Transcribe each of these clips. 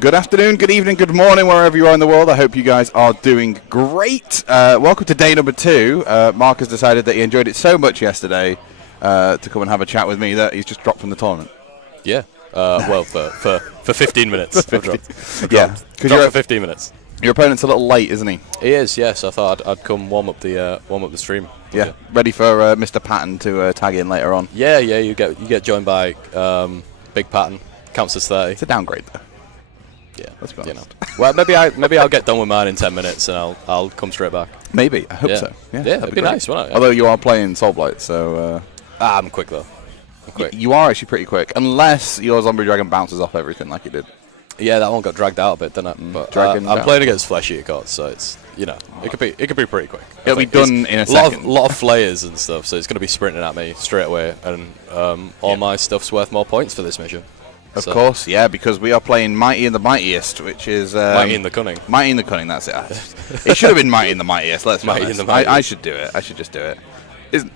Good afternoon, good evening, good morning, wherever you are in the world. I hope you guys are doing great. Welcome to day number 2. Mark has decided that he enjoyed it so much yesterday to come and have a chat with me that he's just dropped from the tournament. Yeah. Well, for 15 minutes. Yeah, because you're for 15 minutes. Your opponent's a little late, isn't he? He is. Yes. I thought I'd come warm up the stream. Yeah. Ready for Mr. Patton to tag in later on. Yeah. You get joined by Big Patton. Counts as 30. It's a downgrade though. Yeah, let's be honest. Well, maybe I'll get done with mine in 10 minutes and I'll come straight back. Maybe. I hope so. Yeah, that'd be nice, wouldn't it? Although you are playing Soul Blight, so. I'm quick though. I'm quick. You are actually pretty quick, unless your Zombie Dragon bounces off everything like you did. Yeah, that one got dragged out a bit, didn't it? But I'm playing against Flesh Eater cards, so it's it could be pretty quick. It'll be done in a second. Lot of flayers and stuff, so it's going to be sprinting at me straight away, and all my stuff's worth more points for this mission. Of course, yeah, because we are playing Mighty and the Mightiest, which is... Mighty and the Cunning. Mighty and the Cunning, that's it. It should have been Mighty and the Mightiest, let's be honest. I should do it. I should just do it. Isn't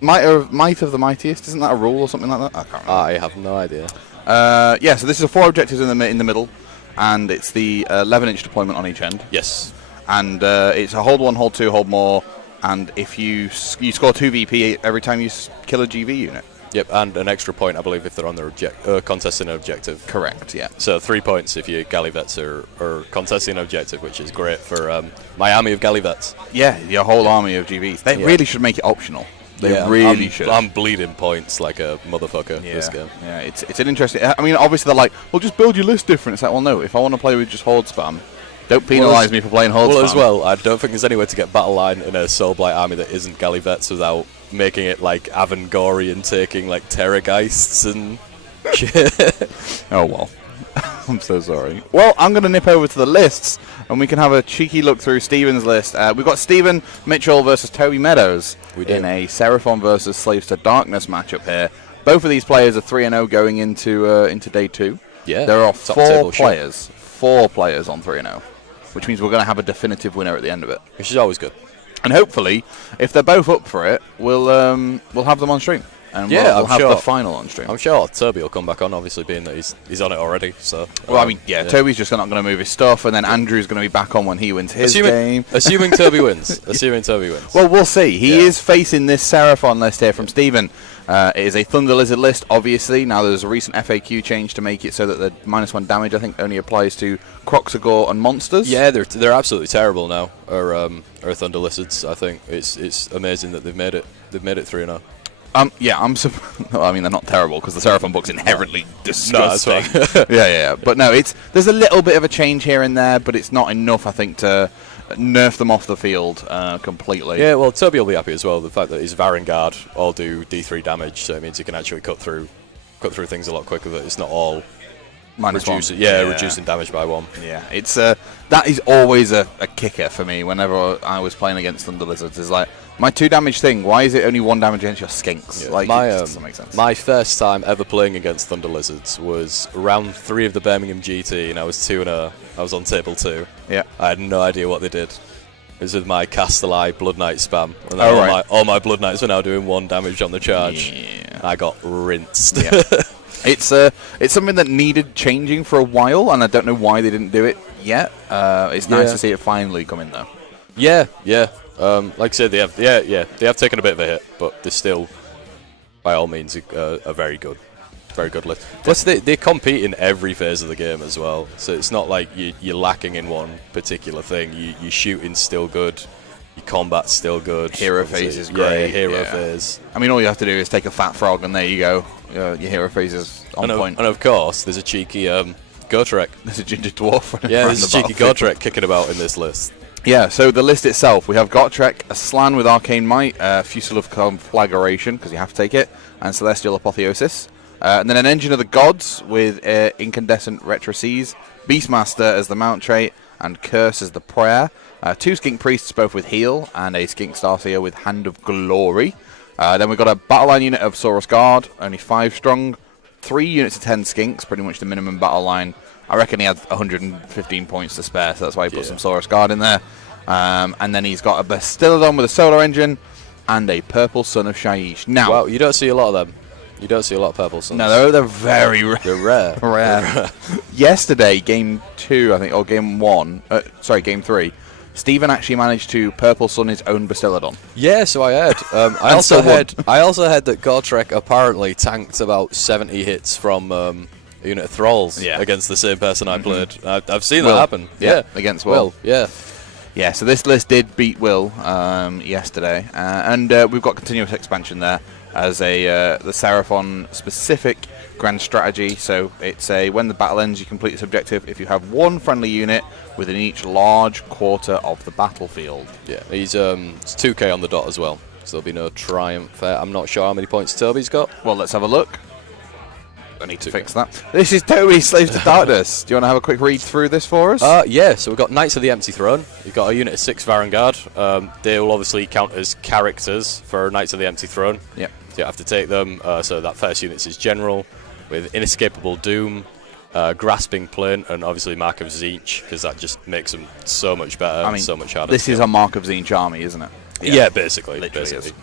Might of the Mightiest, isn't that a rule or something like that? I can't remember. I have no idea. Yeah, so this is 4 objectives in the middle, and it's the 11-inch deployment on each end. Yes. And it's a hold 1, hold 2, hold more, and if you score 2 VP every time you kill a GV unit. Yep, and an extra point, I believe, if they're on their contesting an objective. Correct, yeah. So 3 points if your Gallivets are contesting an objective, which is great for my army of Gallivets. Yeah, your whole army of GVs. They really should make it optional. They really should. I'm bleeding points like a motherfucker this game. Yeah, it's an interesting... I mean, obviously they're like, well, just build your list different. It's like, well, no, if I want to play with just Horde Spam, don't penalise me for playing Horde Spam. Well, as well, I don't think there's any way to get Battle Line in a Soul Blight army that isn't Gallivets without making it like Avangori and taking like Terrorgeists and shit. Oh, well. I'm so sorry. Well, I'm going to nip over to the lists, and we can have a cheeky look through Stephen's list. We've got Stephen Mitchell versus Toby Meadows in a Seraphon versus Slaves to Darkness matchup here. Both of these players are 3-0 going into day 2. Yeah, there are 4 players on 3-0, which means we're going to have a definitive winner at the end of it. Which is always good. And hopefully, if they're both up for it, we'll have them on stream. And we'll have the final on stream. I'm sure Toby will come back on, obviously, being that he's on it already. So, well, I mean, yeah, Toby's just not going to move his stuff, and then Andrew's going to be back on when he wins his game. Assuming Toby wins. Well, we'll see. He is facing this Seraphon list here from Stephen. It is a Thunder Lizard list, obviously. Now, there's a recent FAQ change to make it so that the -1 damage, I think, only applies to Croxagore and monsters. Yeah, they're absolutely terrible now, our Thunder Lizards. I think it's amazing that they've made it 3-0. Yeah, I mean, they're not terrible because the Seraphon book's inherently disgusting. No, that's right. yeah. But no, there's a little bit of a change here and there, but it's not enough, I think, to nerf them off the field completely. Yeah, well, Toby will be happy as well. The fact that his Varangard all do D3 damage, so it means he can actually cut through things a lot quicker. That it's not all reducing damage by 1. Yeah, it's that is always a kicker for me whenever I was playing against Thunder Lizards. Is like, my 2 damage thing, why is it only 1 damage against your skinks? Yeah. Like, it doesn't make sense. My first time ever playing against Thunder Lizards was round 3 of the Birmingham GT, and I was 2-0. I was on table 2. Yeah. I had no idea what they did. It was with my Castelai Blood Knight spam. And then all my Blood Knights were now doing 1 damage on the charge. Yeah. I got rinsed. Yeah. It's something that needed changing for a while, and I don't know why they didn't do it yet. It's nice to see it finally come in, though. Yeah. Like I said, they have taken a bit of a hit, but they're still, by all means, a very good list. Plus, they compete in every phase of the game as well, so it's not like you're lacking in one particular thing. Your shooting's still good, your combat's still good. Hero phase is great. Hero phase. I mean, all you have to do is take a fat frog, and there you go. Your hero phase is on point. And of course, there's a cheeky Gotrek. There's a ginger dwarf. Yeah, there's a cheeky Gotrek kicking about in this list. Yeah, so the list itself, we have Gotrek, a Slan with Arcane Might, Fusel of Conflagration, because you have to take it, and Celestial Apotheosis. And then an Engine of the Gods with Incandescent Retroseas, Beastmaster as the mount trait, and Curse as the prayer. 2 Skink Priests, both with Heal, and a Skink Starseer with Hand of Glory. Then we've got a Battle Line unit of Saurus Guard, only 5 strong. 3 units of 10 Skinks, pretty much the minimum battle line. I reckon he had 115 points to spare, so that's why he put some Saurus Guard in there. And then he's got a Bastiladon with a solar engine and a purple Son of Shaiish. Now, wow, you don't see a lot of them. You don't see a lot of purple suns. No, they're very rare. They're rare. Rare. Yesterday, game 2, I think, or game 1, game 3, Stephen actually managed to purple sun his own Bastiladon. Yeah, so I heard. I also heard that Gotrek apparently tanked about 70 hits from a unit of Thralls against the same person I played. I've seen that happen. Yeah, against Will. Yeah. Yeah, so this list did beat Will yesterday, and we've got continuous expansion there as the Seraphon specific grand strategy. So it's when the battle ends, you complete this objective if you have one friendly unit within each large quarter of the battlefield. Yeah, he's it's 2k on the dot as well, so there'll be no triumph there. I'm not sure how many points Toby's got. Well, let's have a look. I need to fix that. This is Toby, Slaves to Darkness. Do you want to have a quick read through this for us? Yeah, so we've got Knights of the Empty Throne. You've got a unit of 6 Varangard. They will obviously count as characters for Knights of the Empty Throne. Yep. So you have to take them. So that first unit is General, with Inescapable Doom, Grasping Plane, and obviously Mark of Tzeentch, because that just makes them so much better and so much harder. This is a Mark of Tzeentch army, isn't it? Yeah, basically. Literally.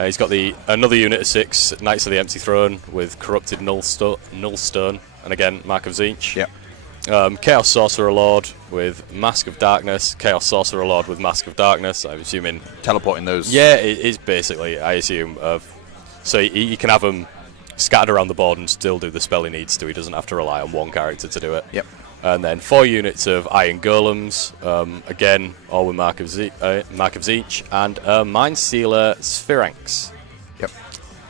He's got another unit of 6 Knights of the Empty Throne with Corrupted Nullstone, and again Mark of Tzeentch. Yep. Chaos Sorcerer Lord with Mask of Darkness, Chaos Sorcerer Lord with Mask of Darkness. I'm assuming teleporting those. Yeah, it is basically. I assume so you can have them scattered around the board and still do the spell he needs to. He doesn't have to rely on one character to do it. Yep. And then 4 units of Iron Golems, again, all with Mark of Tzeentch, and Mind Stealer Sphinx. Yep.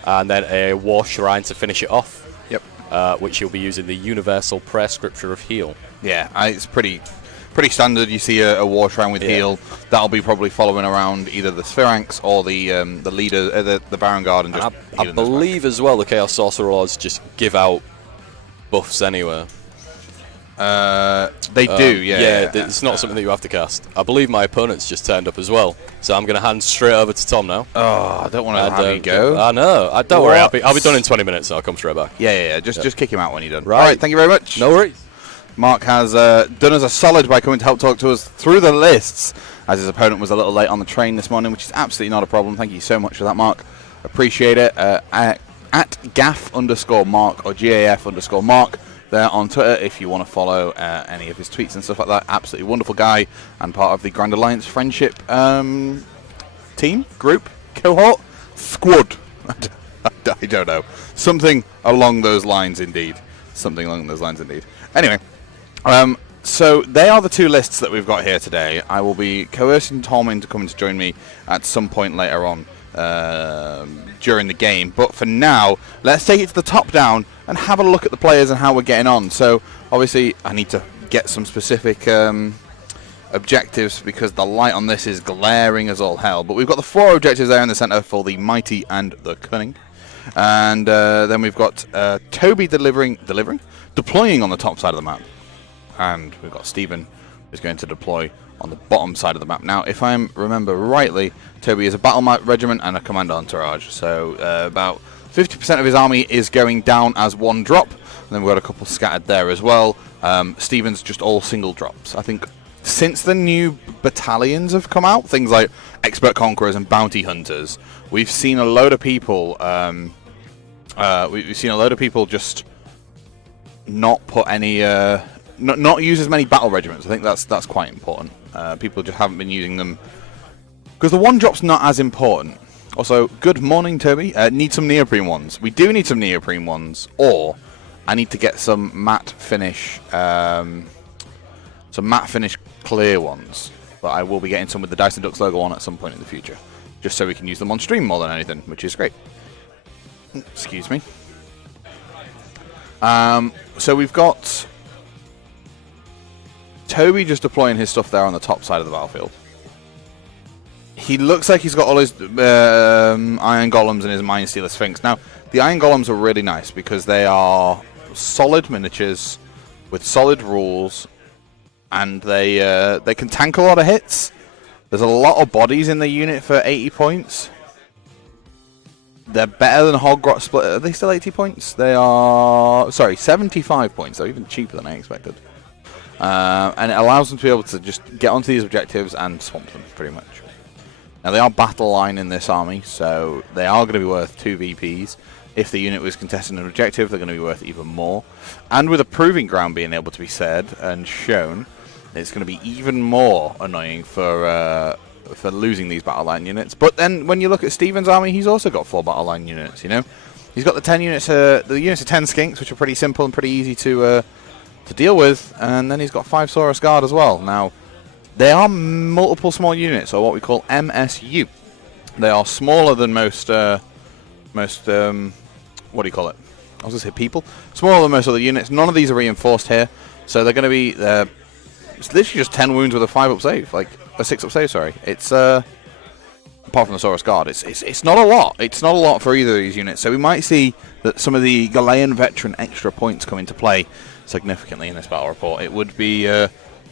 And then a War Shrine to finish it off. Yep. Which you'll be using the Universal Prayer Scripture of Heal. Yeah, it's pretty standard. You see a War Shrine with Heal. That'll be probably following around either the Sphinx or the leader, the Varangard, and just. I believe as well the Chaos Sorcerer Lords just give out buffs anywhere. They do, yeah. It's not something that you have to cast. I believe my opponent's just turned up as well, so I'm going to hand straight over to Tom now. Oh, I don't want to have you go. I know. Don't worry, I'll be done in 20 minutes, so I'll come straight back. Yeah. Just kick him out when you're done. Right. All right, thank you very much. No worries. Mark has done us a solid by coming to help talk to us through the lists, as his opponent was a little late on the train this morning, which is absolutely not a problem. Thank you so much for that, Mark. Appreciate it. At gaff_Mark or GAF_Mark. There on Twitter if you want to follow any of his tweets and stuff like that. Absolutely wonderful guy and part of the Grand Alliance friendship team, group, cohort, squad. I don't know. Something along those lines indeed. Anyway, so they are the 2 lists that we've got here today. I will be coercing Tom into coming to join me at some point later on during the game. But for now, let's take it to the top down and have a look at the players and how we're getting on. So obviously I need to get some specific objectives because the light on this is glaring as all hell. But we've got the 4 objectives there in the centre for the Mighty and the Cunning. And then we've got Toby deploying on the top side of the map. And we've got Stephen who's going to deploy on the bottom side of the map. Now, if I remember rightly, Toby is a battle regiment and a commando entourage. So about 50% of his army is going down as 1 drop. And then we've got a couple scattered there as well. Stephen's just all single drops. I think since the new battalions have come out, things like Expert Conquerors and Bounty Hunters, we've seen a load of people just not put any not use as many battle regiments. I think that's quite important. People just haven't been using them because the 1 drop's not as important. Also, good morning, Toby. Need some neoprene ones. We do need some neoprene ones, or I need to get some matte finish clear ones. But I will be getting some with the Dice and Ducks logo on at some point in the future, just so we can use them on stream more than anything, which is great. Excuse me. So we've got Toby just deploying his stuff there on the top side of the battlefield. He looks like he's got all his Iron Golems and his Mind Stealer Sphinx. Now, the Iron Golems are really nice because they are solid miniatures with solid rules, and they can tank a lot of hits. There's a lot of bodies in the unit for 80 points. They're better than Hogrot Split. Are they still 80 points? They are, 75 points. They're even cheaper than I expected. And it allows them to be able to just get onto these objectives and swamp them, pretty much. Now, they are battle line in this army, so they are going to be worth 2 VPs. if the unit was contesting an objective, they're going to be worth even more. And with a proving ground being able to be said and shown, it's going to be even more annoying for losing these battle line units. But then when you look at Steven's army, he's also got 4 battle line units. You know, he's got the 10 units, the units of 10 skinks, which are pretty simple and pretty easy to deal with, and then he's got 5 Saurus Guard as well. Now, they are multiple small units, or what we call MSU. They are smaller than most what do you call it? I was going to say people. Smaller than most other units. None of these are reinforced here, so they're going to be it's literally just 10 wounds with a 5 up save, like a 6 up save. Sorry, it's apart from the Saurus Guard, it's not a lot. It's not a lot for either of these units. So we might see that some of the Galean veteran extra points come into play significantly in this battle report. It would be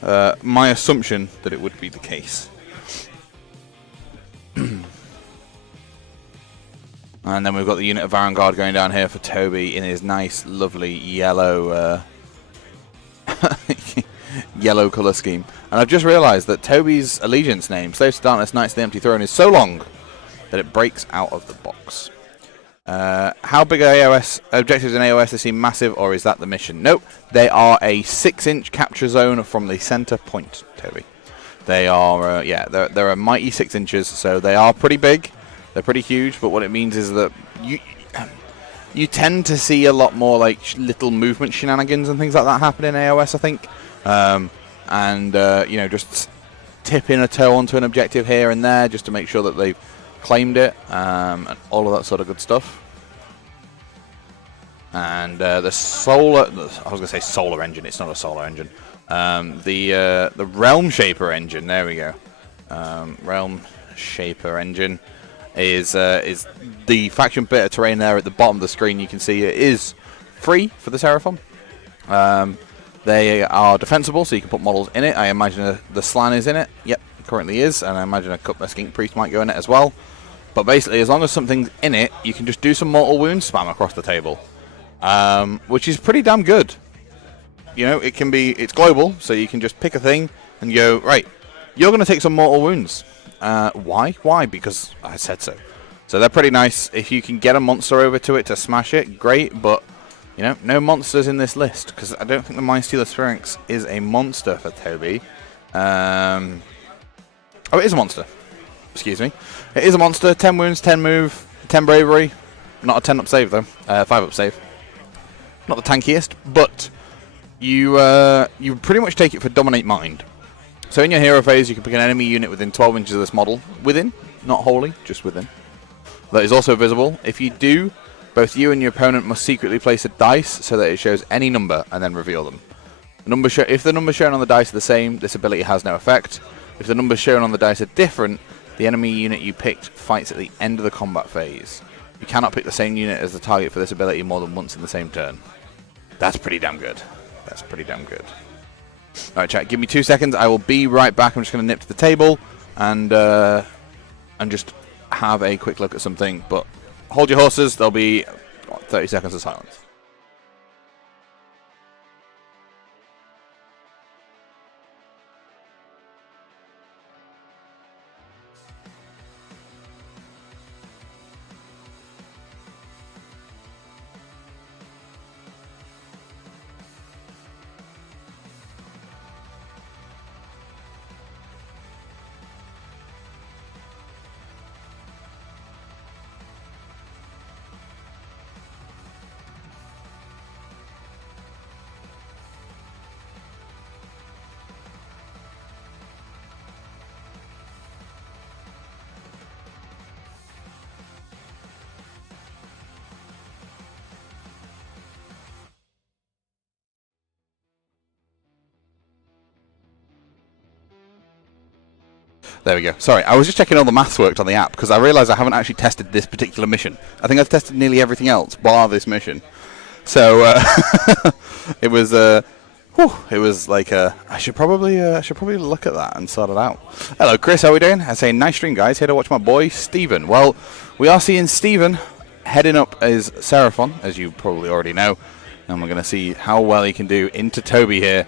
my assumption that it would be the case. And then we've got the unit of Vanguard going down here for Toby in his nice, lovely yellow yellow colour scheme. And I've just realised that Toby's allegiance name, Slaves to Darkness, Knights of the Empty Throne, is so long that it breaks out of the box. How big are AOS objectives in AOS? They seem massive, or is that the mission? Nope, they are a 6-inch capture zone from the centre point, Toby. They are, they're a mighty 6 inches, so they are pretty big. They're pretty huge, but what it means is that you tend to see a lot more like little movement shenanigans and things like that happen in AOS, I think. You know, just tipping a toe onto an objective here and there just to make sure that they've claimed it, and all of that sort of good stuff. And the solar, I was going to say solar engine, it's not a solar engine. The Realm Shaper engine, there we go. Realm Shaper engine is the faction bit of terrain there at the bottom of the screen. You can see it is free for the Seraphon. They are defensible, so you can put models in it. I imagine the Slan is in it. Yep, it currently is, and I imagine a Skink Priest might go in it as well. But basically, as long as something's in it, you can just do some mortal wounds spam across the table, which is pretty damn good. You know, it's global, so you can just pick a thing and go, right, you're going to take some mortal wounds. Why? Why? Because I said so. So they're pretty nice. If you can get a monster over to it to smash it, great, but you know, no monsters in this list, because I don't think the Mindstealer Sphinx is a monster for Toby. Oh, it is a monster. Excuse me. It is a monster. 10 wounds, 10 move, 10 bravery. Not a 10 up save, though. 5 up save. Not the tankiest, but you pretty much take it for Dominate Mind. So in your hero phase, you can pick an enemy unit within 12 inches of this model. Within, not wholly, just within. That is also visible. If you do, both you and your opponent must secretly place a dice so that it shows any number and then reveal them. If the numbers shown on the dice are the same, this ability has no effect. If the numbers shown on the dice are different, the enemy unit you picked fights at the end of the combat phase. You cannot pick the same unit as the target for this ability more than once in the same turn. That's pretty damn good. That's pretty damn good. Alright, chat, give me 2 seconds. I will be right back. I'm just going to nip to the table and just have a quick look at something. But hold your horses. There'll be 30 seconds of silence. There we go. Sorry, I was just checking all the maths worked on the app because I realised I haven't actually tested this particular mission. I think I've tested nearly everything else bar this mission. So it was like I should probably look at that and sort it out. Hello, Chris. How are we doing? I say nice stream, guys. Here to watch my boy Steven. Well, we are seeing Steven heading up as Seraphon, as you probably already know, and we're going to see how well he can do into Toby here.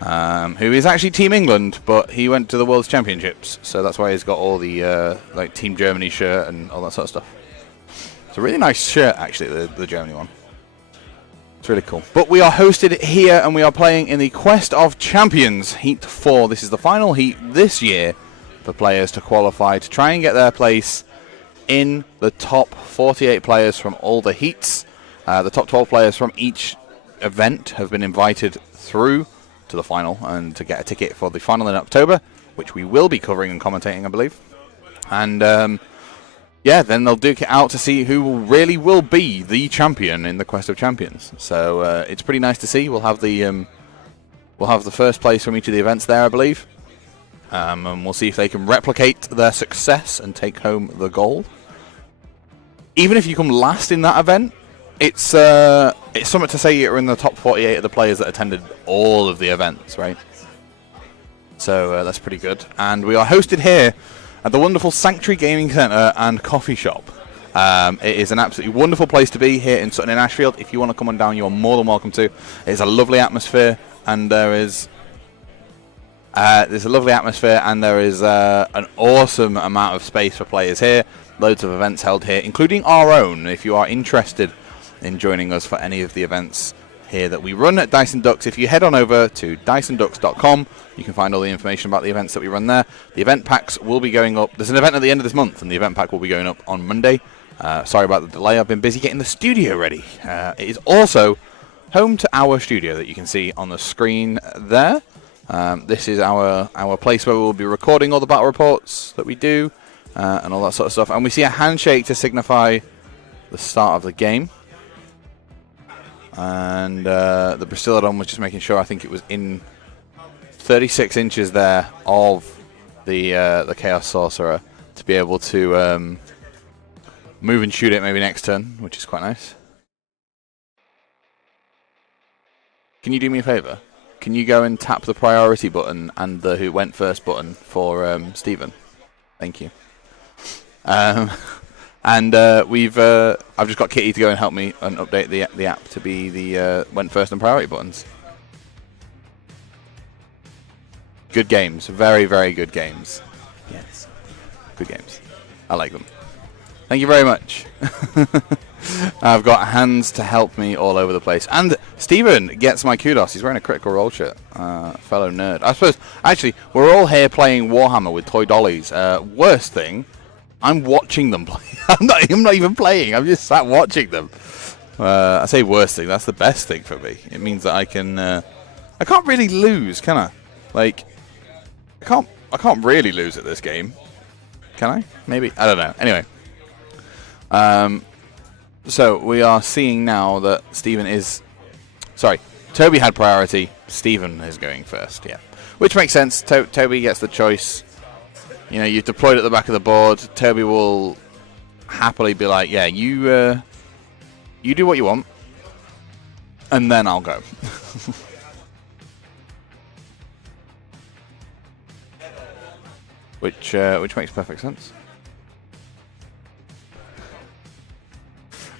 Who is actually Team England, but he went to the World's Championships, so that's why he's got all the like Team Germany shirt and all that sort of stuff. It's a really nice shirt, actually, the Germany one. It's really cool. But we are hosted here, and we are playing in the Quest of Champions Heat 4. This is the final heat this year for players to qualify to try and get their place in the top 48 players from all the heats. The top 12 players from each event have been invited through to the final and to get a ticket for the final in October, which we will be covering and commentating, I believe. And yeah, then they'll duke it out to see who really will be the champion in the Quest of Champions. So it's pretty nice to see. We'll have the first place from each of the events there, I believe, and we'll see if they can replicate their success and take home the gold. Even if you come last in that event, it's something to say you're in the top 48 of the players that attended all of the events, right? So that's pretty good. And we are hosted here at the wonderful Sanctuary Gaming Centre and Coffee Shop. It is an absolutely wonderful place to be here in Sutton in Ashfield. If you want to come on down, you are more than welcome to. It's a lovely atmosphere, and there's a lovely atmosphere, and there is an awesome amount of space for players here. Loads of events held here, including our own. If you are interested in joining us for any of the events here that we run at Dyson Ducks, if you head on over to dysonducks.com, you can find all the information about the events that we run there. The event packs will be going up. There's an event at the end of this month, and the event pack will be going up on Monday. Sorry about the delay. I've been busy getting the studio ready. It is also home to our studio that you can see on the screen there. This is our place where we will be recording all the battle reports that we do and all that sort of stuff. And we see a handshake to signify the start of the game. And the Brasiladon was just making sure, I think it was in 36 inches there of the Chaos Sorcerer to be able to move and shoot it maybe next turn, which is quite nice. Can you do me a favour? Can you go and tap the priority button and the who went first button for Stephen? Thank you. And I've just got Kitty to go and help me and update the app to be the went first and priority buttons. Good games, very, very good games. Yes, good games. I like them. Thank you very much. I've got hands to help me all over the place. And Stephen gets my kudos. He's wearing a Critical Role shirt. Fellow nerd. I suppose, actually, we're all here playing Warhammer with toy dollies. Worst thing, I'm watching them play. I'm not even playing. I'm just sat watching them. I say worst thing. That's the best thing for me. It means that I can. I can't really lose, can I? Like, I can't really lose at this game. Can I? Maybe. I don't know. Anyway. So we are seeing now that Stephen is. Sorry, Toby had priority. Stephen is going first. Yeah, which makes sense. Toby gets the choice. You know, you've deployed at the back of the board. Toby will happily be like, "Yeah, you do what you want, and then I'll go." which makes perfect sense.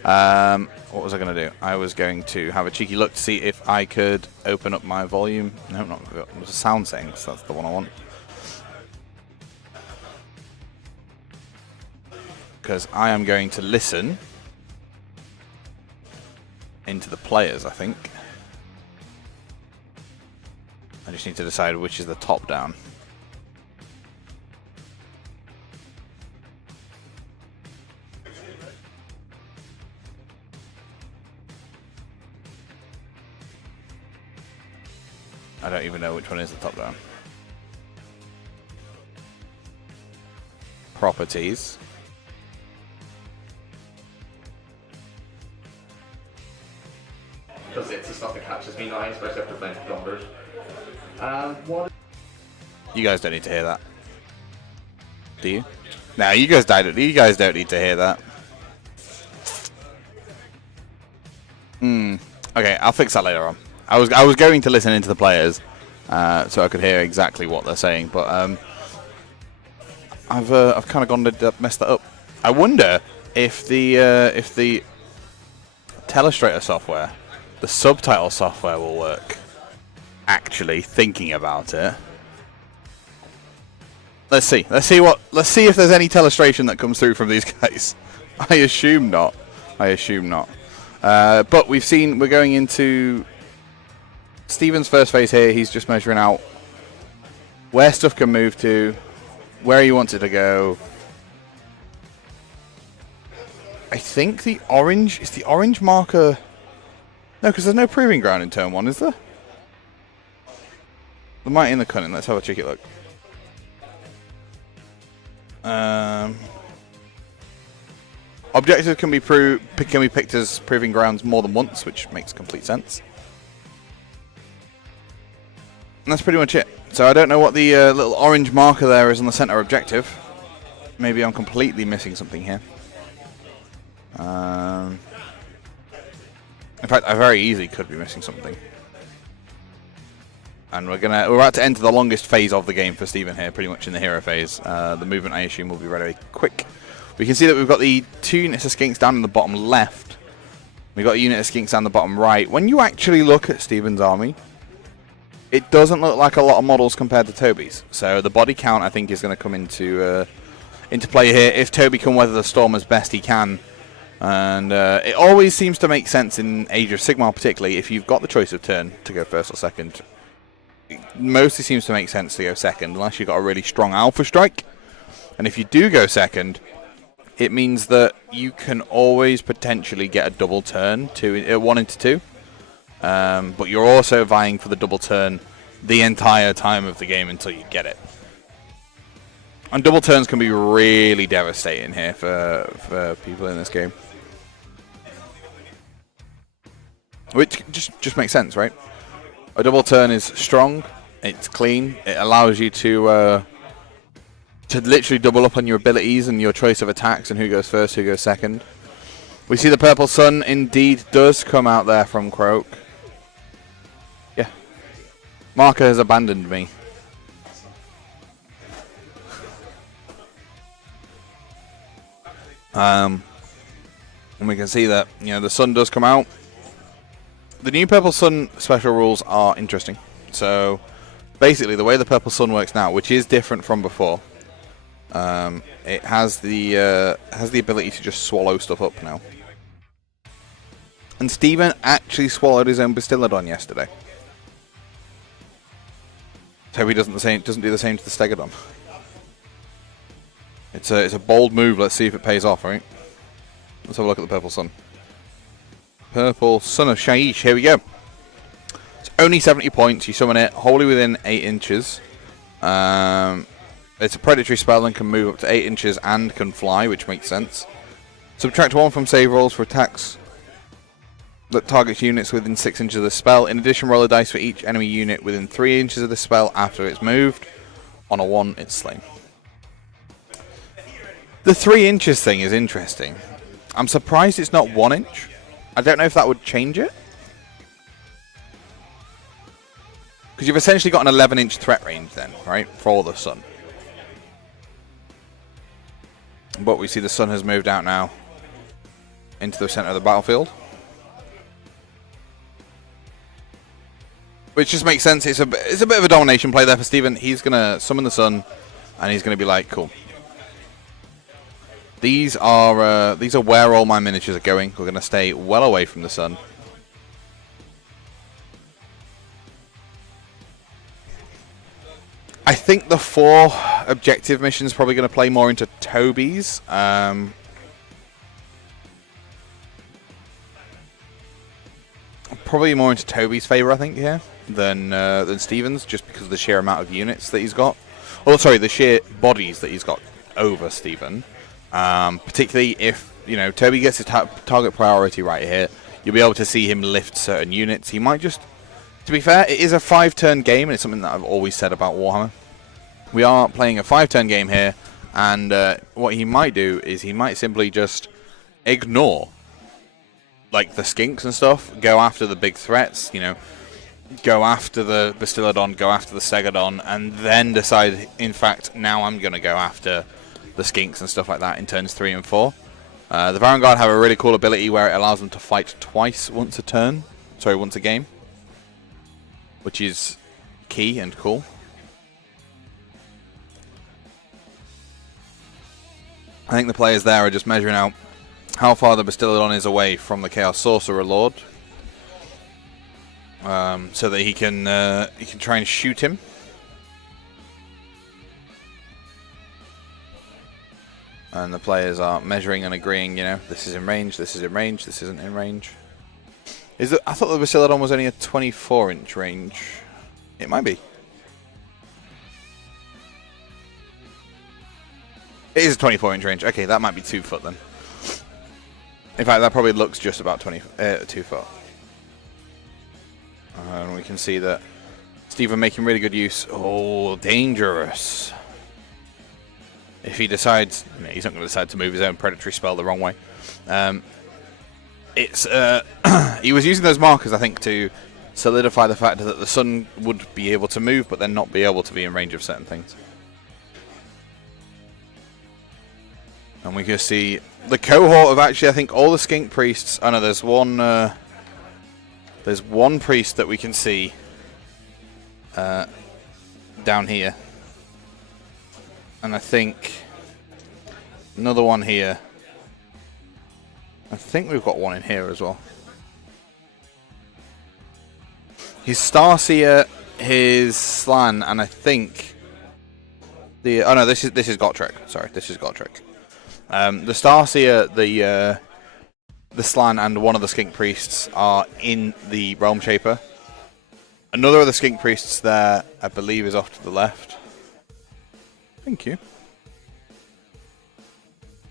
What was I going to do? I was going to have a cheeky look to see if I could open up my volume. No, not. It was a sound settings. That's the one I want. Because I am going to listen into the players, I think. I just need to decide which is the top down. I don't even know which one is the top down. Properties. Because it's the stuff that catches me now, especially after playing numbers. What? You guys don't need to hear that. Do you? No, you guys don't need to hear that. Okay, I'll fix that later on. I was going to listen into the players, so I could hear exactly what they're saying, but I've kind of gone to mess that up. I wonder if the Telestrator software, the subtitle software, will work. Actually, thinking about it, let's see if there's any telestration that comes through from these guys. I assume not. I assume not. But we're going into Steven's first phase here. He's just measuring out where stuff can move to, where he wants it to go. I think the orange marker. No, because there's no proving ground in turn 1, is there? The mighty and the cunning. Let's have a cheeky look. Objectives can be picked as proving grounds more than once, which makes complete sense. And that's pretty much it. So I don't know what the little orange marker there is on the center objective. Maybe I'm completely missing something here. In fact, I very easily could be missing something. And we're about to enter the longest phase of the game for Steven here, pretty much in the hero phase. The movement, I assume, will be very quick. We can see that we've got the 2 units of skinks down in the bottom left. We've got a unit of skinks down the bottom right. When you actually look at Steven's army, it doesn't look like a lot of models compared to Toby's. So the body count, I think, is going to come into play here if Toby can weather the storm as best he can. And it always seems to make sense in Age of Sigmar, particularly if you've got the choice of turn to go first or second. It mostly seems to make sense to go second, unless you've got a really strong alpha strike. And if you do go second, it means that you can always potentially get a double turn, 1 into 2. But you're also vying for the double turn the entire time of the game until you get it. And double turns can be really devastating here for people in this game. Which just makes sense, right? A double turn is strong, it's clean, it allows you to literally double up on your abilities and your choice of attacks and who goes first, who goes second. We see the purple sun indeed does come out there from Croak. Yeah. Marker has abandoned me. And we can see that, the sun does come out. The new purple sun special rules are interesting. So basically the way the purple sun works now, which is different from before, it has the ability to just swallow stuff up now. And Steven actually swallowed his own Bastiladon yesterday. Toby doesn't do the same to the Stegodon. It's a bold move. Let's see if it pays off, right? Let's have a look at the purple sun. Purple Sun of Shaiish. Here we go. It's only 70 points. You summon it wholly within 8 inches. It's a predatory spell and can move up to 8 inches and can fly, which makes sense. Subtract 1 from save rolls for attacks that targets units within 6 inches of the spell. In addition, roll a dice for each enemy unit within 3 inches of the spell after it's moved. On a 1, it's slain. The 3 inches thing is interesting. I'm surprised it's not 1 inch. I don't know if that would change it. Because you've essentially got an 11-inch threat range then, right? For the sun. But we see the sun has moved out now into the center of the battlefield. Which just makes sense. It's a bit of a domination play there for Steven. He's going to summon the sun, and he's going to be like, cool. These are where all my miniatures are going. We're going to stay well away from the sun. I think the 4 objective missions are probably going to play more into Toby's. Probably more into Toby's favor, I think, here than Steven's, just because of the sheer amount of units that he's got. Oh, sorry, the sheer bodies that he's got over Steven. Particularly if, Toby gets his target priority right here, you'll be able to see him lift certain units. He might just... To be fair, it is a 5-turn game, and it's something that I've always said about Warhammer. We are playing a 5-turn game here, and what he might do is he might simply just ignore, like, the skinks and stuff, go after the big threats, go after the Bastiladon, go after the Stegodon, and then decide, in fact, now I'm going to go after the skinks and stuff like that in turns 3 and 4. The Vanguard have a really cool ability where it allows them to fight once a game. Which is key and cool. I think the players there are just measuring out how far the Bastillodon is away from the Chaos Sorcerer Lord, so that he can try and shoot him. And the players are measuring and agreeing, you know, this is in range, this is in range, this isn't in range. I thought the Bastillodon was only a 24-inch range. It might be. It is a 24-inch range. Okay, that might be 2 foot then. In fact, that probably looks just about 2 foot. And we can see that Stephen making really good use. Oh, dangerous. If he decides, he's not going to decide to move his own predatory spell the wrong way. He was using those markers, I think, to solidify the fact that the sun would be able to move, but then not be able to be in range of certain things. And we can see the cohort of actually, I think, all the skink priests. Oh no, there's one priest that we can see down here. And I think another one here. I think we've got one in here as well. His Starseer, his Slan, and I think the this is Gotrek. Sorry, this is Gotrek. The Starseer, the Slan, and one of the skink priests are in the Realm Shaper. Another of the skink priests there, I believe, is off to the left. Thank you.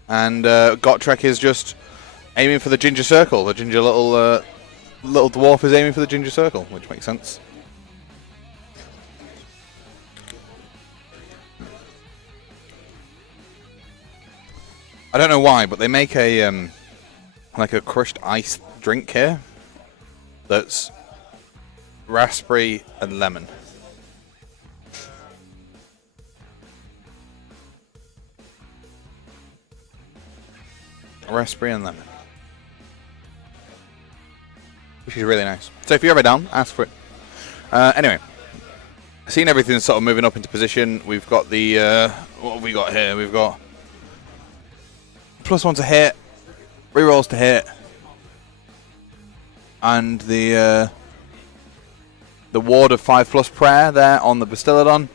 And Gotrek is just aiming for the ginger circle. The ginger little dwarf is aiming for the ginger circle, which makes sense. I don't know why, but they make a like a crushed ice drink here that's raspberry and lemon. Raspberry and lemon, which is really nice. So if you're ever down, ask for it. Anyway, seeing everything sort of moving up into position, we've got the what have we got here? We've got +1 to hit, rerolls to hit, and the ward of 5+ prayer there on the Bastillodon.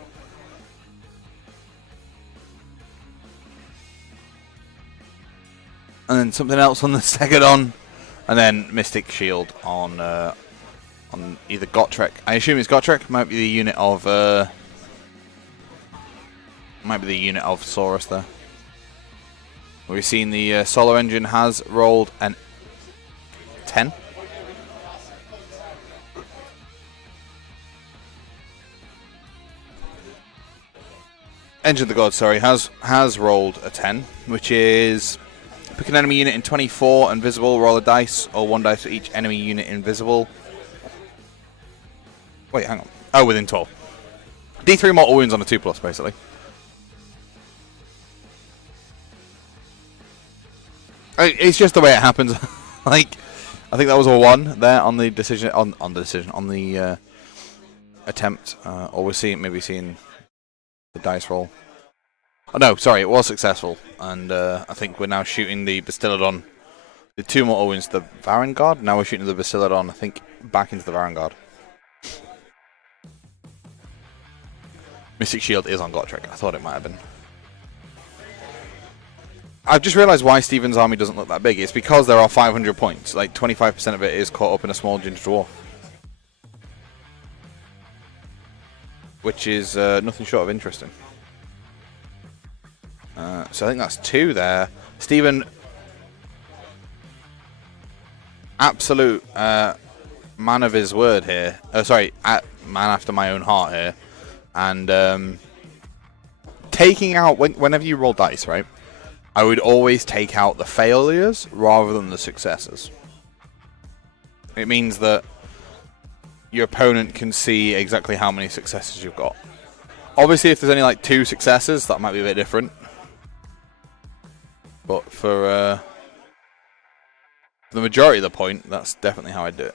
And then something else on the Stegodon, and then Mystic Shield on either Gotrek. I assume it's Gotrek. Might be the unit of Saurus there. We've seen the Solar Engine has rolled an 10. Engine of the God, sorry, has rolled a 10, which is pick an enemy unit in 24 invisible, roll a dice, or 1 dice for each enemy unit invisible. Wait, hang on. Oh, within 12. D3 mortal wounds on a 2+, basically. It's just the way it happens. Like, I think that was a 1 there on the decision, on the attempt. Or we're maybe seeing the dice roll. Oh no, sorry, it was successful, and I think we're now shooting the Bastillodon. The 2 mortal wounds to the Varangard. Now we're shooting the Bastillodon, I think, back into the Varangard. Mystic Shield is on Gotrek. I thought it might have been. I've just realised why Stephen's army doesn't look that big. It's because there are 500 points. Like 25% of it is caught up in a small ginger dwarf, which is nothing short of interesting. So I think that's 2 there. Stephen, absolute man of his word here. Sorry, man after my own heart here. And taking out, whenever you roll dice, right, I would always take out the failures rather than the successes. It means that your opponent can see exactly how many successes you've got. Obviously, if there's only like 2 successes, that might be a bit different. But for the majority of the point, that's definitely how I do it.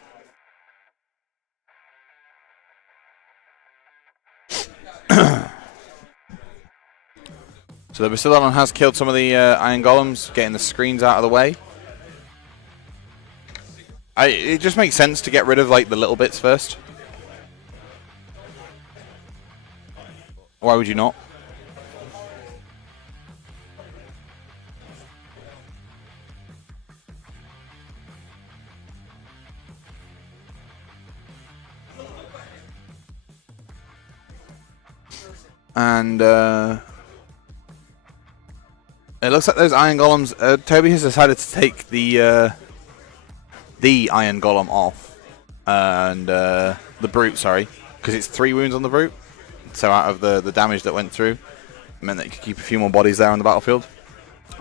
So the Bastillodon has killed some of the Iron Golems, getting the screens out of the way. It just makes sense to get rid of like the little bits first. Why would you not? And it looks like those iron golems. Toby has decided to take the iron golem off, and the brute. Sorry, because it's 3 wounds on the brute. So out of the damage that went through, it meant that you could keep a few more bodies there on the battlefield.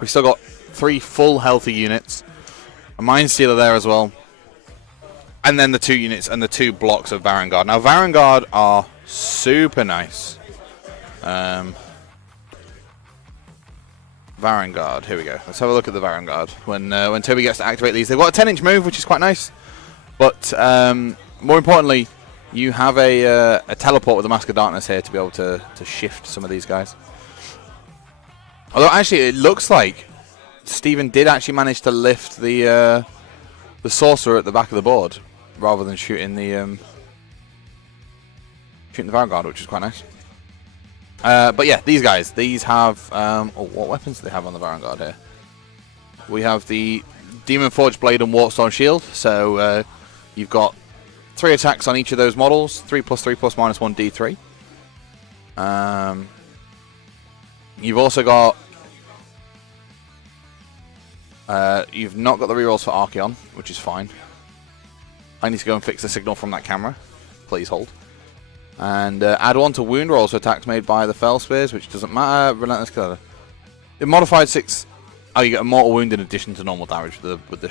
We've still got 3 full healthy units, a Mind Stealer there as well, and then the 2 units and the 2 blocks of Baron Guard. Now Baron Guard are super nice. Baron Guard, here we go. Let's have a look at the Baron Guard. When Toby gets to activate these, they've got a 10-inch move, which is quite nice. But more importantly, you have a teleport with the Mask of Darkness here to be able to shift some of these guys. Although actually, it looks like Steven did actually manage to lift the Sorcerer at the back of the board rather than shooting the Baron Guard, which is quite nice. But yeah, these guys, these have, what weapons do they have on the Baron Guard here? We have the Demon Forge Blade and Warpstone Shield, so you've got 3 attacks on each of those models, 3+3 plus -1 D3. You've also got, you've not got the rerolls for Archeon, which is fine. I need to go and fix the signal from that camera, please hold. And add 1 to wound rolls for attacks made by the Fell Spears, which doesn't matter. Relentless Killer. The modified 6. Oh, you get a mortal wound in addition to normal damage with the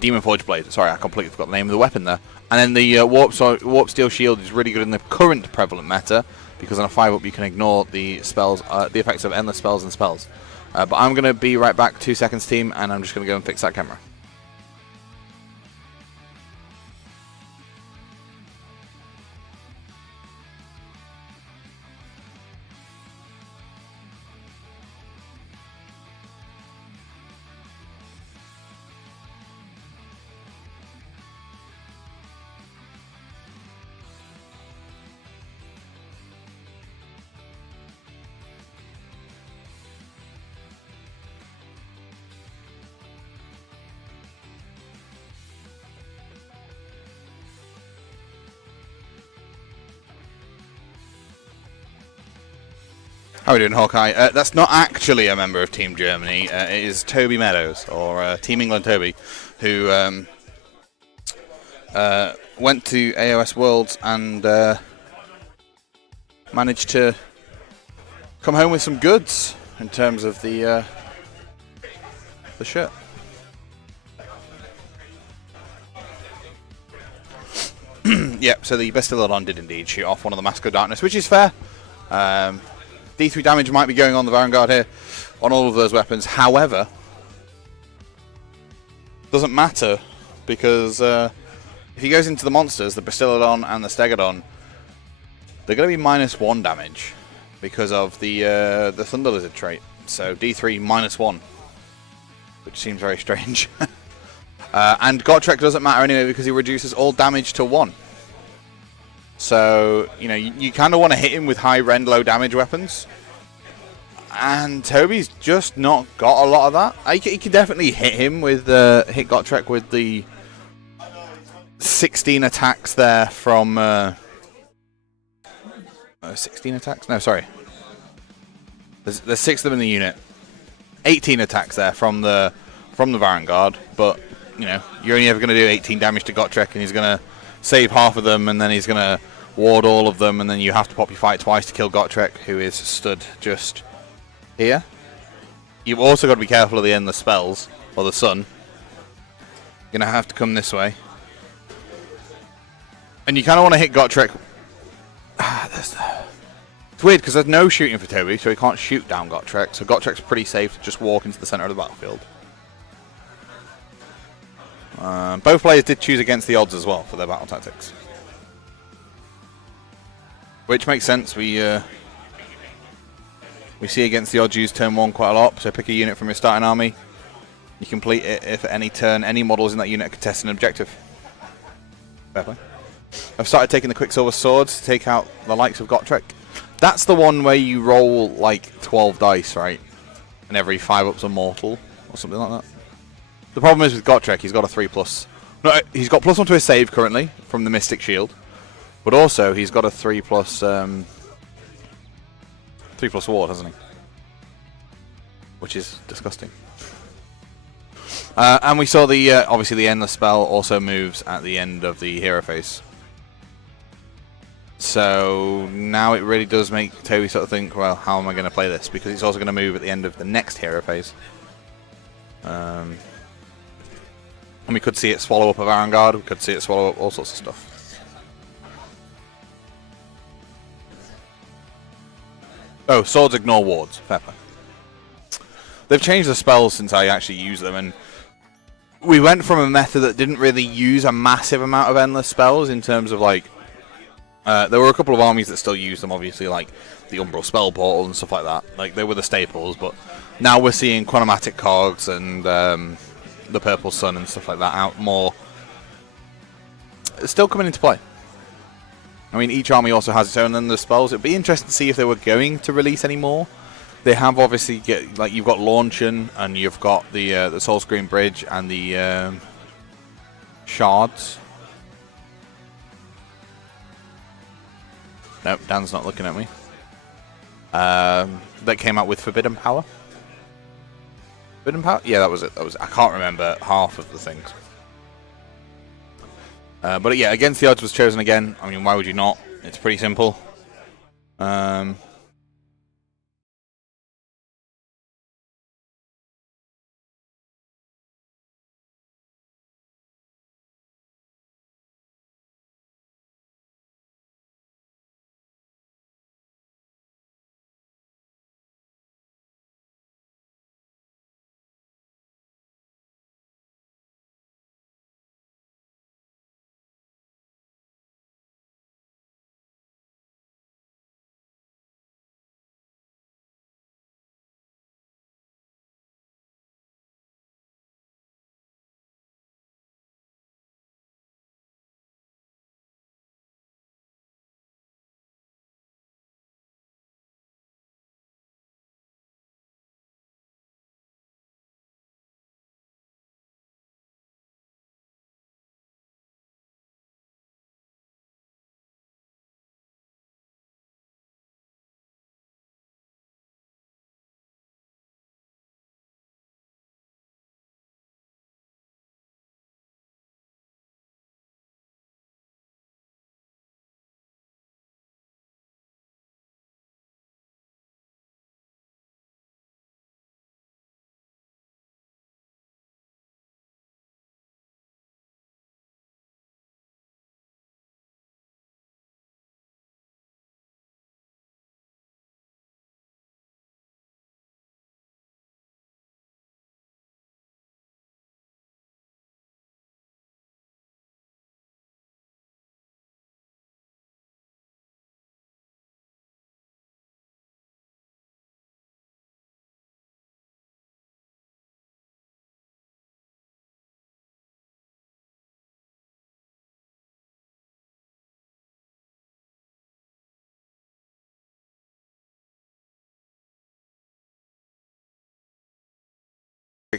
Demon Forge Blade. Sorry, I completely forgot the name of the weapon there. And then the Warp Steel Shield is really good in the current prevalent meta because on a 5-up you can ignore the spells, the effects of endless spells and spells. But I'm going to be right back, 2 seconds, team, and I'm just going to go and fix that camera. How are we doing, Hawkeye? That's not actually a member of Team Germany. It is Toby Meadows, or Team England Toby, who went to AOS Worlds and managed to come home with some goods in terms of the shirt. Yep, so the Bastillodon did indeed shoot off one of the Mask of Darkness, which is fair. D3 damage might be going on the Baron Guard here on all of those weapons. However, doesn't matter because if he goes into the monsters, the Bastillodon and the Stegodon, they're going to be -1 damage because of the Thunder Lizard trait. So D3 -1, which seems very strange. And Gotrek doesn't matter anyway because he reduces all damage to 1. So, you know, you kind of want to hit him with high rend, low damage weapons. And Toby's just not got a lot of that. He can definitely hit him with hit Gotrek with the 16 attacks there from 16 attacks? No, sorry. There's 6 of them in the unit. 18 attacks there from the Baron Guard, but you know, you're only ever going to do 18 damage to Gotrek, and he's going to save half of them, and then he's going to ward all of them, and then you have to pop your fight twice to kill Gotrek, who is stood just here. You've also got to be careful of the endless spells, or the sun. You're going to have to come this way. And you kind of want to hit Gotrek. It's weird, because there's no shooting for Toby, so he can't shoot down Gotrek, so Gotrek's pretty safe to just walk into the center of the battlefield. Both players did choose against the odds as well for their battle tactics, which makes sense. We We see against the odds use turn 1 quite a lot, so pick a unit from your starting army. You complete it if at any turn any models in that unit contest an objective. Fair play. I've started taking the Quicksilver Swords to take out the likes of Gotrek. That's the one where you roll like 12 dice, right? And every 5 up's a mortal, or something like that. The problem is with Gotrek, he's got a 3+. No, he's got +1 to his save currently from the Mystic Shield, but also he's got a 3+ ward, hasn't he? Which is disgusting. And we saw the obviously the Endless spell also moves at the end of the hero phase. So now it really does make Toby sort of think, well, how am I going to play this? Because it's also going to move at the end of the next hero phase. And we could see it swallow up a Vanguard, we could see it swallow up all sorts of stuff. Oh, swords ignore wards. Fair play. They've changed the spells since I actually used them, and we went from a meta that didn't really use a massive amount of endless spells in terms of like... there were a couple of armies that still used them, obviously, like the Umbral Spell Portal and stuff like that. Like, they were the staples, but now we're seeing Chronomatic Cogs and the Purple Sun and stuff like that out more. It's still coming into play. I mean, each army also has its own endless spells. It'd be interesting to see if they were going to release any more. They have obviously you've got Launchen and you've got the Soul Screen Bridge and the Shards. Nope, Dan's not looking at me. That came out with Forbidden Power. Forbidden Power? Yeah, that was it. I can't remember half of the things. But yeah, Against the Odds was chosen again. I mean, why would you not? It's pretty simple.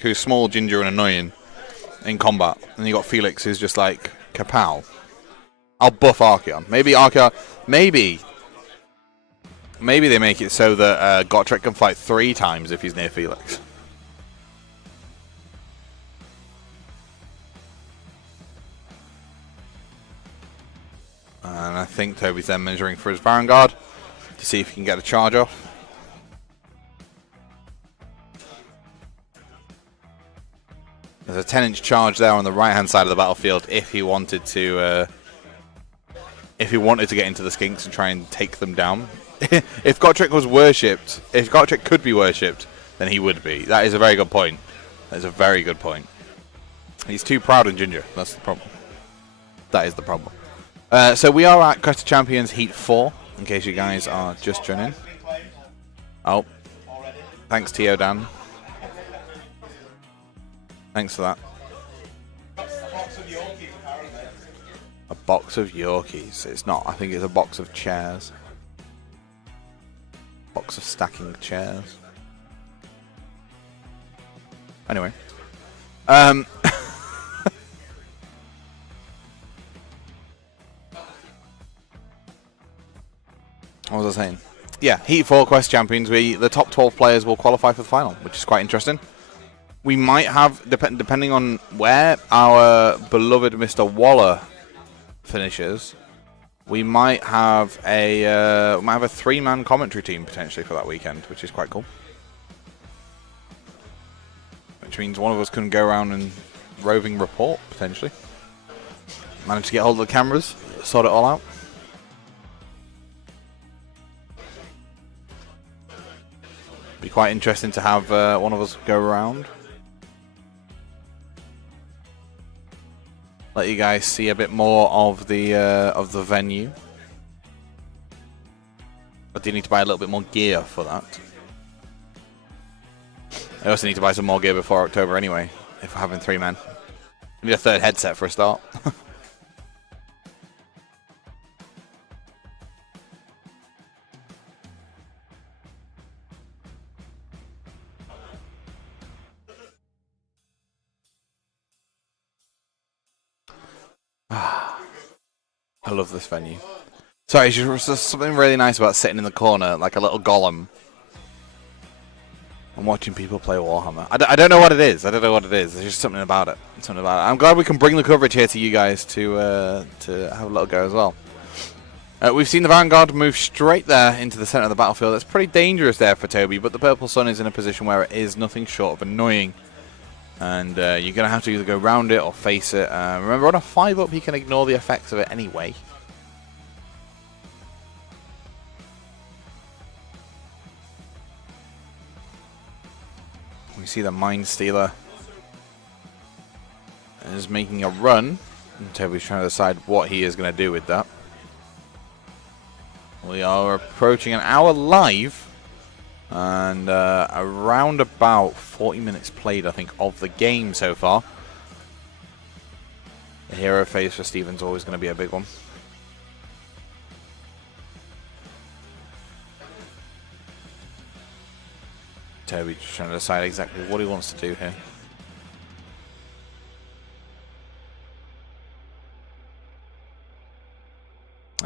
Who's small, ginger, and annoying in combat, and you got Felix, who's just like kapow. I'll buff Archeon. Maybe Archeon. Maybe they make it so that Gotrek can fight 3 times if he's near Felix. And I think Toby's then measuring for his Vanguard to see if he can get a charge off. There's a 10-inch charge there on the right-hand side of the battlefield if he wanted to get into the Skinks and try and take them down. If Gotrek was worshipped, if Gotrek could be worshipped, then he would be. That is a very good point. That is a very good point. He's too proud and ginger. That's the problem. That is the problem. So we are at Crest of Champions Heat 4, in case you guys are just joining. Oh, Thanks, Tio Dan. Thanks for that. A box of Yorkies. It's not. I think it's a box of chairs. Box of stacking chairs. Anyway. What was I saying? Yeah, Heat 4 Quest Champions. The top 12 players will qualify for the final, which is quite interesting. We might have, depending on where our beloved Mr. Waller finishes, we might have a 3-man commentary team potentially for that weekend, which is quite cool. Which means one of us can go around and roving report potentially. Manage to get hold of the cameras, sort it all out. Be quite interesting to have one of us go around. Let you guys see a bit more of the venue. But do you need to buy a little bit more gear for that? I also need to buy some more gear before October anyway, if we're having 3 men. I need a 3rd headset for a start. I love this venue. Sorry, it's just something really nice about sitting in the corner like a little golem and watching people play Warhammer. I don't know what it is. There's just something about it. I'm glad we can bring the coverage here to you guys to have a little go as well. We've seen the Vanguard move straight there into the center of the battlefield. It's pretty dangerous there for Toby, but the Purple Sun is in a position where it is nothing short of annoying. And you're going to have to either go round it or face it. Remember, on a 5-up, he can ignore the effects of it anyway. We see the Mind Stealer is making a run. And Toby's trying to decide what he is going to do with that. We are approaching an hour live. And around about 40 minutes played, I think, of the game so far. The hero phase for Steven's always going to be a big one. Toby just trying to decide exactly what he wants to do here.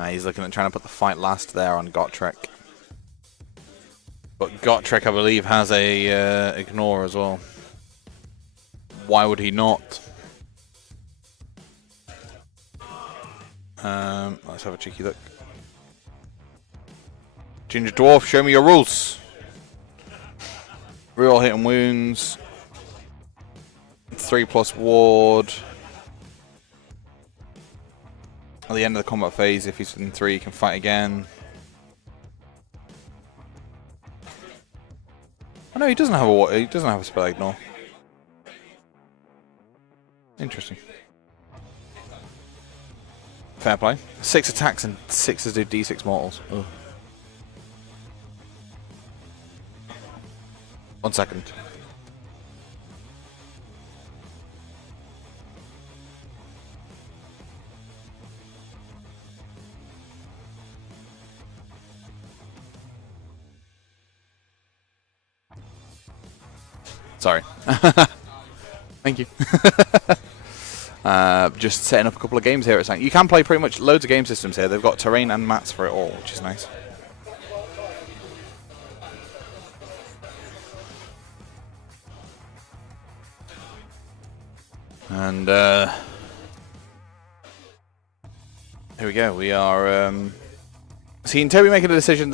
He's looking at trying to put the fight last there on Gotrek. But Gotrek, I believe, has a ignore as well. Why would he not? Let's have a cheeky look. Ginger Dwarf, show me your rules. Reroll hit and wounds. 3+ ward. At the end of the combat phase, if he's in 3, he can fight again. Oh no, he doesn't have a spell ignore. Interesting. Fair play. 6 attacks and 6s do D6 mortals. Ugh. 1 second. Sorry. Thank you. Just setting up a couple of games here at Sank. You can play pretty much loads of game systems here. They've got terrain and mats for it all, which is nice. And here we go. We are seeing Toby making a decision.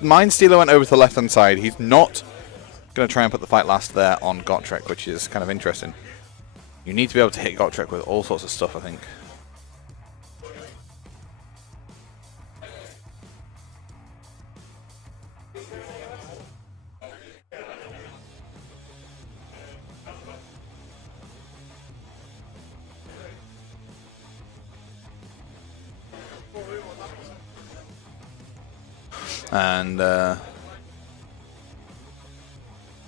Mind Stealer went over to the left-hand side. He's not going to try and put the fight last there on Gotrek, which is kind of interesting. You need to be able to hit Gotrek with all sorts of stuff, I think. And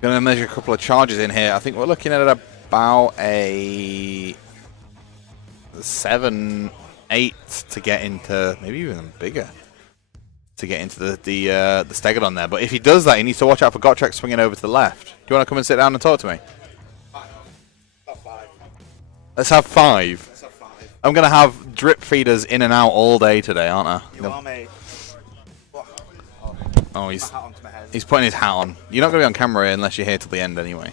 Going to measure a couple of charges in here. I think we're looking at about a 7, 8 to get into, maybe even bigger, to get into the Stegodon there. But if he does that, he needs to watch out for Gotrek swinging over to the left. Do you want to come and sit down and talk to me? About 5. Let's have 5. Let's have 5. I'm going to have drip feeders in and out all day today, aren't I? You are, mate. Oh, My hat onto my head. he's putting his hat on. You're not going to be on camera unless you're here till the end anyway.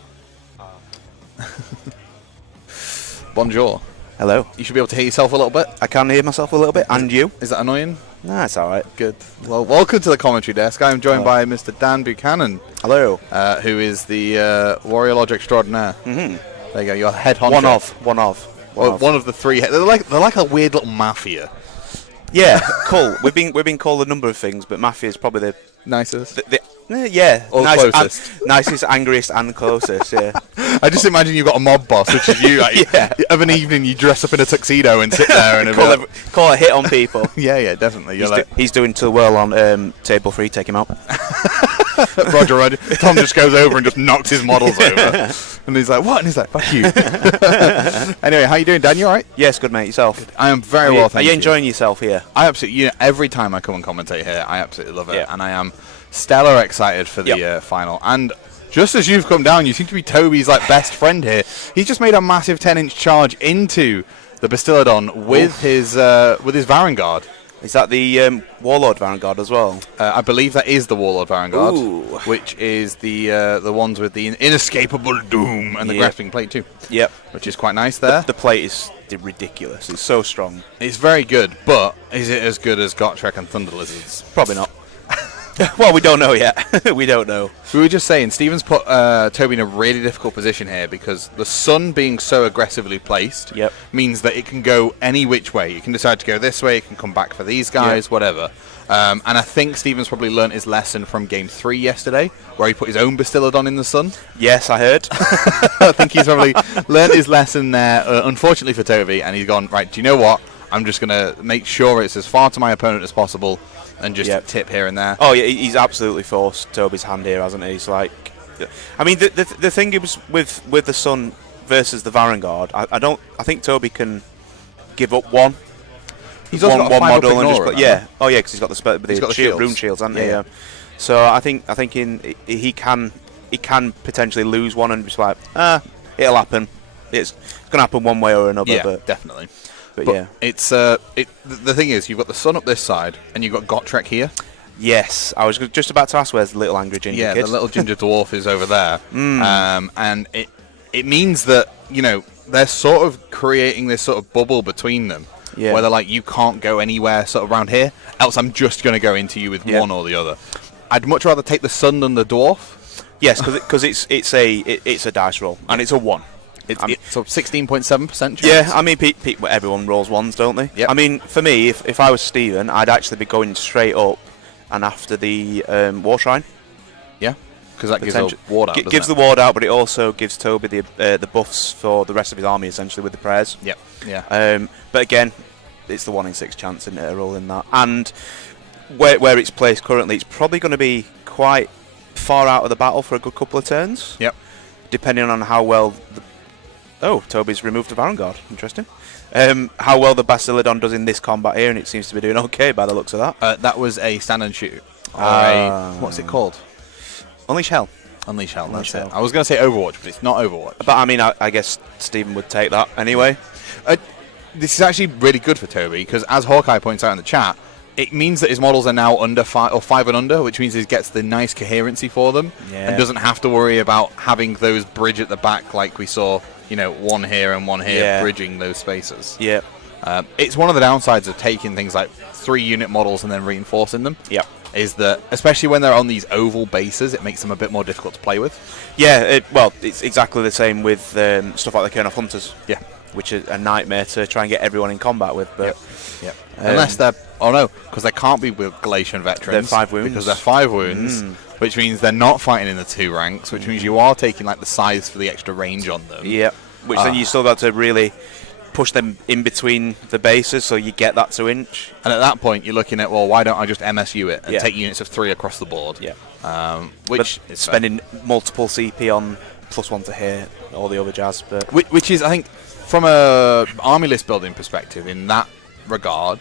Bonjour. Hello. You should be able to hear yourself a little bit. I can hear myself a little bit, and you? Is that annoying? Nah, it's alright. Good. Well, welcome to the commentary desk. I'm joined by Mr. Dan Buchanan, Hello. who is the Warrior Lodge extraordinaire. Mm-hmm. There you go. Your head honcho. One of. One of the 3. They're like a weird little mafia. Yeah, cool. We've been called a number of things, but Mafia is probably the Nicest. yeah, Or closest. nicest, angriest, and closest. Yeah. I just imagine you've got a mob boss, which is you. Like, Yeah. Of an evening, you dress up in a tuxedo and sit there and call a hit on people. yeah, definitely. You're He's doing too well on table 3. Take him out. Roger. Tom just goes over and just knocks his models over, and he's like, "What?" And he's like, "Fuck you." Anyway, how you doing, Dan? You all right? Yes, good mate. Yourself? I am very well, thank you. Are you enjoying yourself here? I absolutely. Every time I come and commentate here, I absolutely love it, Yeah. and I am stellar excited for the final. And just as you've come down, you seem to be Toby's best friend here. He's just made a massive 10-inch charge into the Bastiladon with his Varangard. Is that the Warlord Vanguard as well? I believe that is the Warlord Varangard, Ooh. which is the ones with the inescapable doom and the grasping plate too. Yep. Which is quite nice there. The plate is ridiculous. It's so strong. It's very good, but is it as good as Gotrek and Thunder Lizards? Probably not. Well, we don't know yet. We don't know. We were just saying, Steven's put Toby in a really difficult position here because the sun being so aggressively placed means that it can go any which way. It can decide to go this way, it can come back for these guys, whatever. And I think Steven's probably learnt his lesson from Game 3 yesterday, where he put his own Bastiladon in the sun. Yes, I heard. I think he's probably learnt his lesson there, unfortunately for Toby, and he's gone, right, do you know what? I'm just going to make sure it's as far to my opponent as possible and just tip here and there. Oh, yeah, he's absolutely forced Toby's hand here, hasn't he? He's like... I mean, the thing is with the Sun versus the Varangard, I think Toby can give up one. He's also got a one model and Ignora, just oh yeah, because he's got the shields. rune shields, hasn't he? Yeah. So I think he can potentially lose one and just like it'll happen. It's gonna happen one way or another. Yeah, but definitely. But yeah, it's the thing is you've got the Sun up this side and you've got Gotrek here. Yes, I was just about to ask where's the little angry ginger kid. The little ginger dwarf is over there, and it means that they're sort of creating this sort of bubble between them. Yeah. Where they're like, you can't go anywhere sort of around here, else I'm just going to go into you with one or the other. I'd much rather take the Sun than the Dwarf. Yes, because it's a dice roll, and it's a 1. It's a 16.7% chance. Yeah, I mean, everyone rolls 1s, don't they? Yep. I mean, for me, if I was Steven, I'd actually be going straight up and after the War Shrine. Yeah, because that gives a ward out, gives the ward out, but it also gives Toby the buffs for the rest of his army, essentially, with the prayers. Yep, yeah. But again, it's the 1 in 6 chance, isn't it, a roll in that. And where it's placed currently, it's probably going to be quite far out of the battle for a good couple of turns. Yep. Depending on how well... Toby's removed the Varangard. Interesting. How well the Bastiladon does in this combat here, and it seems to be doing okay by the looks of that. That was a stand and shoot. What's it called? Unleash Hell. Unleash Hell, that's Hell. it. I was going to say Overwatch, but it's not Overwatch. But I mean, I guess Steven would take that anyway. This is actually really good for Toby, because as Hawkeye points out in the chat, it means that his models are now under 5 or 5 and under, which means he gets the nice coherency for them and doesn't have to worry about having those bridge at the back like we saw, one here and one here bridging those spaces. Yeah. It's one of the downsides of taking things like 3-unit models and then reinforcing them. Yeah. Is that, especially when they're on these oval bases, it makes them a bit more difficult to play with. Yeah, it's exactly the same with stuff like the Kernoff Hunters. Yeah. Which is a nightmare to try and get everyone in combat with. But Yep. Unless they're... Oh no, because they can't be with Galatian veterans. They're 5 wounds. Because they're 5 wounds, which means they're not fighting in the 2 ranks, which means you are taking the size for the extra range on them. Yeah. Which then you still got to really push them in between the bases so you get that 2 inch. And at that point, you're looking at, well, why don't I just MSU it and take units of 3 across the board? Yeah. which but is spending multiple CP on +1 to hit, all the other jazz. But which is, I think, from a army list building perspective, in that regard,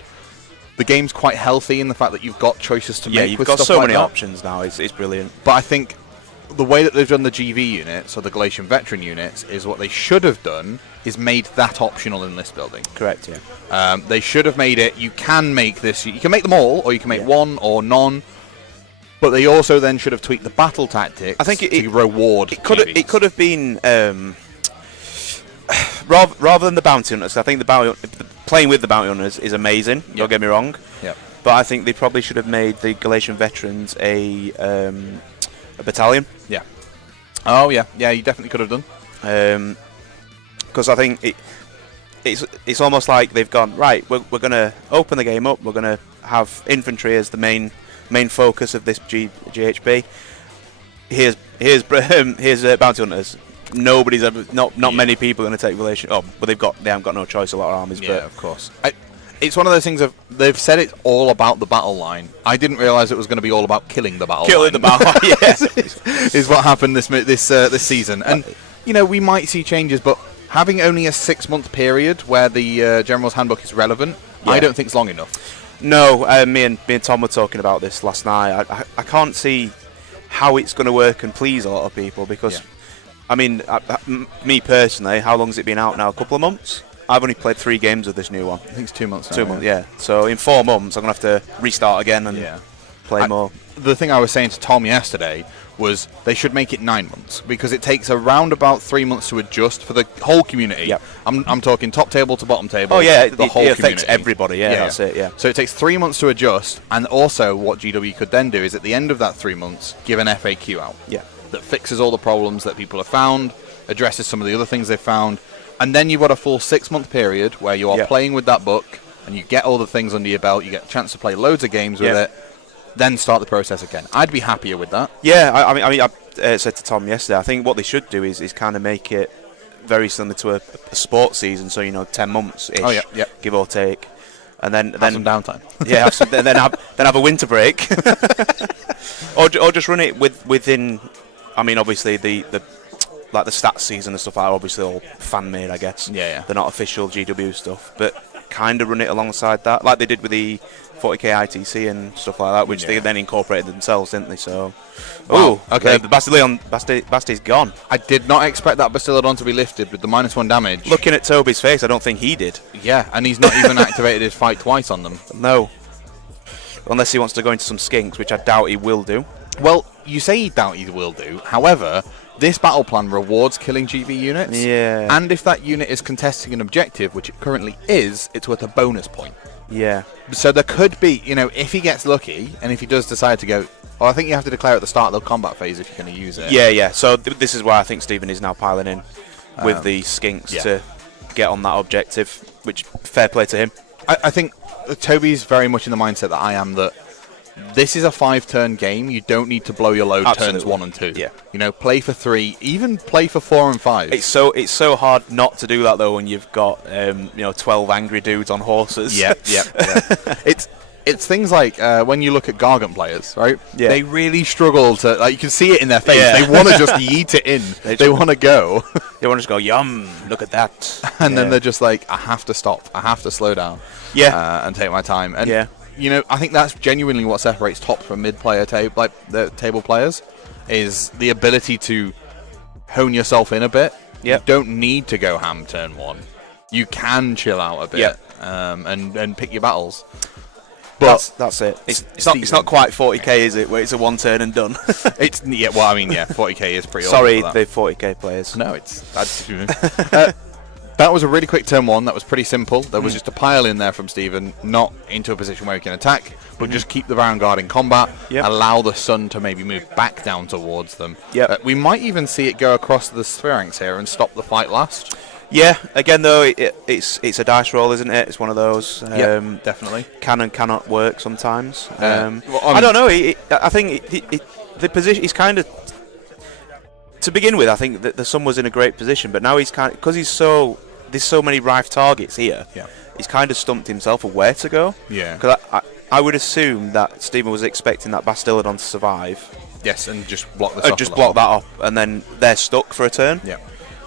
the game's quite healthy in the fact that you've got choices to make. you've with got stuff so like many that. options now. It's brilliant. But I think the way that they've done the GV units, or the Galatian veteran units, is what they should have done is made that optional in list building. Correct. Yeah. They should have made it. You can make this. You can make them all, or you can make one or none. But they also then should have tweaked the battle tactics. I think to reward. It could have been rather than the bounty hunters. I think playing with the bounty hunters is amazing. Don't get me wrong. Yeah. But I think they probably should have made the Galatian veterans a battalion. Yeah. Oh yeah, yeah. You definitely could have done. Because I think it's almost like they've gone right. We're going to open the game up. We're going to have infantry as the main focus of this GHB. Here's bounty hunters. Nobody's ever not many people are going to take relation. Oh, but they haven't got no choice. A lot of armies. Yeah, but of course. It's one of those things of they've said it's all about the battle line. I didn't realise it was going to be all about killing the battle line. Killing the battle line, yes. is what happened this season. And we might see changes, but having only a 6-month period where the General's Handbook is relevant, I don't think it's long enough. No, me and Tom were talking about this last night. I can't see how it's going to work and please a lot of people because, I mean, me personally, how long has it been out now? A couple of months? I've only played 3 games of this new one. I think it's 2 months now. 2 months, yeah. So in 4 months, I'm going to have to restart again and play more. The thing I was saying to Tom yesterday was they should make it 9 months because it takes around about 3 months to adjust for the whole community. Yep. I'm talking top table to bottom table. Oh yeah, the whole it affects community. everybody. Yeah, that's it. Yeah. So it takes 3 months to adjust, and also what GW could then do is at the end of that 3 months give an FAQ out. Yeah. That fixes all the problems that people have found, addresses some of the other things they've found, and then you've got a full 6-month period where you are playing with that book, and you get all the things under your belt. You get a chance to play loads of games with it. Then start the process again. I'd be happier with that. Yeah, I mean, I said to Tom yesterday. I think what they should do is kind of make it very similar to a sports season. So 10 months ish, give or take, and then some downtime. Yeah, then have a winter break, or just run it within. I mean, obviously the stats season and stuff are obviously all fan made, I guess. Yeah. They're not official GW stuff, but kind of run it alongside that, like they did with the 40k ITC and stuff like that, which they then incorporated themselves, didn't they? So, okay, the Bastille's gone. I did not expect that Bastillodon to be lifted with the -1 damage. Looking at Toby's face, I don't think he did. Yeah, and he's not even activated his fight twice on them. No, unless he wants to go into some skinks, which I doubt he will do. Well, you say you doubt he will do. However, this battle plan rewards killing GV units. Yeah. And if that unit is contesting an objective, which it currently is, it's worth a bonus point. Yeah. So there could be, if he gets lucky, and if he does decide to go, I think you have to declare at the start of the combat phase if you're going to use it. Yeah. So this is why I think Stephen is now piling in with the skinks to get on that objective, which fair play to him. I think Toby's very much in the mindset that I am, that this is a 5-turn game. You don't need to blow your load turns 1 and 2. Yeah. Play for 3, even play for 4 and 5. It's so hard not to do that though when you've got 12 angry dudes on horses. Yeah. It's things like when you look at Gargant players, right? Yeah. They really struggle to, you can see it in their face. They want to just yeet it in. They want to go. They want to just go, yum, look at that. And then they're just like, I have to stop. I have to slow down. Yeah. And take my time. And I think that's genuinely what separates top from mid-player the table players, is the ability to hone yourself in a bit. You don't need to go ham turn 1. You can chill out a bit and pick your battles. But that's it. It's not quite 40k, is it? Where it's a 1 turn and done. 40k is pretty. Sorry, old for the 40k players. No, that was a really quick turn 1. That was pretty simple. There was just a pile in there from Stephen, not into a position where he can attack, but just keep the Vanguard in combat, allow the sun to maybe move back down towards them. We might even see it go across the Spheranx here and stop the fight last. Yeah, again though, it's a dice roll, isn't it? It's one of those. Definitely. Can and cannot work sometimes. I don't know. I think the position is kind of. To begin with, I think that the Sun was in a great position, but now he's kind of, because there's so many rife targets here. He's kind of stumped himself of where to go. Yeah. Because I would assume that Stephen was expecting that Bastillodon to survive. Yes, and just block this off. Just block that up, and then they're stuck for a turn. Yeah.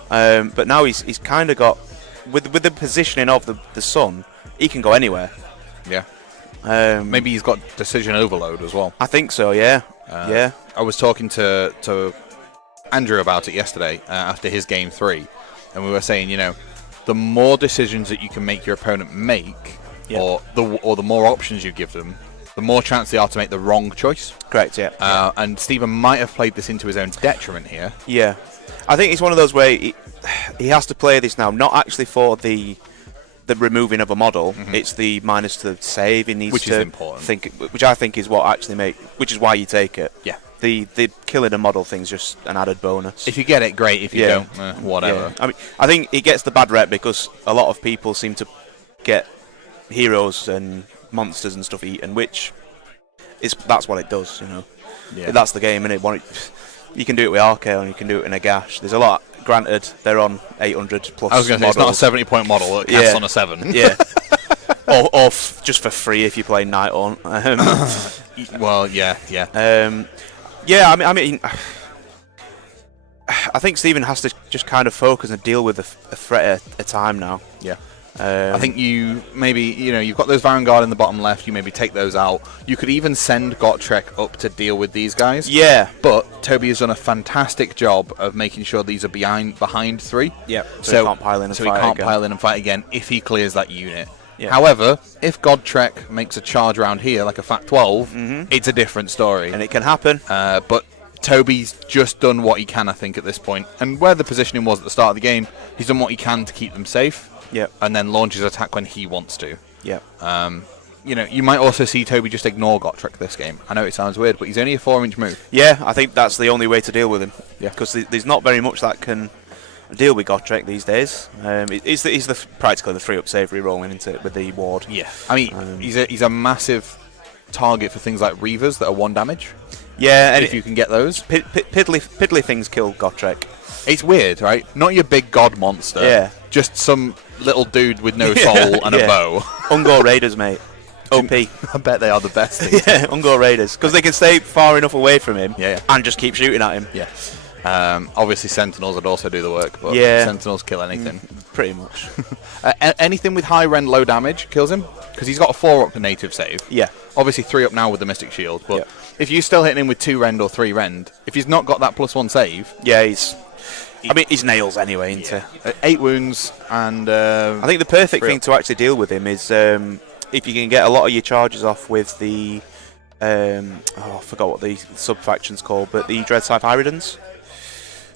But now he's kind of got, with the positioning of the sun, he can go anywhere. Yeah. Maybe Maybe he's got decision overload as well. I think so. Yeah. Yeah. I was talking to Andrew about it yesterday after his game 3, and we were saying, the more decisions that you can make your opponent make, Yeah. or the more options you give them, the more chance they are to make the wrong choice. Correct. Yeah. And Stephen might have played this into his own detriment here. Yeah. I think it's one of those where he has to play this now, not actually for the removing of a model. It's the minus to save. He needs Which to is important. which I think is what actually which is why you take it. Yeah. The killing a model thing's just an added bonus. If you get it, great. If you Yeah. don't, whatever. Yeah. I think it gets the bad rep because a lot of people seem to get heroes and monsters and stuff eaten, which that's what it does. Yeah. That's the game, innit? You can do it with Archaeo and you can do it in a gash. There's a lot. Granted, they're on 800 plus. I was going to say, it's not a 70-point model that casts on a 7. Yeah. or just for free if you play Night On. Well, yeah. Yeah, I mean, I think Stephen has to just kind of focus and deal with a threat at a time now. Yeah. I think you've got those Vanguard in the bottom left. You maybe take those out. You could even send Gotrek up to deal with these guys. Yeah. But Toby has done a fantastic job of making sure these are behind 3. Yeah. So he can't pile in and so fight he can't again. pile in and fight again if he clears that unit. Yeah. However, if Godtrek makes a charge around here like a Fat 12, it's a different story. And it can happen. But Toby's just done what he can, I think, at this point. And where the positioning was at the start of the game, he's done what he can to keep them safe. Yep. And then launches attack when he wants to. Yeah. You might also see Toby just ignore Gotrek this game. I know it sounds weird, but he's only a 4-inch move. Yeah, I think that's the only way to deal with him. Yeah. Because there's not very much that can deal with Gotrek these days. He's practically the 3-up save re-rolling into it with the ward. Yeah. I mean, he's a massive target for things like Reavers that are 1 damage. Yeah, and if you can get those. Piddly things kill Gotrek. It's weird, right? Not your big god monster. Yeah. Just some little dude with no soul and a bow. Ungor Raiders, mate. OP. I bet they are the best things. Yeah, Ungor Raiders. Because they can stay far enough away from him and just keep shooting at him. Yeah. Obviously, Sentinels would also do the work, but Sentinels kill anything. Pretty much. Anything with high rend, low damage kills him, because he's got a 4-up native save. Yeah. Obviously, 3-up now with the Mystic Shield, but if you're still hitting him with 2 rend or 3 rend, if he's not got that +1 save... Yeah, he's nails anyway, isn't he? 8 wounds, and... I think the perfect thing to actually deal with him is if you can get a lot of your charges off with the... I forgot what the sub-faction's called, but the Dreadscythe Hyridans.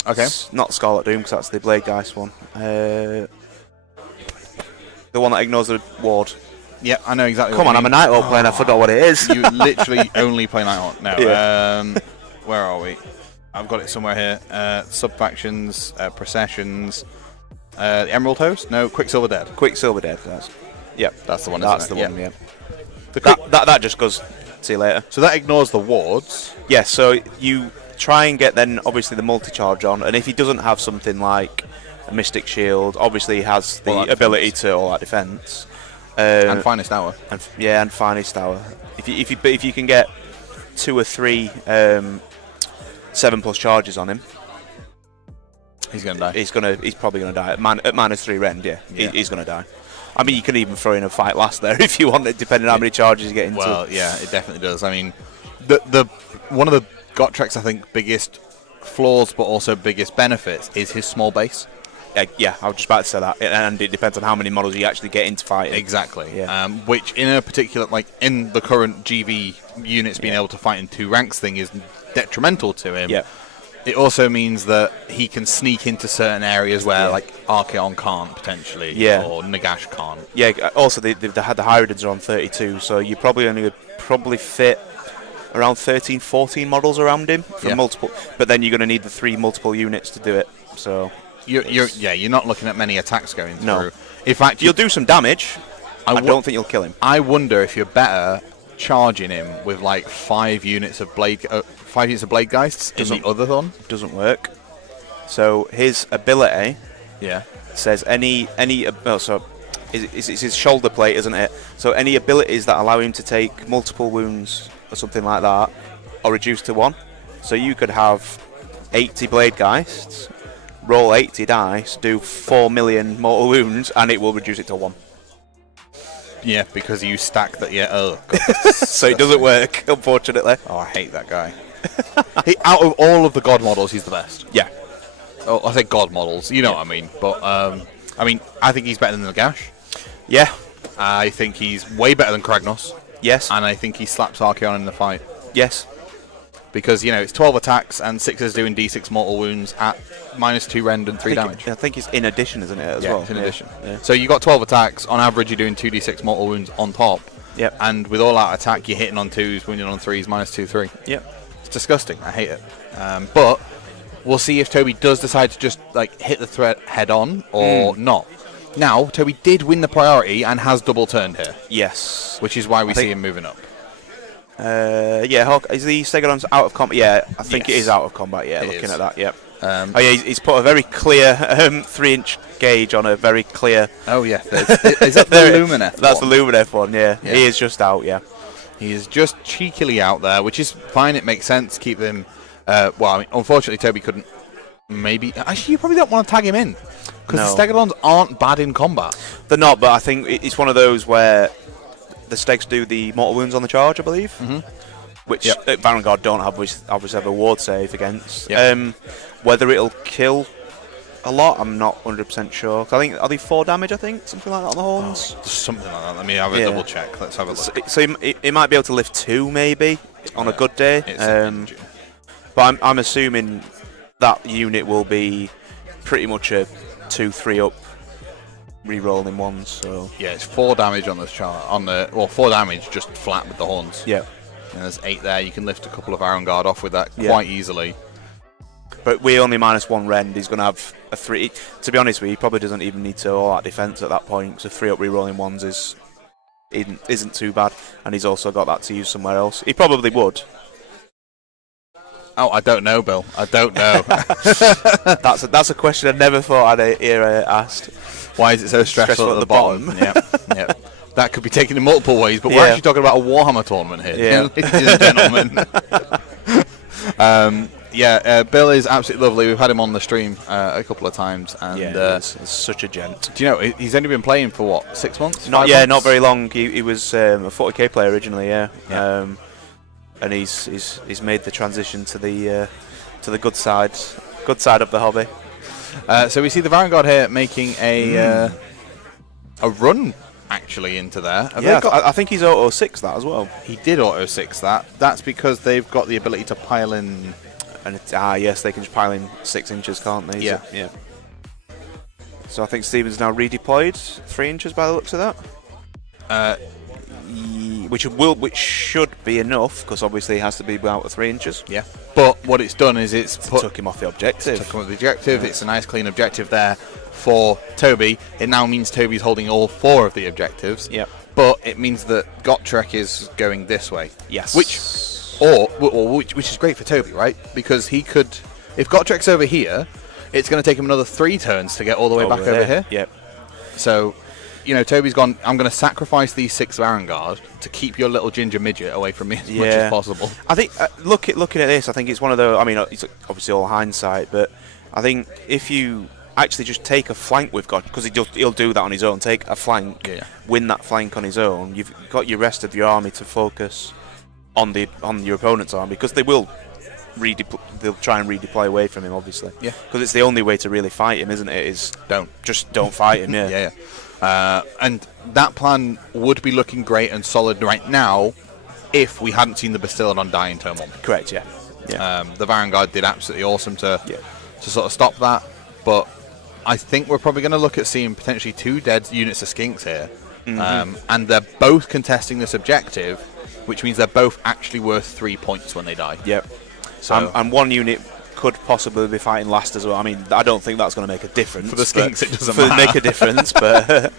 Okay. Not Scarlet Doom, because that's the Blade Geist one. The one that ignores the ward. Yeah, I know exactly Come what on, you I'm mean. a Night Orc player and I forgot what it is. You literally only play Night Orc. No. Yeah. Where are we? I've got it somewhere here. Sub-factions, processions, Emerald Host? No, Quicksilver Dead. Quicksilver Dead. That's the one. That's isn't the it? one. Yeah. The That just goes. See you later. So that ignores the wards. Yeah. So you try and get then obviously the multi-charge on, and if he doesn't have something like a Mystic Shield, obviously he has the ability to all that defense. And Finest Hour. And Finest Hour. If you can get 2 or 3 7+ charges on him, he's gonna die. He's probably gonna die at -3 rend. Yeah. He's gonna die. I mean, you can even throw in a fight last there if you want it, depending on how many charges you get into. Well, yeah, it definitely does. I mean, the one of the Gottrek's, I think, biggest flaws but also biggest benefits is his small base. Yeah, I was just about to say that, and it depends on how many models you actually get into fighting. Exactly. Yeah. Which, in a particular, like in the current GV units, being able to fight in 2 ranks thing is detrimental to him. Yeah. It also means that he can sneak into certain areas where, like, Archaeon can't potentially, or Nagash can't. Yeah. Also, they had the Hyridans are on 32, so you probably fit around 13, 14 models around him for multiple. But then you're going to need the 3 multiple units to do it. So. You're not looking at many attacks going through. No. In fact, you'll do some damage. I don't think you'll kill him. I wonder if you're better charging him with like 5 units of blade geists in the other one. Doesn't work. So his ability, says it's his shoulder plate, isn't it? So any abilities that allow him to take multiple wounds or something like that are reduced to 1. So you could have 80 Blade Geists, roll 80 dice, do 4 million mortal wounds, and it will reduce it to 1. Yeah, because you stack that. Yeah. Oh. God, So it doesn't work, unfortunately. Oh, I hate that guy. Out of all of the god models, he's the best. Yeah. Oh, I say god models. You know what I mean. But I think he's better than Nagash. Yeah. I think he's way better than Kragnos, Yes. and I think he slaps Archeon in the fight. Yes. Because, it's 12 attacks and 6 is doing d6 mortal wounds at -2 rend and 3 damage. I think it's in addition, isn't it, as well? It's in addition. Yeah. So you got 12 attacks. On average, you're doing 2d6 mortal wounds on top. Yep. And with all out attack, you're hitting on 2s, wounding on 3s, -2, 3. Yep. It's disgusting. I hate it. But we'll see if Toby does decide to just hit the threat head on or not. Now, Toby did win the priority and has double turned here, Yes. which is why we see him moving up. Hawk, is the Stegodon's out of combat? Yeah, I think it Yes. is out of combat. Yeah, It looking is. at that. Yep. Um, He's put a very clear 3-inch gauge on a very clear. Oh yeah, is that the Lumineth? That's one? the Lumineth one. Yeah. Yeah. He is just out. Yeah. He is just cheekily out there, which is fine. It makes sense. Keep him. Unfortunately, Toby couldn't. Maybe actually, you probably don't want to tag him in because No. the Stegodons aren't bad in combat. They're not, but I think it's one of those where the Stegs do the mortal wounds on the charge, I believe. Mm-hmm. Which Vanguard don't obviously have a ward save against. Yep. Whether it'll kill a lot, I'm not 100% sure. 'Cause I think, are they 4 damage, I think? Something like that on the horns? Something like that. Let me have a double check. Let's have a look. So he might be able to lift 2 maybe on a good day. It's an engine. But I'm assuming that unit will be pretty much a 2-3 up re-rolling ones. So Yeah, it's 4 damage on this chart. 4 damage just flat with the horns. yeah. And there's 8 there. You can lift a couple of Iron Guard off with that Yeah. quite easily. But we only -1 rend. He's going to have a 3. To be honest with you, he probably doesn't even need to all that defense at that point. So 3 up re-rolling ones isn't too bad, and he's also got that to use somewhere else. He probably would. Oh, I don't know, Bill. I don't know. That's a question I never thought I'd hear asked. Why is it so stressful at the bottom? Yep. That could be taken in multiple ways, but we're actually talking about a Warhammer tournament here, ladies and gentlemen. Bill is absolutely lovely. We've had him on the stream a couple of times, and he's such a gent. do you know he's only been playing for what, 6 months? Not 5 months? not very long. He was a 40k player originally, and he's made the transition to the good side of the hobby. So we see the Vanguard here making a run actually into there. I think he's auto 6 that as well. He did auto 6 that. That's because they've got the ability to pile in. And yes, they can just pile in 6 inches, can't they? Yeah. Yeah. So I think Steven's now redeployed 3 inches by the looks of that. Which should be enough, because obviously he has to be out of 3 inches. Yeah. But what it's done is it's Took him off the objective. Took him off the objective. Yeah. It's a nice clean objective there for Toby. It now means Toby's holding all 4 of the objectives. Yeah. But it means that Gotrek is going this way. Yes. Which is great for Toby, right? Because he could, if Gotrek's over here, it's going to take him another 3 turns to get all the way back over here. Yep. So, Toby's gone, I'm going to sacrifice these 6 Varangard to keep your little ginger midget away from me as much as possible. I think, looking at this, I think it's one of those, I mean, it's obviously all hindsight, but I think if you actually just take a flank with God, because he'll do that on his own, take a flank, win that flank on his own, you've got your rest of your army to focus on your opponent's army, because they'll try and redeploy away from him, obviously. Yeah. Because it's the only way to really fight him, isn't it? Is don't fight him. Yeah. And that plan would be looking great and solid right now if we hadn't seen the Bastiladon die in turn 1. Correct. Yeah. The Vanguard did absolutely awesome to sort of stop that, but I think we're probably going to look at seeing potentially 2 dead units of Skinks here, and they're both contesting this objective, which means they're both actually worth 3 points when they die. Yep. So and one unit could possibly be fighting last as well. I mean, I don't think that's going to make a difference. For the Skinks, it doesn't matter. Make a difference, but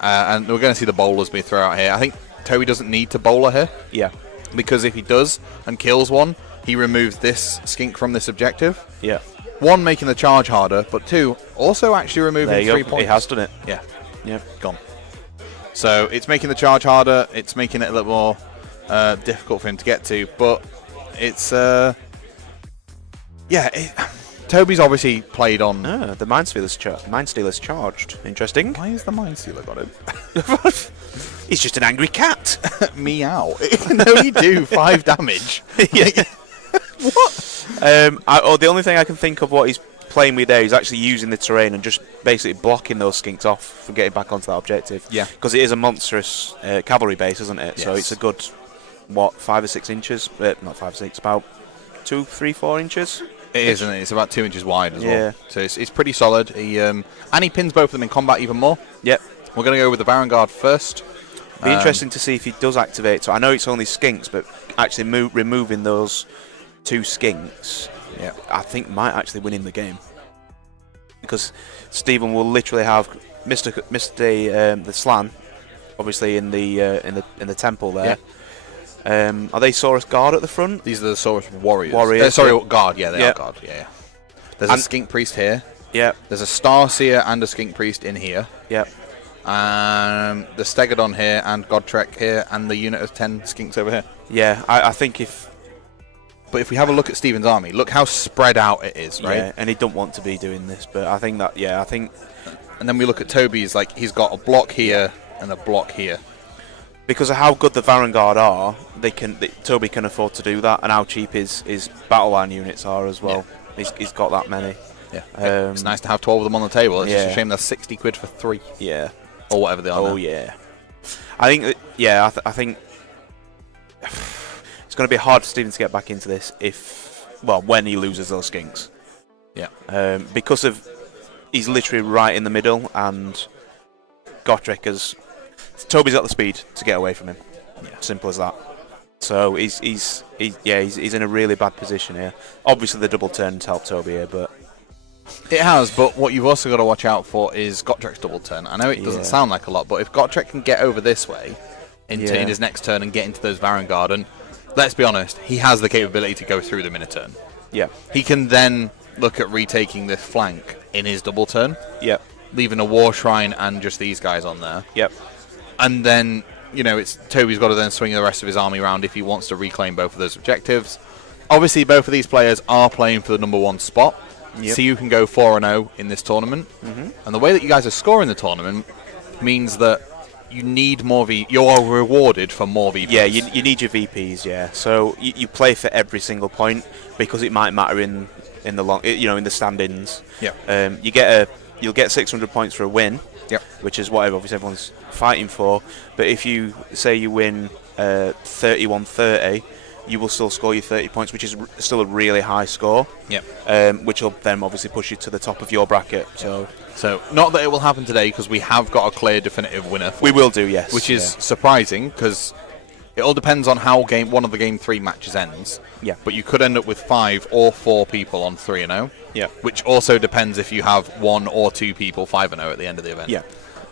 and we're going to see the bowlers be thrown out here. I think Toby doesn't need to bowler here. Yeah. Because if he does and kills one, he removes this Skink from this objective. Yeah. 1, making the charge harder, but 2, also actually removing 3 points. He has done it. Yeah. Yeah. Gone. So it's making the charge harder, it's making it a little more difficult for him to get to, but It's Toby's obviously played on. The Mind Stealer's charged. Interesting. Why is the Mind Stealer got him? He's just an angry cat. Meow. It can only do 5 damage. Yeah. What? The only thing I can think of what he's playing with there is actually using the terrain and just basically blocking those skinks off from getting back onto that objective. Yeah. Because it is a monstrous cavalry base, isn't it? Yes. So it's a good, 5 or 6 inches? Not 5 or 6, about 2, 3, 4 inches. It is, isn't it? It's about 2 inches wide as Yeah. well. So it's pretty solid. He pins both of them in combat even more. Yep. We're going to go with the Baron Guard first. Be interesting to see if he does activate. So I know it's only skinks, but actually removing those 2 skinks, Yeah. I think might actually win him the game. Because Stephen will literally have missed the slan, obviously in the temple there. Are they Saurus Guard at the front? These are the Saurus Warriors. Warriors, Guard. Yeah, they Yeah. are Guard. Yeah. There's a Skink Priest here. Yep. There's a Starseer and a Skink Priest in here. Yep. The Stegodon here and Godtrek here and the unit of 10 Skinks over here. Yeah, I think if... But if we have a look at Stephen's army, look how spread out it is, right? Yeah, and he don't want to be doing this, but I think that... Yeah, I think... And then we look at Toby's, like, he's got a block here and a block here. Because of how good the Varangard are, Toby can afford to do that, and how cheap his battle line units are as well. Yeah. He's got that many. Yeah, it's nice to have 12 of them on the table. It's just yeah. a shame they're 60 quid for 3. Yeah. Or whatever they are. Oh, now. yeah. I think, I think it's going to be hard for Stephen to get back into this when he loses those skinks. Yeah. Because of, he's literally right in the middle, and Gotrek Toby's got the speed to get away from him. Yeah. Simple as that. So he's in a really bad position here. Obviously the double turns help Toby here, but it has. But what you've also got to watch out for is Gottrek's double turn. I know it doesn't sound like a lot, but if Gottrek can get over this way in his next turn and get into those Varangard, and let's be honest, he has the capability to go through them in a turn. Yeah. He can then look at retaking this flank in his double turn. Yep. Leaving a War Shrine and just these guys on there. Yep. And then, Toby's got to then swing the rest of his army around if he wants to reclaim both of those objectives. Obviously, both of these players are playing for the number 1 spot. Yep. So you can go 4-0 in this tournament. Mm-hmm. And the way that you guys are scoring the tournament means that you need more you are rewarded for more VPs. Yeah, you need your VPs, yeah. So you play for every single point because it might matter in the long, in the standings. Yeah. You'll get 600 points for a win. Yep. Which is what obviously everyone's fighting for. But if you say you win 31-30, you will still score your 30 points, which is still a really high score. Yep. Which will then obviously push you to the top of your bracket. So not that it will happen today because we have got a clear definitive winner. We will do, yes. Which is surprising because it all depends on how one of the game 3 matches ends. Yeah. But you could end up with 5 or 4 people on 3-0. Yeah. Which also depends if you have 1 or 2 people 5-0 at the end of the event. Yeah.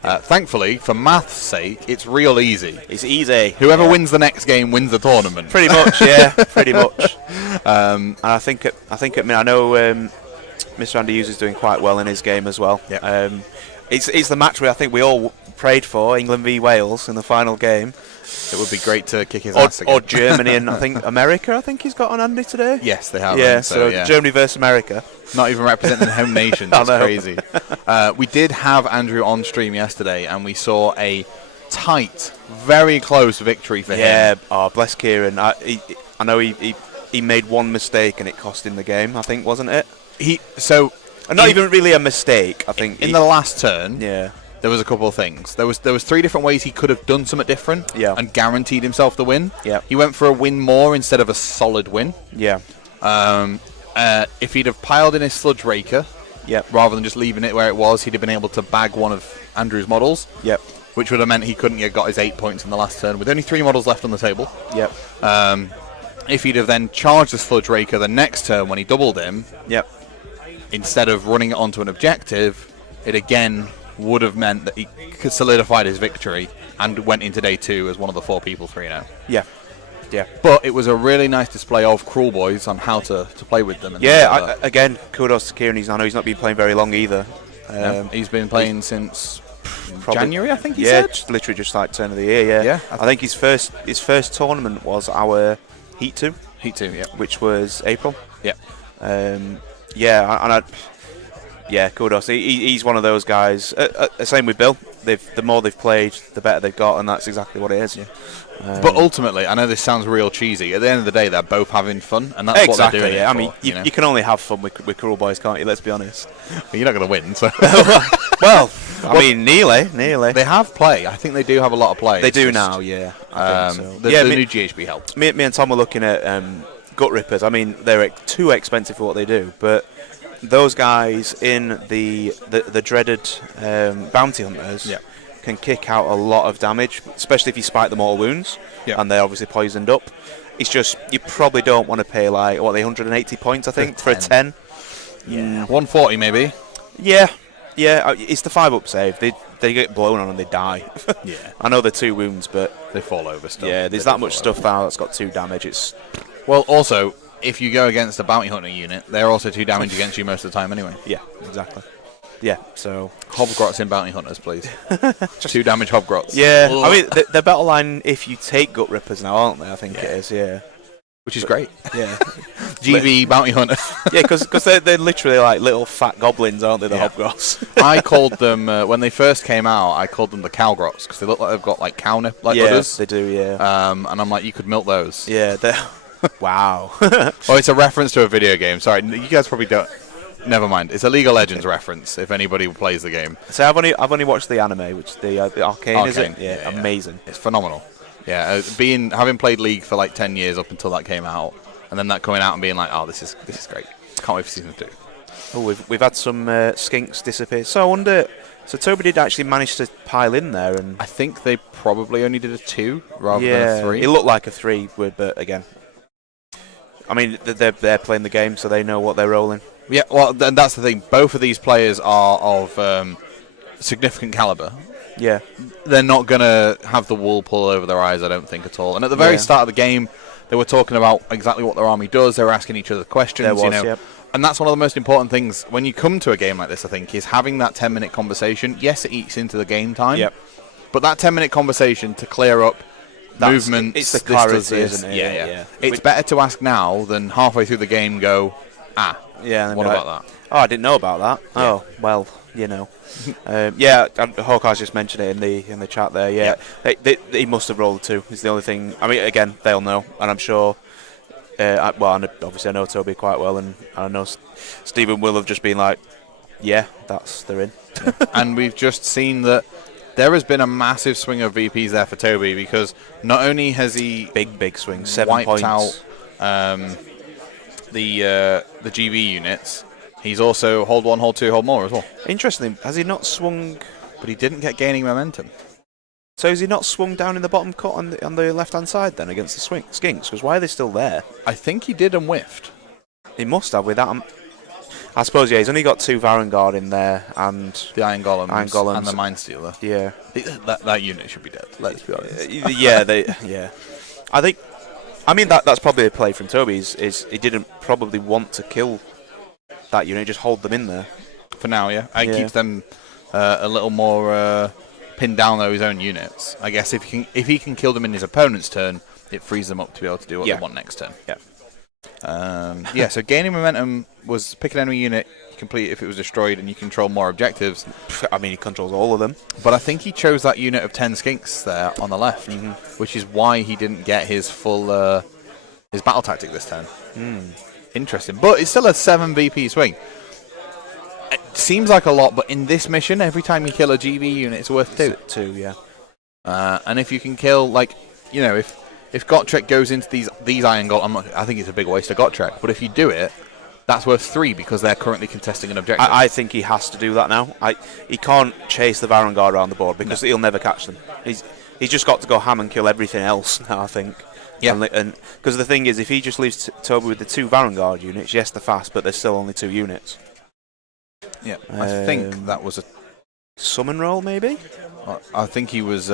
Thankfully, for math's sake, it's real easzy. It's easy. Whoever wins the next game wins the tournament. Pretty much, yeah. Pretty much. And I think I know Mr. Andy Hughes is doing quite well in his game as well. Yeah. It's the match where I think we all prayed for, England v Wales in the final game. It would be great to kick his ass again. Or Germany and I think America. I think he's got on Andy today. Yes, they have. Yeah. So Germany versus America. Not even representing the home nation. That's crazy. We did have Andrew on stream yesterday, and we saw a tight, very close victory for him. Yeah. Oh, bless Kieran. I know he made one mistake and it cost him the game. I think, wasn't it? Not even really a mistake. I think in the last turn. Yeah. There was a couple of things. There was 3 different ways he could have done something different and guaranteed himself the win. Yeah. He went for a win more instead of a solid win. Yeah. If he'd have piled in his Sludge Raker, rather than just leaving it where it was, he'd have been able to bag one of Andrew's models. Yep. Which would have meant he couldn't have got his 8 points in the last turn with only 3 models left on the table. Yep. If he'd have then charged the Sludge Raker the next turn when he doubled him, instead of running it onto an objective, it again would have meant that he could solidified his victory and went into day 2 as one of the 4 people 3-0. Yeah. Yeah. But it was a really nice display of Cruel Boys on how to play with them. And again, kudos to Kieran. I know he's not been playing very long either. He's been playing since January, I think he said. Literally just like turn of the year. Yeah. I think his first tournament was our Heat 2, Heat 2, yeah. which was April. Yeah. Kudos. He's one of those guys. Same with Bill. The more they've played, the better they've got, and that's exactly what it is. Yeah. But ultimately, I know this sounds real cheesy. At the end of the day, they're both having fun, and that's Exactly. what they're doing. Yeah. It I mean, for, you can only have fun with Cruel Boys, can't you? Let's be honest. But you're not going to win. So Well, I mean, nearly. they have play. I think they do have a lot of play. They It's do just, now. Yeah. I think so. The new GHB helped. Me and Tom were looking at Gut Rippers. I mean, they're too expensive for what they do, but those guys in the dreaded bounty hunters can kick out a lot of damage, especially if you spike the mortal wounds, and they're obviously poisoned up. It's just you probably don't want to pay like 180 points, I think, for a 10. Yeah, 140 maybe. Yeah. It's the 5-up save. They get blown on and they die. Yeah, I know they're 2 wounds, but they fall over still. yeah, there's that much stuff now that's got 2 damage. It's Well, also, if you go against a bounty hunter unit, they're also 2 damage against you most of the time anyway. yeah, exactly. Yeah, so Hobgrots in bounty hunters, please. 2 damage Hobgrots. yeah, Ugh. I mean the battle line if you take Gut Rippers now, aren't they? I think it is. Yeah, Which is great. yeah, GB bounty hunter. yeah, because they're literally like little fat goblins, aren't they? The Hobgrots. I called them when they first came out. I called them the Cowgrots because they look like they've got like cow like yeah, udders. they do. Yeah, And I'm like, you could milk those. yeah. Wow. Oh, it's a reference to a video game. Sorry, you guys probably don't. Never mind. It's a League of Legends reference. If anybody plays the game, So I've only watched the anime, which the Arcane, is it? Arcane, Yeah, yeah. amazing. it's phenomenal. Yeah, having played League for like 10 years up until that came out, and then that coming out and being like, oh, this is great. Can't wait for season 2. Oh, we've had some skinks disappear. So I wonder. So Toby did actually manage to pile in there, and I think they probably only did a 2 rather than a 3. it looked like a 3, but again, I mean they're playing the game, so they know what they're rolling. Yeah, well, then that's the thing. Both of these players are of significant caliber. Yeah, They're not going to have the wool pull over their eyes, I don't think, at all. And at the very start of the game, they were talking about exactly what their army does. They were asking each other questions. There was, you know. yep. And that's one of the most important things when you come to a game like this, I think, is having that 10-minute conversation. Yes, it eats into the game time. Yep. But that 10-minute conversation to clear up movements. It's the this does clarity, this. isn't it? Yeah. It's better to ask now than halfway through the game go, Yeah. what about that? Oh, I didn't know about that. Yeah. Oh, well, you know. Hawkeye's just mentioned it in the chat there. Yeah, he must have rolled a 2. It's the only thing. I mean, again, they'll know, and I'm sure. Obviously I know Toby quite well, and I know Stephen will have just been like, yeah, they're in. And we've just seen that there has been a massive swing of VPs there for Toby, because not only has he Big swing, 7 wiped points. out the GB units, he's also hold 1, hold 2, hold more as well. Interestingly, has he not swung? But he didn't get gaining momentum. So has he not swung down in the bottom cut on the left hand side then against the skinks? Because why are they still there? I think he did and whiffed. He must have with that. I suppose, yeah, he's only got 2 Varangard in there and The Iron Golems, Golems. and the Mind Stealer. yeah, That unit should be dead, let's be honest. yeah. I mean that's probably a play from Toby. Is he didn't probably want to kill that unit, just hold them in there. For now, yeah. It Yeah. keeps them a little more pinned down though his own units. I guess if he can kill them in his opponent's turn, it frees them up to be able to do what they want next turn. Yeah. So gaining momentum was pick an enemy unit, you complete if it was destroyed, and you control more objectives. I mean, he controls all of them. But I think he chose that unit of 10 skinks there on the left, which is why he didn't get his full his battle tactic this turn. Interesting. But it's still a 7 VP swing. It seems like a lot, but in this mission, every time you kill a GB unit, it's worth 2. 2, yeah. And if you can kill, like, you know, if Gotrek goes into these Iron Golem, I think it's a big waste of Gotrek, but if you do it, that's worth 3 because they're currently contesting an objective. I think he has to do that now. He can't chase the Varangard around the board because he'll never catch them. He's just got to go ham and kill everything else now, I think. Yeah. And because the thing is, if he just leaves Toby with the 2 Varangard units, yes, they're fast, but there's still only 2 units. Yeah, I think that was a summon roll, maybe? I think he was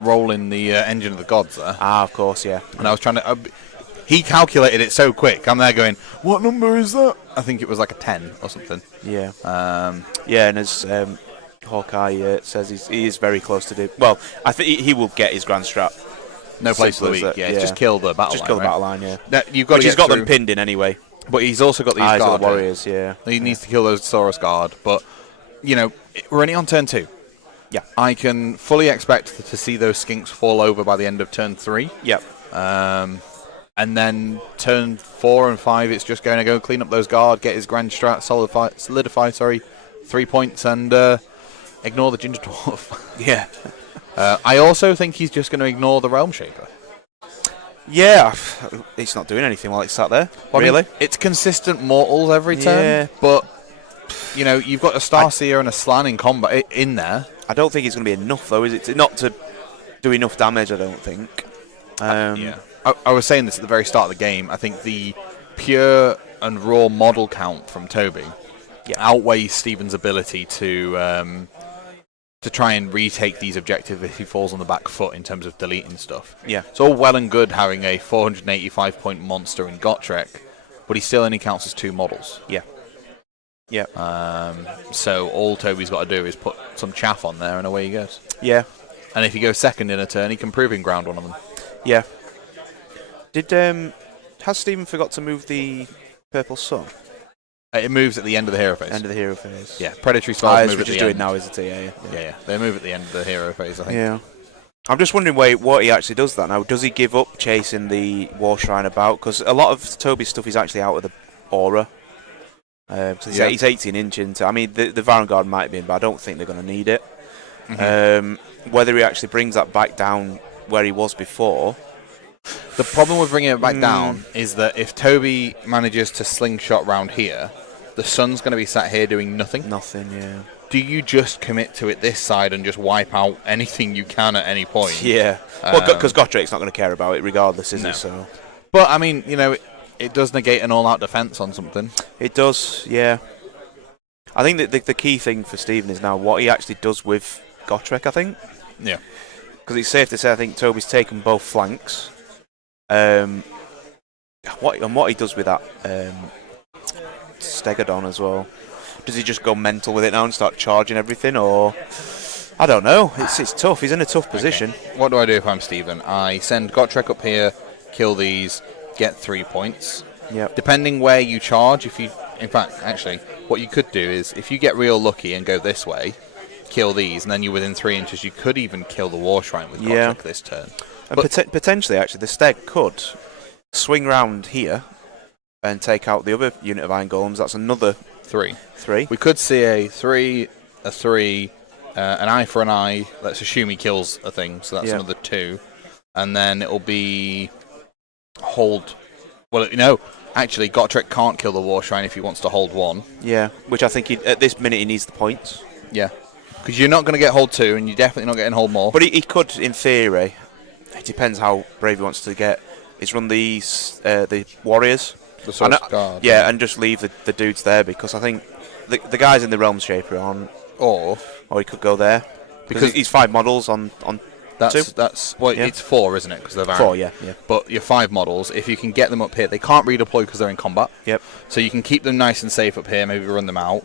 rolling the Engine of the Gods there. Ah, of course, yeah. And I was trying to... he calculated it so quick. I'm there going, what number is that? I think it was like a 10 or something. Yeah. Yeah, and as Hawkeye says, he is very close to do... Well, I think he will get his Grand Strap No place for the weak. Yeah, just kill the battle line. Just kill the battle line. Yeah. Now, you've got Which to he's got them pinned in anyway. But he's also got these Eyes of guard the warriors. Yeah. He needs to kill those Saurus guard. But we're only on turn 2. Yeah. I can fully expect to see those skinks fall over by the end of turn 3. Yep. And then turn 4 and 5, it's just going to go clean up those guard, get his grand strat, solidify 3 points, and ignore the Ginger Dwarf. Yeah. I also think he's just going to ignore the Realm Shaper. Yeah, he's not doing anything while he's sat there. Well, really? I mean, it's consistent mortals every turn, Yeah. but you've got a Starseer and a Slan in combat in there. I don't think it's going to be enough, though, is it? Not to do enough damage, I don't think. Yeah. I was saying this at the very start of the game. I think the pure and raw model count from Toby outweighs Stephen's ability to try and retake these objectives if he falls on the back foot in terms of deleting stuff. Yeah. It's all well and good having a 485-point monster in Gotrek, but he still only counts as 2 models. Yeah. Yeah. So all Toby's got to do is put some chaff on there and away he goes. Yeah. And if he goes second in a turn, he can proving ground one of them. Yeah. Has Stephen forgot to move the Purple Sun? It moves at the end of the hero phase. End of the hero phase. Yeah, predatory spells move at the doing end. now, isn't it? Yeah, they move at the end of the hero phase, I think. Yeah. I'm just wondering what he actually does that now. Does he give up chasing the War Shrine about? Because a lot of Toby's stuff is actually out of the aura. So he's 18 inch into. I mean, the Vanguard might be in, but I don't think they're going to need it. Mm-hmm. Whether he actually brings that back down where he was before. The problem with bringing it back down is that if Toby manages to slingshot round here, the sun's going to be sat here doing nothing. Nothing, yeah. Do you just commit to it this side and just wipe out anything you can at any point? Yeah. Well, because Gotrake's not going to care about it regardless, is no. he? So. But, I mean, it does negate an all-out defense on something. It does, yeah. I think that the key thing for Stephen is now what he actually does with Gotrek, I think. Yeah. Because it's safe to say I think Toby's taken both flanks. What he does with that Stegodon as well. Does he just go mental with it now and start charging everything, or I don't know. It's tough. He's in a tough position. Okay. What do I do if I'm Stephen? I send Gotrek up here, kill these, get 3 points. Yep. Depending where you charge, in fact, actually, what you could do is if you get real lucky and go this way, kill these, and then you're within 3 inches, you could even kill the War Shrine with Gotrek this turn. And potentially, actually, the Steg could swing round here and take out the other unit of Iron Golems. That's another 3. We could see a 3, an eye for an eye. Let's assume he kills a thing, so that's another 2. And then it'll be hold. Well, actually, Gotrek can't kill the War Shrine if he wants to hold 1. Yeah, which I think at this minute he needs the points. Yeah, because you're not going to get hold 2, and you're definitely not getting hold more. But he could, in theory. It depends how brave he wants to get. Is run the warriors, the Source Guard. Yeah, and just leave the dudes there because I think the guys in the Realm Shaper are on. Or he could go there because he's 5 models on. That's it's 4, isn't it? Because they're 4, yeah. But your 5 models, if you can get them up here, they can't redeploy because they're in combat. Yep. So you can keep them nice and safe up here. Maybe run them out.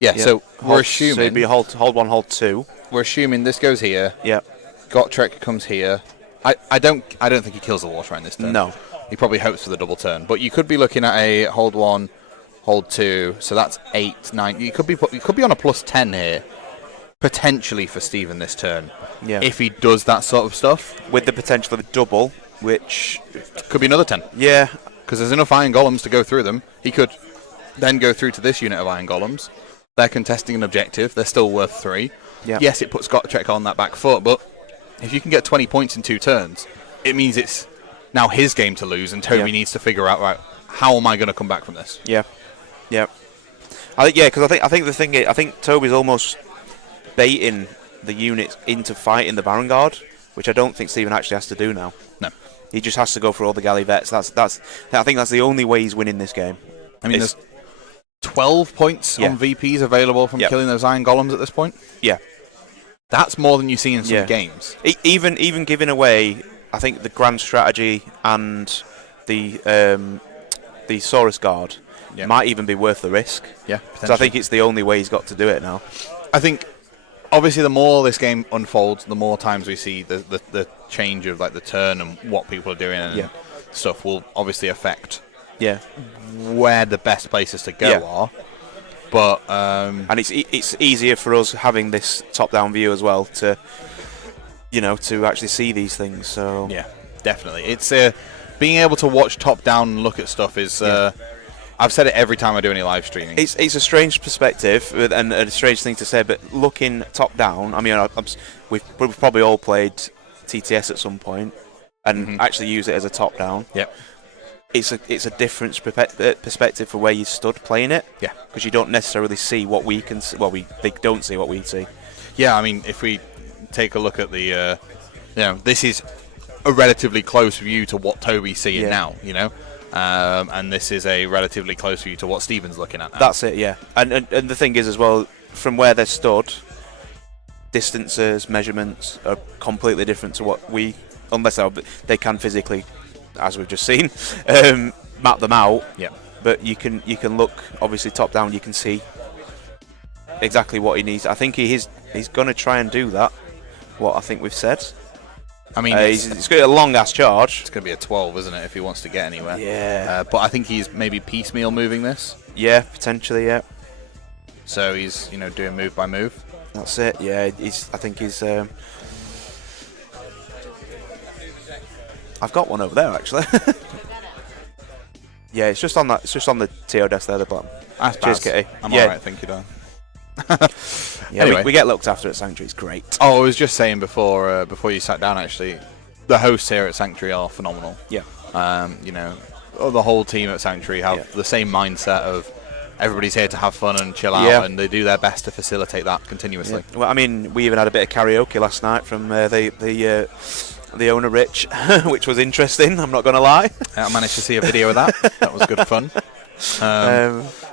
Yeah. Yep. So we're assuming. So it'd be hold 1, hold 2. We're assuming this goes here. Yep. Gotrek comes here. I don't think he kills the War Shrine this turn. No. He probably hopes for the double turn. But you could be looking at a hold 1, hold 2. So that's 8, 9. You could be on a plus 10 here. Potentially for Stephen this turn. Yeah. If he does that sort of stuff. With the potential of a double, which could be another 10. Yeah. Because there's enough Iron Golems to go through them. He could then go through to this unit of Iron Golems. They're contesting an objective. They're still worth 3. Yeah. Yes, it puts Gotrek on that back foot, but if you can get 20 points in 2 turns, it means it's now his game to lose, and Toby needs to figure out, right, how am I going to come back from this? Yeah. Because I think the thing is, I think Toby's almost baiting the units into fighting the Vanguard, which I don't think Stephen actually has to do now. No. He just has to go for all the galley vets. I think that's the only way he's winning this game. I mean, there's 12 points on VPs available from killing those Iron Golems at this point. Yeah. That's more than you see in some games. Even giving away, I think, the grand strategy and the Saurus Guard might even be worth the risk. Yeah, because I think it's the only way he's got to do it now. I think obviously, the more this game unfolds, the more times we see the change of like the turn and what people are doing and stuff will obviously affect where the best places to go are. But and it's easier for us having this top-down view as well to actually see these things. So yeah, definitely, it's being able to watch top down and look at stuff is. I've said it every time I do any live streaming. It's a strange perspective and a strange thing to say, but looking top down, I mean, we've probably all played TTS at some point and actually use it as a top down. Yep. It's a different perspective for where you stood playing it. Yeah. Because you don't necessarily see what we can see. Well, they don't see what we see. Yeah, I mean, if we take a look at the, this is a relatively close view to what Toby's seeing now, and this is a relatively close view to what Steven's looking at now. That's it, yeah. And the thing is as well, from where they're stood, distances, measurements are completely different to what we, unless they can physically, as we've just seen, map them out. Yeah. But you can look, obviously top down, you can see exactly what he needs. I think he's going to try and do that, what I think we've said. I mean, it's got a long-ass charge. It's going to be a 12, isn't it, if he wants to get anywhere? Yeah. But I think he's maybe piecemeal moving this. Yeah, potentially, yeah. So he's, doing move by move. That's it, yeah. I think he's... I've got one over there, actually. Yeah, it's just on the TO desk there, the bottom. Cheers, Kitty. I'm alright, thank you, Dan. Yeah, anyway. we get looked after at Sanctuary. It's great. Oh, I was just saying before you sat down, actually, the hosts here at Sanctuary are phenomenal. Yeah. The whole team at Sanctuary have the same mindset of everybody's here to have fun and chill out, and they do their best to facilitate that continuously. Yeah. Well, I mean, we even had a bit of karaoke last night from the owner, Rich, which was interesting, I'm not going to lie. I managed to see a video of that. That was good fun.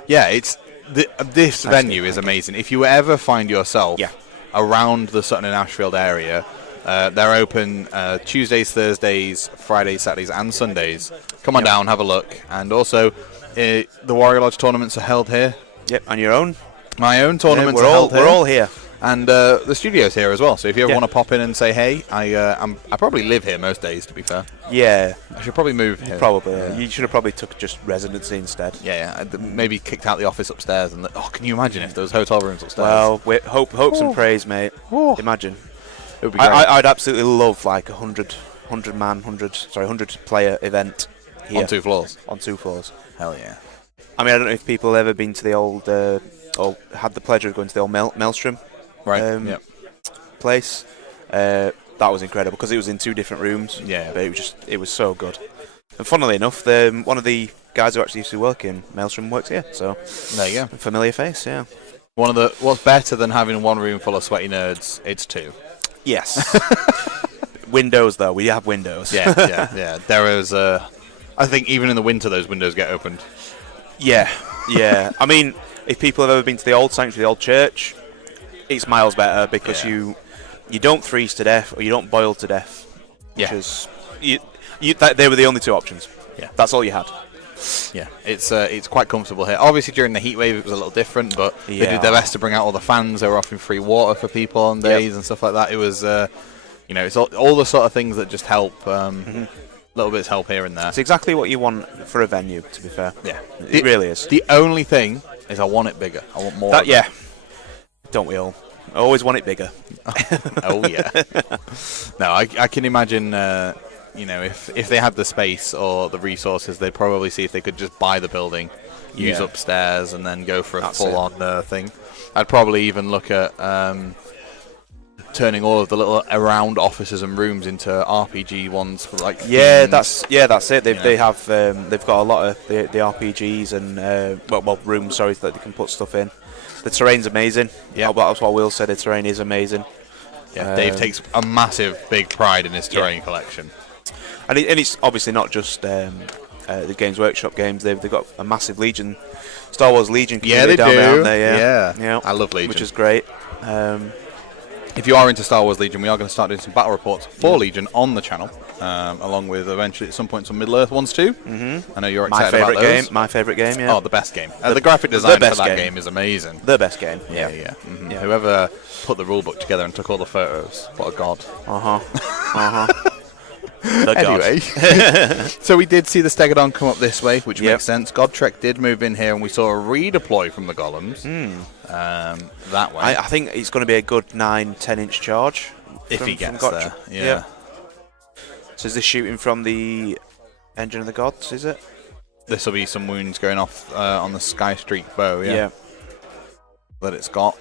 It's... This venue is amazing. If you ever find yourself around the Sutton and Ashfield area, they're open Tuesdays, Thursdays, Fridays, Saturdays and Sundays. Come on down, have a look. And also, the Warrior Lodge tournaments are held here. Yep, and your own? My own tournaments are held here. We're all here. And the studio's here as well, so if you ever want to pop in and say hey, I probably live here most days, to be fair. Yeah. I should probably move here. Probably. Yeah. You should have probably took just residency instead. Yeah. Maybe kicked out the office upstairs. And can you imagine if there was hotel rooms upstairs? Well, hopes and praise, mate. Imagine. It would be great. I'd absolutely love like a 100 player event here. On 2 floors? On 2 floors. Hell yeah. I mean, I don't know if people have ever been to the old, or had the pleasure of going to the old Maelstrom. Right. Place. That was incredible because it was in 2 different rooms. Yeah. But it was so good. And funnily enough, one of the guys who actually used to work in Maelstrom works here. So there you go. A familiar face, yeah. What's better than having 1 room full of sweaty nerds? It's 2. Yes. Windows though, we have windows. Yeah. There is. I think even in the winter, those windows get opened. Yeah. I mean, if people have ever been to the old sanctuary, the old church, it's miles better because you don't freeze to death or you don't boil to death. Because they were the only 2 options. Yeah, that's all you had. Yeah, it's quite comfortable here. Obviously, during the heat wave, it was a little different, but they did their best to bring out all the fans. They were offering free water for people on days and stuff like that. It was, it's all the sort of things that just help. Little bits help here and there. It's exactly what you want for a venue, to be fair. Yeah, it really is. The only thing is I want it bigger. I want more. Don't we all? I always want it bigger. Oh yeah. No, I can imagine. If they had the space or the resources, they'd probably see if they could just buy the building, use upstairs, and then go for a full-on thing. I'd probably even look at turning all of the little around offices and rooms into RPG ones for like. That's it. They have they've got a lot of the RPGs and rooms. Sorry, that they can put stuff in. The terrain's amazing. Yeah, that's what Will said. The terrain is amazing. Yeah, Dave takes a massive, big pride in his terrain collection. And it's obviously not just the Games Workshop games. They've got a massive Legion, Star Wars Legion community down there, aren't they? Yeah. I love Legion, which is great. if you are into Star Wars Legion, we are going to start doing some battle reports for Legion on the channel, along with eventually at some point some Middle Earth ones too. I know you're excited about those. My favourite game, yeah. Oh, the best game. The graphic design for that game. game is amazing. The best game, Yeah. Whoever put the rulebook together and took all the photos, what a god. The Anyway, so we did see the Stegodon come up this way, which makes sense. Godtrek did move in here, and we saw a redeploy from the Golems that way. I think it's going to be a good 9-10 inch charge. If he gets Godtrek. there, yeah. So is this shooting from the Engine of the Gods, is it? This will be some wounds going off on the Sky Streak bow, Yeah. That it's got.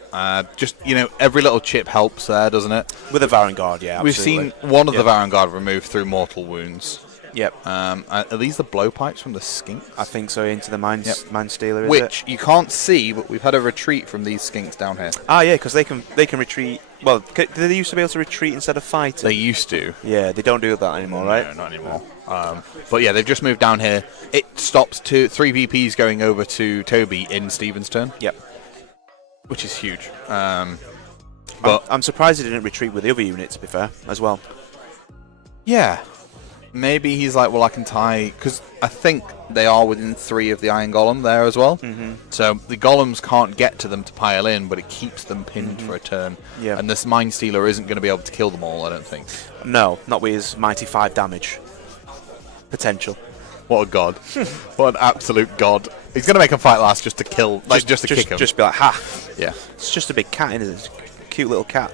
Just, every little chip helps there, doesn't it? With a Varangard, yeah, We've absolutely. seen one of the Varangard removed through mortal wounds. Yep. Are these the blowpipes from the skinks? I think so, into the Mine Stealer, is Which you can't see, but we've had a retreat from these skinks down here. Ah, yeah, because they can retreat. Well, did they used to be able to retreat instead of fighting? They used to. Yeah, they don't do that anymore, right? No, not anymore. But yeah, they've just moved down here. It stops 3 VPs going over to Toby in Steven's turn. Yep. Which is huge. But I'm surprised he didn't retreat with the other units, to be fair, as well. Yeah. Maybe he's like, well, I can tie... Because I think they are within 3 of the Iron Golem there as well. So the Golems can't get to them to pile in, but it keeps them pinned for a turn. Yeah. And this Mine Stealer isn't going to be able to kill them all, I don't think. No, not with his mighty 5 damage. Potential. What a god. What an absolute god. He's going to make a fight last just to kill... just to kick him. Just be like, ha! Yeah. It's just a big cat, isn't it? It's a cute little cat.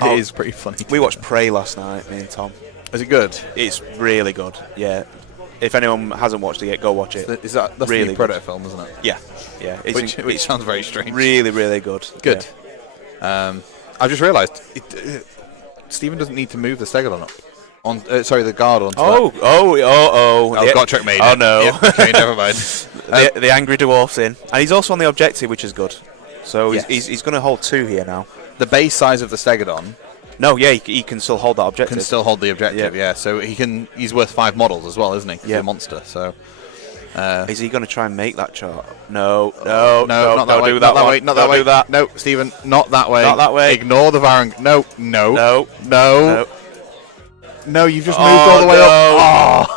It is pretty funny. We watched Prey last night, me and Tom. Is it good? It's really good, yeah. If anyone hasn't watched it yet, go watch it. Is that's really the Predator film, isn't it? Yeah, yeah. Which sounds very strange. Really, really good. Good. I've just realised Stephen doesn't need to move the Stegodon up. The guard onto that. Oh! Godtrek made it. Oh no. Yep, okay, never mind. The angry dwarf's in, and he's also on the objective, which is good. So Yes. he's going to hold 2 here now. The base size of the Stegodon No, yeah, he can still hold that objective. can still hold the objective, yeah. So he's worth 5 models as well, isn't he? He's Yeah. a monster, so... Is he going to try and make that chart? No, not that way. do Not that that one. way. Not that Don't way. do that. No, Stephen, not that way. Not that way. Ignore the Varang. No. No. No, you've just moved all the way up.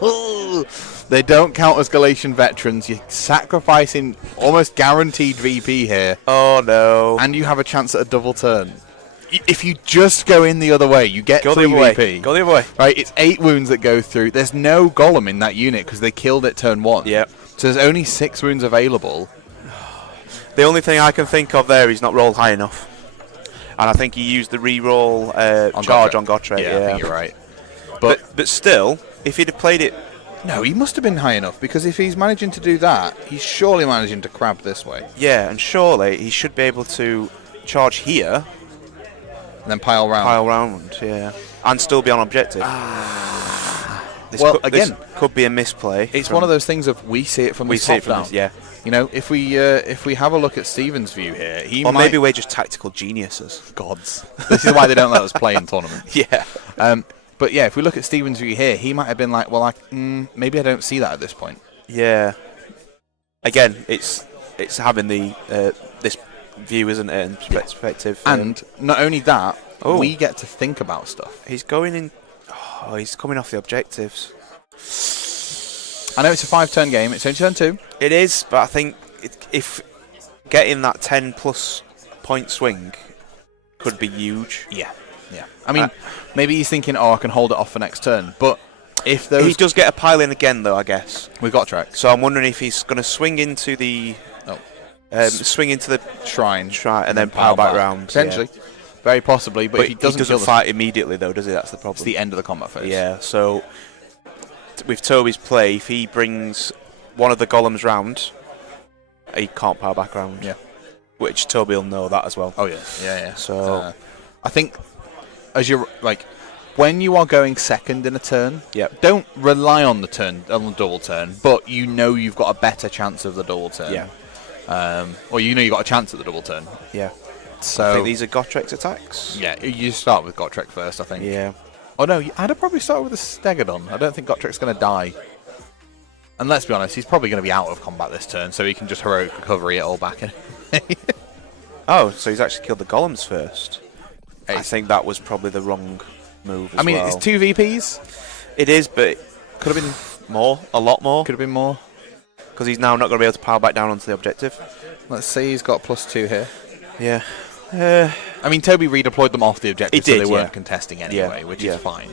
Oh. They don't count as Galatian veterans. You're sacrificing almost guaranteed VP here, Oh no. and you have a chance at a double turn. If you just go in the other way, you get Go 3 the other way. VP. Go the other way. Right, it's 8 wounds that go through. There's no Golem in that unit because they killed it turn 1. Yep. So there's only 6 wounds available. The only thing I can think of there is not rolled high enough. And I think he used the re-roll charge on Godtrek. Yeah, I think you're right. But still, if he'd have played it... No, he must have been high enough because if he's managing to do that, he's surely managing to crab this way. Yeah, and surely he should be able to charge here... And then pile round. Pile round, yeah. And still be on objective. This could be a misplay. It's one of those things of we see it from the top down. Yeah. If we have a look at Steven's view here, maybe we're just tactical geniuses. Gods. This is why they don't let us play in tournaments. Yeah. But yeah, if we look at Steven's view here, he might have been like, well, maybe I don't see that at this point. Yeah. Again, it's having the this view, isn't it, and perspective. And not only that, we get to think about stuff. He's going in. Oh, he's coming off the objectives. I know it's a 5-turn game. It's only turn 2. It is, but I think if getting that 10+ point swing could be huge. Yeah. I mean, maybe he's thinking, I can hold it off for next turn. But if those... He does get a pile in again, though, I guess. We've got tracks. So I'm wondering if he's going to swing into the... swing into the shrine and then pile back round. Potentially. Yeah. Very possibly, but if he doesn't fight immediately, though, does he? That's the problem. It's the end of the combat phase. Yeah, so with Toby's play, if he brings one of the golems round, he can't pile back round. Yeah. Which Toby will know that as well. Oh, yeah. So I think as you're when you are going second in a turn, don't rely on the double turn, but you've got a better chance of the double turn. Yeah. Or you've got a chance at the double turn. Yeah. So I think these are Gottrek's attacks. Yeah, you start with Gotrek first, I think. Yeah. Oh no, I'd have probably started with a Stegodon. I don't think Gottrek's going to die. And let's be honest, he's probably going to be out of combat this turn, so he can just heroic recovery it all back. Oh, so he's actually killed the golems first. I Hey. think that was probably the wrong move as I mean, well. it's 2 VPs. It is, but it could have been more, a lot more, Could have been more. because he's now not going to be able to pile back down onto the objective. Let's see, he's got +2 here. Yeah. I mean, Toby redeployed them off the objective, He so did, they weren't yeah. contesting anyway, Yeah, which yeah. is fine.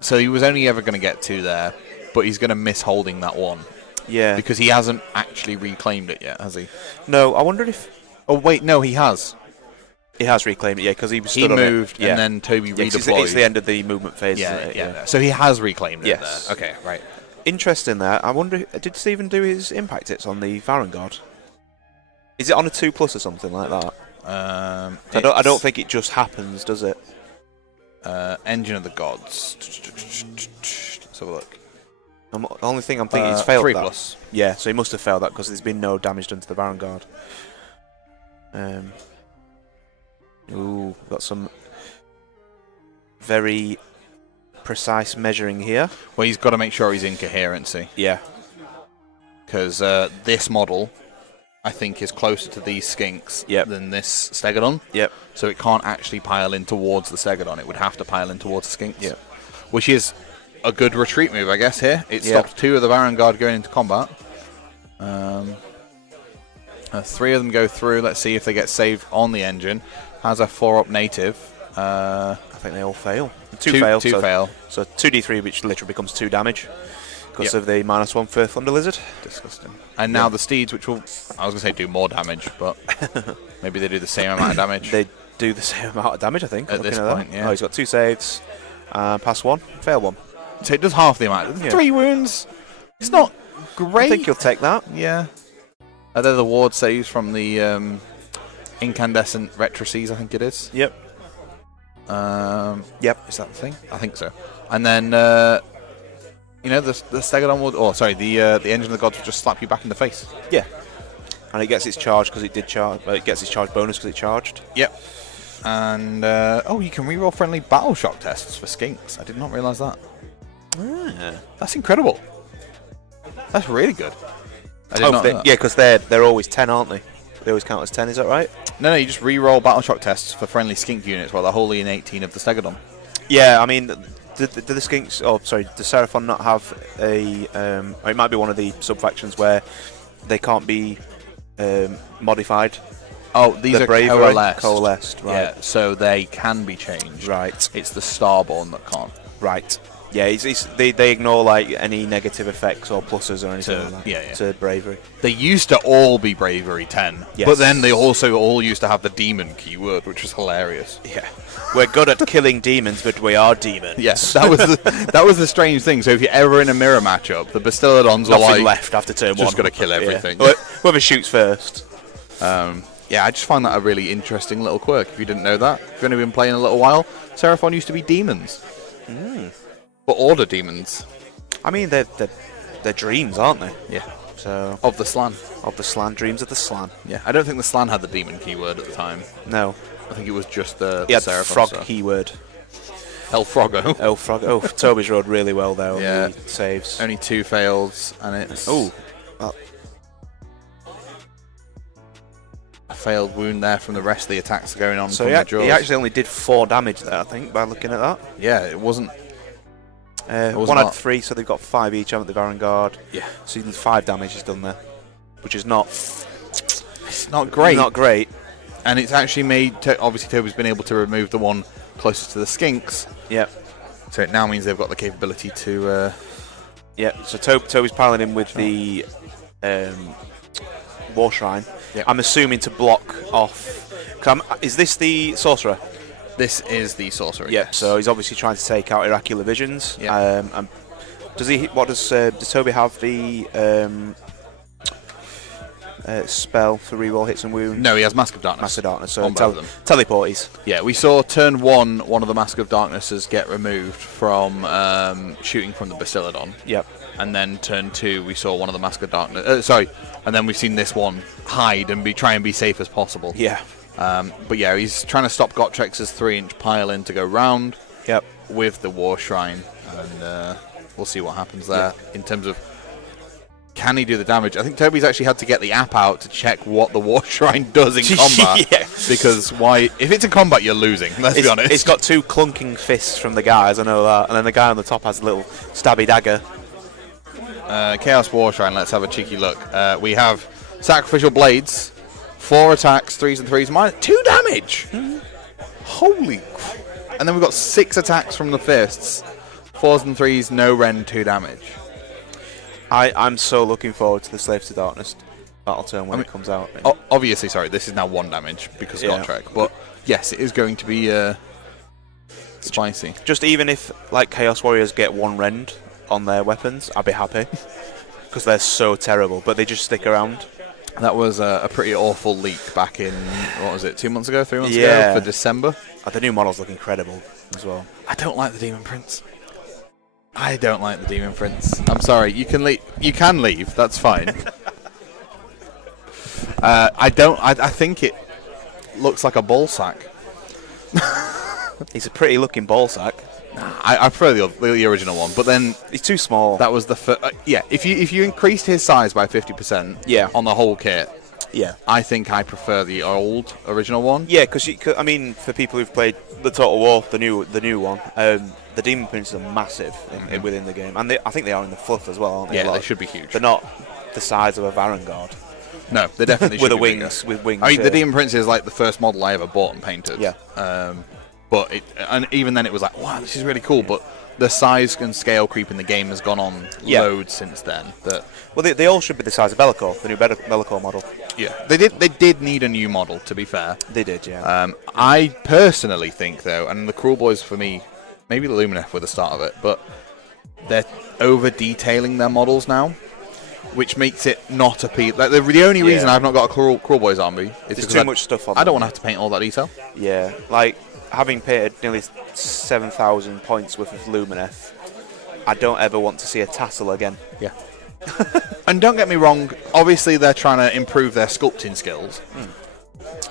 So he was only ever going to get 2 there, but he's going to miss holding that one Yeah. because he hasn't actually reclaimed it yet, has he? No, I wonder if Oh wait, no, he has. he has reclaimed it. Yeah, because he was He stood on it. moved, Yeah. and then Toby Yeah, 'cause redeployed. it's the end of the movement phase, yeah, isn't it? yeah. So he has reclaimed it. Yes. There. Okay, right. Interesting there. I wonder, did Stephen do his impact hits on the Varangard? Is it on a 2+ or something like that? I don't think it just happens, does it? Engine of the Gods. Let's have a look. The only thing I'm thinking is failed 3+. Yeah, so he must have failed that because there's been no damage done to the Varangard. Ooh, got some very precise measuring here. Well, he's got to make sure he's in coherency Yeah. because this model, I think, is closer to these skinks Yep. than this Stegodon. Yep. So it can't actually pile in towards the Stegodon. It would have to pile in towards the skinks. Yep. Which is a good retreat move, I guess, here. It Yep. stops 2 of the Varangard going into combat. 3 of them go through. Let's see if they get saved on the engine. Has a 4-up native. I think they all fail. Two 2 fail. Two so, fail. So 2d3, which literally becomes 2 damage because Yep. of the -1 for Thunder Lizard. Disgusting. And now the Steeds, which will, I was going to say do more damage, but maybe they do the same amount of damage. They do the same amount of damage, I think. At looking this that. point, yeah. Oh, he's got 2 saves. Pass 1, fail 1. So it does half the amount. Yeah. 3 wounds. It's not great. I think you'll take that. Yeah. They're the ward saves from the incandescent retrices, I think it is. Yep. Yep. Is that the thing? I think so. And then, you know, the Stegodon would, the Engine of the Gods would just slap you back in the face. Yeah. And it gets its charge because it did charge. It gets its charge bonus because it charged. Yep. And, you can reroll friendly battle shock tests for skinks. I did not realise that. That's incredible. That's really good. I did not know that. Yeah, because they're always 10, aren't they? They always count as 10, is that right? No, you just re-roll battle shock tests for friendly skink units while they're wholly in 18 of the Stegodon. Yeah, I mean, do the Skinks, does Seraphon not have a, or it might be one of the sub-factions where they can't be modified? Oh, these The are bravery? coalesced. Coalesced, right. Yeah, so they can be changed. Right, It's the Starborn that can't. right. Yeah, they ignore like any negative effects or pluses or anything To- like that yeah. to bravery. They used to all be bravery 10, Yes. but then they also all used to have the demon keyword, which was hilarious. Yeah, we're good at killing demons, but we are demons. Yes, that was the strange thing. So if you're ever in a mirror matchup, the Bastiladons are Nothing like left after turn 1. just got to kill everything. Yeah. Whoever shoots first. Yeah, I just find that a really interesting little quirk. If you didn't know that, if you've only been playing a little while, Seraphon used to be demons. But order demons. I mean, they're dreams, aren't they? Yeah. So Of the Slan. of the Slan, dreams of the Slan. Yeah, I don't think the Slan had the demon keyword at the time. No, I think it was just the he had Seraphon frog stuff. keyword. El Frogo. Oh, frog. Oh, Toby's rolled really well there on Yeah. the saves. Only 2 fails, and it's a failed wound there from the rest of the attacks going on So from the jaws. he actually only did 4 damage there, I think, by looking at that. Yeah, it wasn't. was One had not- 3, so they've got 5 each, haven't they, Varangard? Yeah, So 5 damage is done there, which is not it's not great. Not great. And it's actually made. Obviously, Toby's been able to remove the one closest to the skinks, Yep. so it now means they've got the capability to. Yep. So Toby's piling in with the War Shrine. Yep. I'm assuming to block off. Is this the Sorcerer? This is the sorcerer. Yeah. Yes. So he's obviously trying to take out Oracular Visions. Yeah. And does he? What does Toby have the spell for reroll hits and wounds? No, he has Mask of Darkness. Master Darkness. So on both of them. teleporties. Yeah, we saw turn 1 of the Mask of Darknesses get removed from shooting from the Bastiladon. Yep. And then turn 2, we saw one of the Mask of Darkness. And then we've seen this one hide and try and be safe as possible. Yeah. But yeah, he's trying to stop Gotrex's 3-inch pile in to go round Yep. with the War Shrine, and we'll see what happens there in terms of can he do the damage? I think Toby's actually had to get the app out to check what the War Shrine does in combat. Yeah. Because if it's in combat, you're losing. Let's be honest. It's got 2 clunking fists from the guys, I know that, and then the guy on the top has a little stabby dagger. Chaos War Shrine. Let's have a cheeky look. We have Sacrificial Blades, 4 attacks, 3s and 3s, minus 2 damage. Holy! And then we've got 6 attacks from the fists, 4s and 3s, no rend, 2 damage. I'm so looking forward to the Slave to Darkness battle turn when it comes out. Obviously, sorry, this is now 1 damage because of Gotrek, but yes, it is going to be spicy. Just even if like Chaos Warriors get 1 rend on their weapons, I'd be happy because they're so terrible, but they just stick around. That was a pretty awful leak back in, what was it, 2 months ago, 3 months ago, for December. The new models look incredible as well. I don't like the Demon Prince. I don't like the Demon Prince. I'm sorry. You can leave. You can leave. That's fine. I don't. I think it looks like a ball sack. He's a pretty looking ball sack. I prefer the original one, but then He's too small. that was the yeah. If you increased his size by 50%, on the whole kit, yeah. I think I prefer the old original one. Yeah, because I mean, for people who've played the Total War, the new one, the Demon Princes are massive within the game, and I think they are in the fluff as well, aren't they? Yeah, they should be huge. They're not the size of a Varangard. No, they definitely should with be wings, bigger. with wings. I mean, the Demon Prince is like the first model I ever bought and painted. Yeah. But and even then it was like, wow, this is really cool. But the size and scale creep in the game has gone on loads since then. Well, they all should be the size of Bellicor, the new Bellicor model. Yeah, they did need a new model, to be fair. They did, yeah. I personally think though, and the Cruel Boys for me, maybe the Lumineth were the start of it, but they're over detailing their models now, which makes it not appeal. Like, the only reason I've not got a Cruel Boys army is There's because too much stuff on I don't them. want to have to paint all that detail. Yeah, like having painted nearly 7,000 points worth of Lumineth, I don't ever want to see a tassel again. Yeah. And don't get me wrong, obviously they're trying to improve their sculpting skills.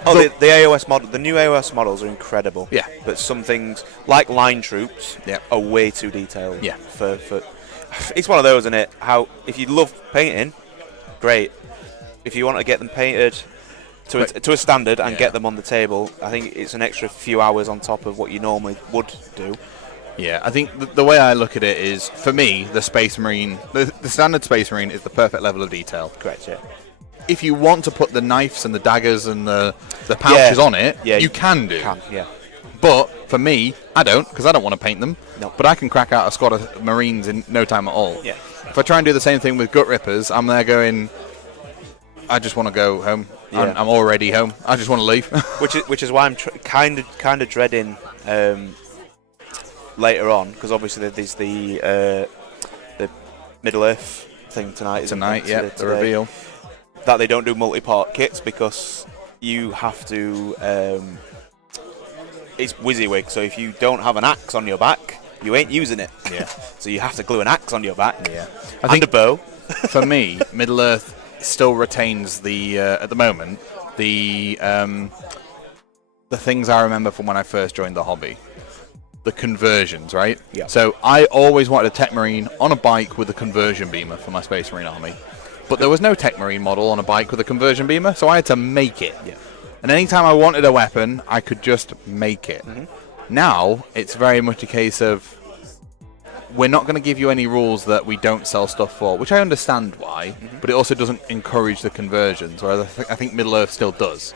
Oh, the AOS model, the new AOS models are incredible. Yeah. But some things, like line troops, are way too detailed. Yeah. For it's one of those, isn't it? How if you love painting, great. If you want to get them painted to a standard and get them on the table, I think it's an extra few hours on top of what you normally would do. Yeah, I think the way I look at it is, for me, the Space Marine, the standard Space Marine is the perfect level of detail. Correct, yeah. If you want to put the knives and the daggers and the pouches on it, you can do. Yeah. But for me, I don't, because I don't want to paint them. No. But I can crack out a squad of Marines in no time at all. Yeah. If I try and do the same thing with Gut Rippers, I'm there going, I just want to go home. Yeah. I'm already home. I just want to leave. which is why I'm kind of dreading later on, because obviously there's the Middle Earth thing tonight. Tonight, yeah, the reveal. That they don't do multi-part kits because you have to. It's WYSIWYG, so if you don't have an axe on your back, you ain't using it. Yeah. So you have to glue an axe on your back. Yeah. I think a bow. For me, Middle Earth still retains the at the moment the things I remember from when I first joined the hobby. The conversions, right? Yeah. So I always wanted a Tech Marine on a bike with a conversion beamer for my Space Marine army. But there was no Tech Marine model on a bike with a conversion beamer, so I had to make it. Yeah. And anytime I wanted a weapon, I could just make it. Mm-hmm. Now, it's very much a case of, we're not going to give you any rules that we don't sell stuff for, which I understand why, but it also doesn't encourage the conversions, whereas I think Middle Earth still does.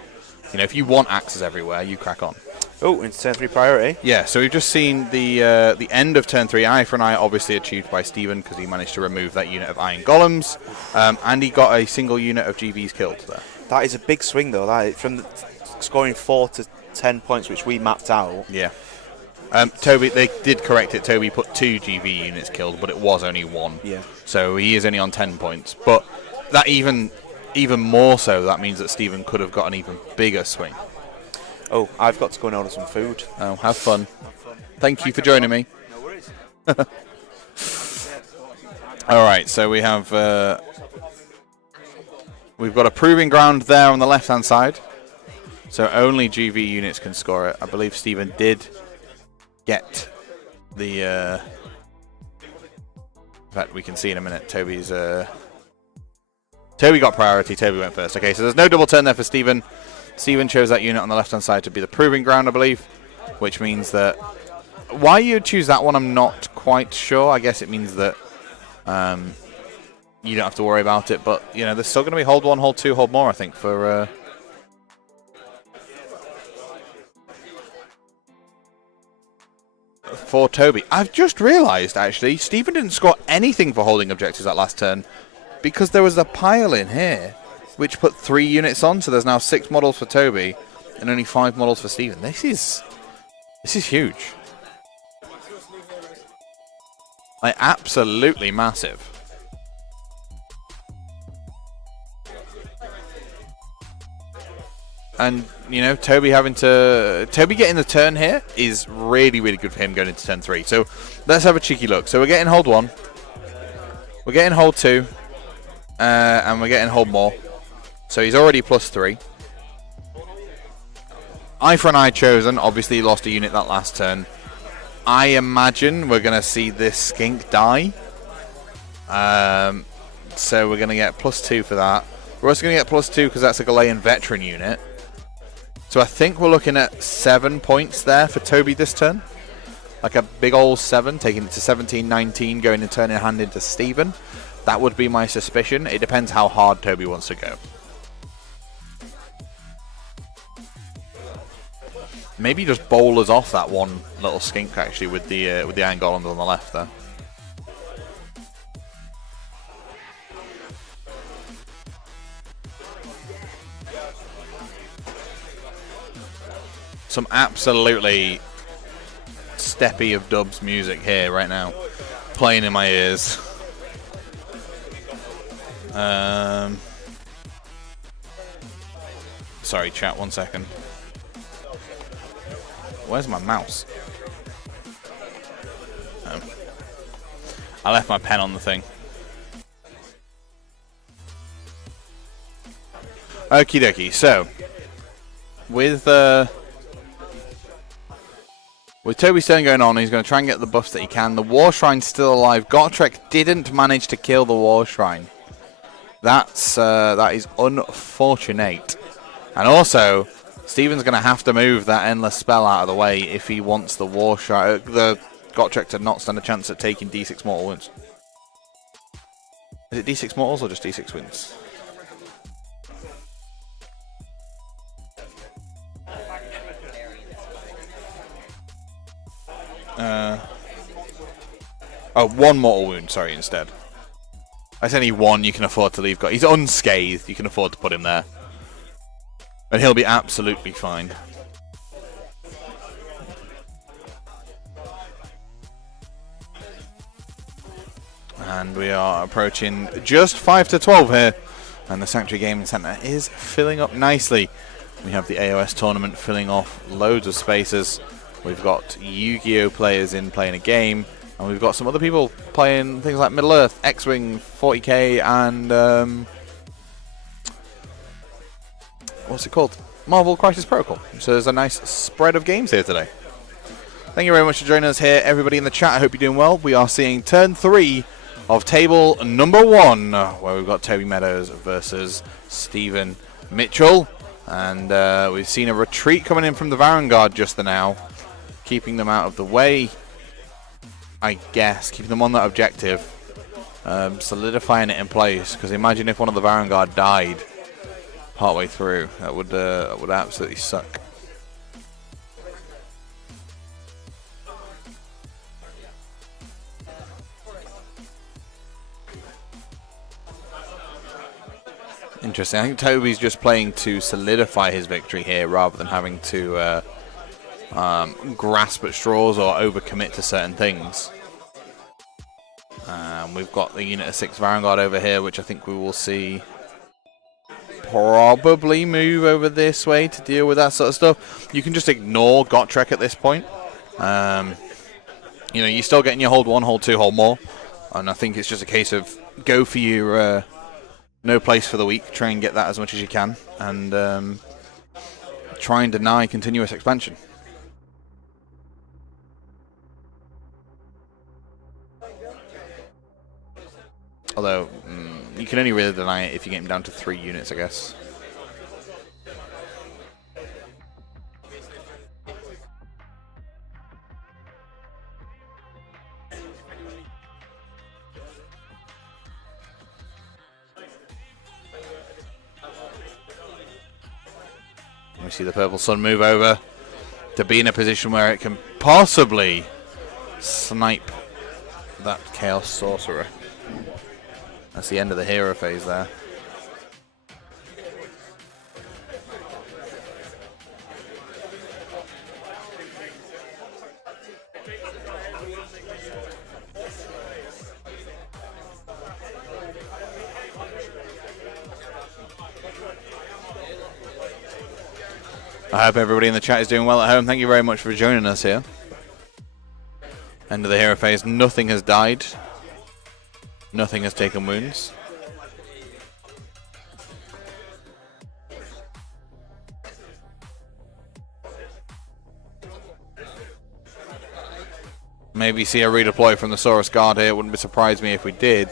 You know, if you want axes everywhere, you crack on. Oh, into turn 3 priority. Yeah, so we've just seen the end of turn 3. Eye for an Eye, obviously achieved by Stephen because he managed to remove that unit of Iron Golems, and he got a single unit of GVs killed there. That is a big swing, though. From scoring 4 to 10 points, which we mapped out. Yeah. Toby, they did correct it. Toby put 2 GV units killed, but it was only 1. Yeah. So he is only on 10 points. But that even more so, that means that Stephen could have got an even bigger swing. Oh, I've got to go and order some food. Oh, have fun. Thank you for joining me. No worries. All right, so we have we've got a proving ground there on the left-hand side. So only GV units can score it. I believe Stephen did get the. In fact, we can see in a minute. Toby's Toby got priority. Toby went first. Okay, so there's no double turn there for Steven. Steven chose that unit on the left-hand side to be the proving ground, I believe, which means that... Why you choose that one, I'm not quite sure. I guess it means that you don't have to worry about it, but, you know, there's still going to be hold 1, hold 2, hold more, I think, for Toby. I've just realised, actually, Steven didn't score anything for holding objectives that last turn because there was a pile in here which put 3 units on, so there's now 6 models for Toby and only 5 models for Steven. This is huge. Like, absolutely massive. And, you know, Toby getting the turn here is really, really good for him going into turn 3. So let's have a cheeky look. So we're getting hold 1. We're getting hold 2. And we're getting hold more. So he's already +3. Eye for an eye chosen. Obviously, he lost a unit that last turn. I imagine we're going to see this skink die. So we're going to get +2 for that. We're also going to get +2 because that's a Galean veteran unit. So I think we're looking at 7 points there for Toby this turn. Like a big old 7, taking it to 17, 19, going and turning hand into Steven. That would be my suspicion. It depends how hard Toby wants to go. Maybe just bowl us off that one little skink actually with the Iron Golems on the left there. Some absolutely steppy of Dubs music here right now, playing in my ears. Sorry, chat. 1 second. Where's my mouse? I left my pen on the thing. Okie dokie. So, with Toby's turn going on, he's going to try and get the buffs that he can. The War Shrine's still alive. Gotrek didn't manage to kill the War Shrine. That is unfortunate. And also, Steven's going to have to move that endless spell out of the way if he wants the War Shrine, the Gotrek to not stand a chance at taking D6 mortal wounds. Is it D6 mortals or just D6 wounds? Oh, 1 mortal wound, sorry, instead. That's only 1 you can afford to leave. He's unscathed, you can afford to put him there. And he'll be absolutely fine. And we are approaching just 5 to 12 here. And the Sanctuary Gaming Centre is filling up nicely. We have the AOS tournament filling off loads of spaces. We've got Yu-Gi-Oh! Players in playing a game. And we've got some other people playing things like Middle-earth, X-Wing, 40k, and... what's it called? Marvel Crisis Protocol. So there's a nice spread of games here today. Thank you very much for joining us here, everybody in the chat. I hope you're doing well. We are seeing turn 3 of table number 1, where we've got Toby Meadows versus Steven Mitchell. And we've seen a retreat coming in from the Vanguard just now, keeping them out of the way, I guess, keeping them on that objective, solidifying it in place. Because imagine if one of the Vanguard died partway through, that would absolutely suck. Interesting. I think Toby's just playing to solidify his victory here rather than having to grasp at straws or overcommit to certain things. We've got the unit of 6 Vanguard over here, which I think we will see probably move over this way to deal with that sort of stuff. You can just ignore Gotrek at this point. You know, you're still getting your hold 1, hold 2, hold more. And I think it's just a case of go for your no place for the weak. Try and get that as much as you can. And try and deny continuous expansion. Although, you can only really deny it if you get him down to 3 units, I guess. We see the Purple Sun move over to be in a position where it can possibly snipe that Chaos Sorcerer. That's the end of the hero phase there. I hope everybody in the chat is doing well at home. Thank you very much for joining us here. End of the hero phase. Nothing has died. Nothing has taken wounds. Maybe see a redeploy from the Saurus Guard here. Wouldn't surprise me if we did.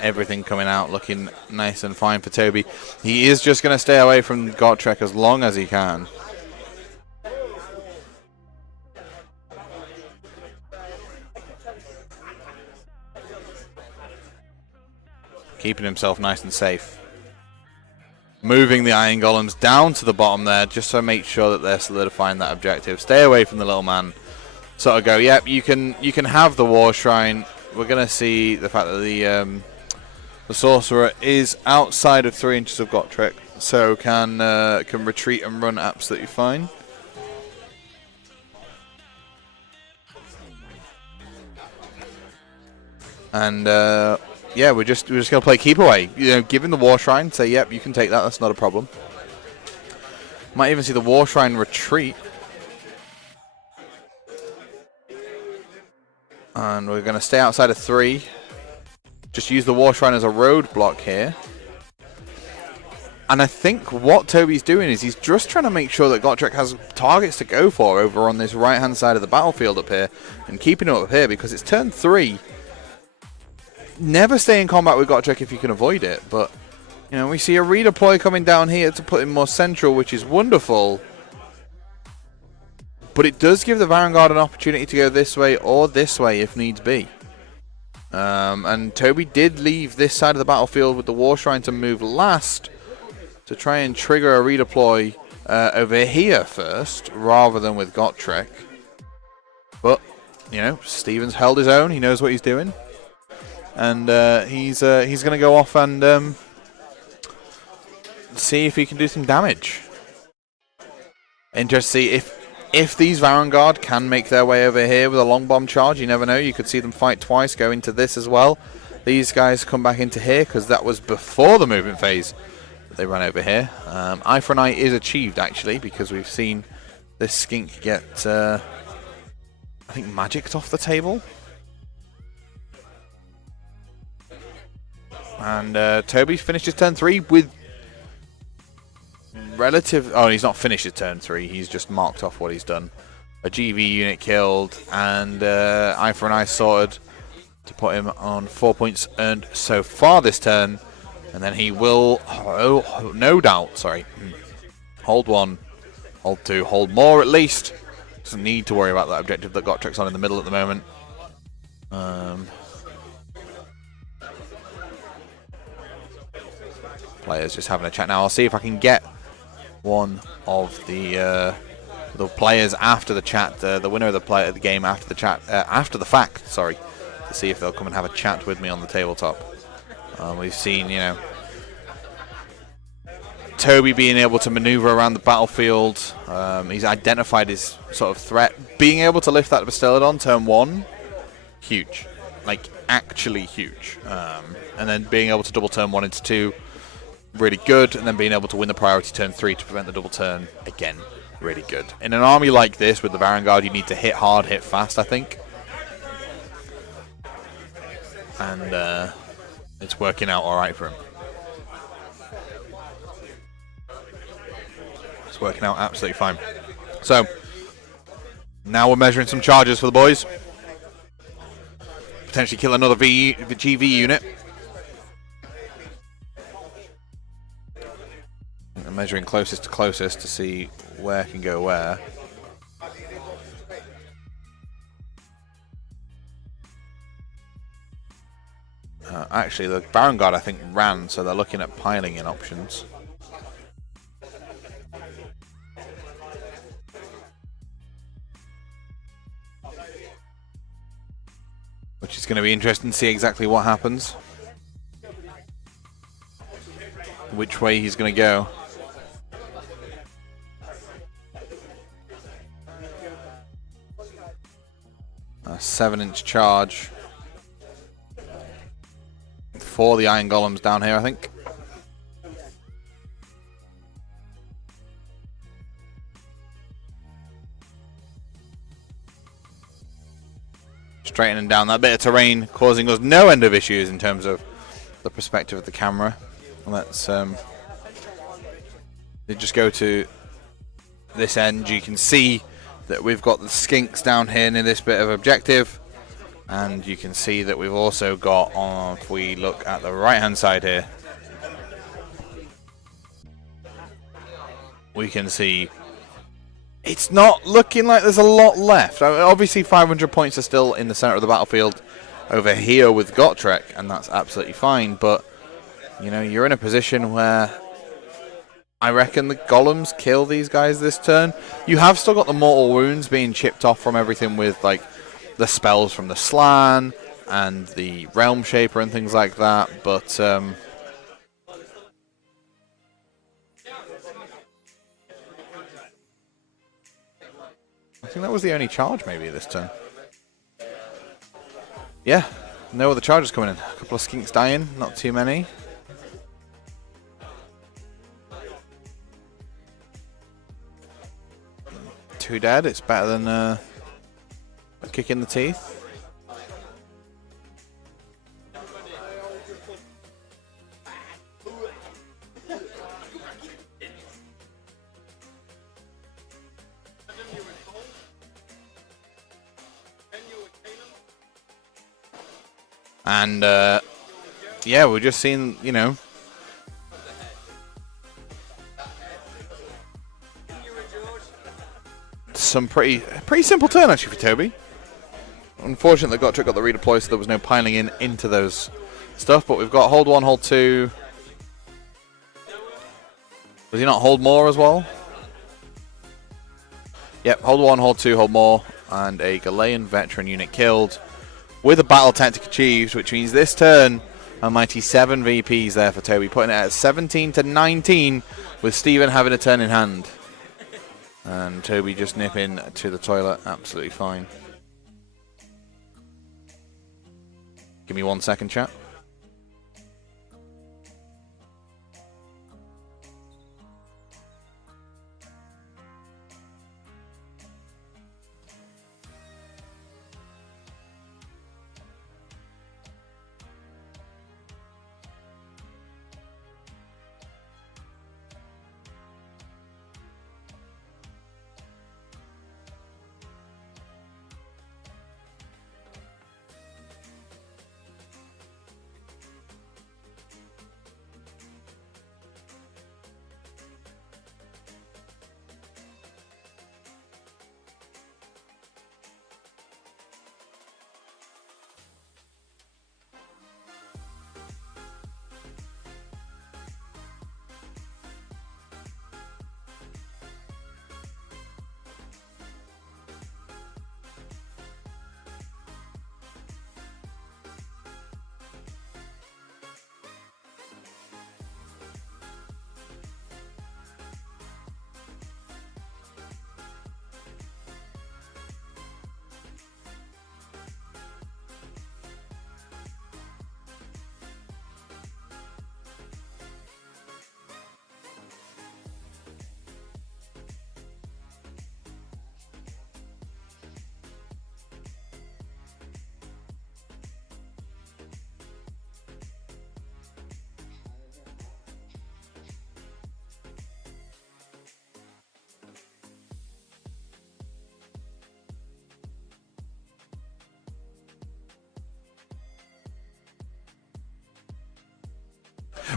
Everything coming out looking nice and fine for Toby. He is just going to stay away from Gotrek as long as he can. Keeping himself nice and safe. Moving the Iron Golems down to the bottom there just to make sure that they're solidifying that objective. Stay away from the little man. Sort of go, yep, you can have the War Shrine. We're going to see the fact that the Sorcerer is outside of 3 inches of Gotrek, so can retreat and run absolutely fine. And yeah, we're just gonna play keep away. You know, give him the War Shrine. Say, yep, you can take that. That's not a problem. Might even see the War Shrine retreat. And we're gonna stay outside of 3. Just use the War Shrine as a roadblock here. And I think what Toby's doing is he's just trying to make sure that Gotrek has targets to go for over on this right-hand side of the battlefield up here. And keeping it up here because it's turn 3. Never stay in combat with Gotrek if you can avoid it. But, you know, we see a redeploy coming down here to put him more central, which is wonderful. But it does give the Vanguard an opportunity to go this way or this way if needs be. And Toby did leave this side of the battlefield with the War Shrine to move last to try and trigger a redeploy over here first rather than with Gotrek. But, you know, Steven's held his own. He knows what he's doing. And he's going to go off and see if he can do some damage. And just see if these Vanguard can make their way over here with a long bomb charge. You never know. You could see them fight twice, go into this as well. These guys come back into here because that was before the movement phase. They run over here. Eye for an eye is achieved, actually, because we've seen this skink get, I think, magicked off the table. And Toby's finished his turn 3 with relative... Oh, he's not finished his turn 3. He's just marked off what he's done. A GV unit killed and Eye for an Eye sorted to put him on 4 points earned so far this turn. And then he will, no doubt, hold 1, hold 2, hold more at least. Doesn't need to worry about that objective that Gotrek's on in the middle at the moment. Players just having a chat now. I'll see if I can get one of the players after the chat, the winner of the game after the chat, after the fact, to see if they'll come and have a chat with me on the tabletop. We've seen, you know, Toby being able to maneuver around the battlefield. He's identified his sort of threat. Being able to lift that Bastiladon turn 1, huge, like actually huge. And then being able to double turn 1 into 2. Really good, and then being able to win the priority turn 3 to prevent the double turn, again, really good. In an army like this with the Vanguard, you need to hit hard, hit fast, I think. And it's working out alright for him. It's working out absolutely fine. So, Now we're measuring some charges for the boys. Potentially kill another the GV unit. And measuring closest to closest to see where can go where. Actually, the Baron Guard, I think, ran, so they're looking at piling in options. Which is going to be interesting to see exactly what happens. Which way he's going to go. A 7-inch charge. For the Iron Golems down here, I think. Straightening down that bit of terrain, causing us no end of issues in terms of the perspective of the camera. Let's just go to this end. You can see that we've got the skinks down here near this bit of objective. And you can see that we've also got, if we look at the right hand side here, we can see it's not looking like there's a lot left. Obviously 500 points are still in the center of the battlefield over here with Gotrek, and that's absolutely fine, but you know, you're in a position where I reckon the golems kill these guys this turn. You have still got the mortal wounds being chipped off from everything with like the spells from the Slan and the Realm Shaper and things like that, but I think that was the only charge maybe this turn. Yeah, no other charges coming in. A couple of skinks dying, not too many. Two dead, it's better than a kick in the teeth. And yeah, we're just seeing, you know, some pretty simple turn actually for Toby. Unfortunately, Gotrek got the redeploy, so there was no piling in into those stuff. But we've got hold 1, hold 2. Was he not hold more as well? Yep, hold 1, hold 2, hold more, and a Galean veteran unit killed with a battle tactic achieved, which means this turn a mighty 7 VPs there for Toby, putting it at 17 to 19, with Steven having a turn in hand. And Toby just nipping to the toilet, absolutely fine. Give me 1 second, chat.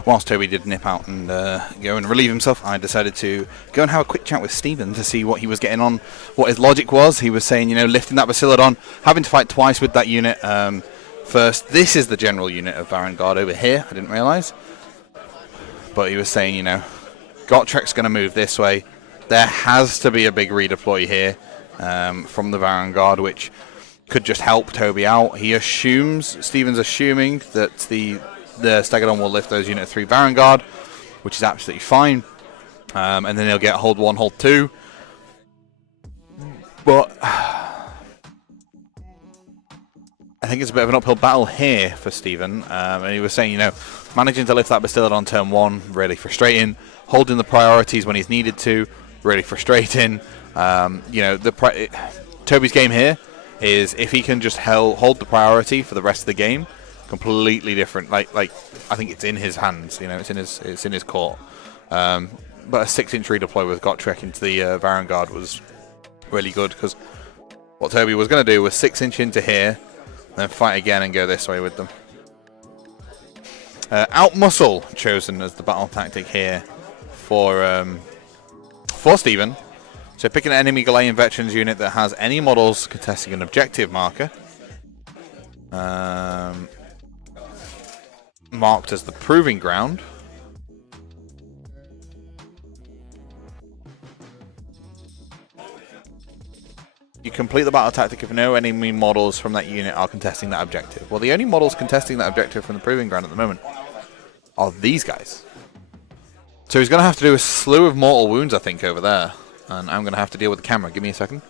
whilst Toby did nip out and go and relieve himself, I decided to go and have a quick chat with Stephen to see what he was getting on, what his logic was. He was saying, lifting that Basiladon, having to fight twice with that unit. First, this is the general unit of Varangard over here. I didn't realise. But he was saying, Gottrek's going to move this way. There has to be a big redeploy here from the Varangard, which could just help Toby out. Stephen's assuming that the Stegodon will lift those Unit 3 Varangard, which is absolutely fine. And then he'll get hold 1, hold 2. But I think it's a bit of an uphill battle here for Stephen. And he was saying, managing to lift that Bastillid on turn 1, really frustrating. Holding the priorities when he's needed to, really frustrating. Toby's game here is if he can just hold the priority for the rest of the game, completely different. Like I think it's in his hands. It's in his court. But a 6-inch redeploy with Gotrek into the Varangard was really good, because what Toby was going to do was 6-inch into here, then fight again and go this way with them. Outmuscle chosen as the battle tactic here for Stephen. So pick an enemy Galean Veterans unit that has any models contesting an objective marker. Marked as the Proving Ground. You complete the battle tactic if no enemy models from that unit are contesting that objective. Well, the only models contesting that objective from the Proving Ground at the moment are these guys. So he's going to have to do a slew of mortal wounds, I think, over there. And I'm going to have to deal with the camera. Give me a second.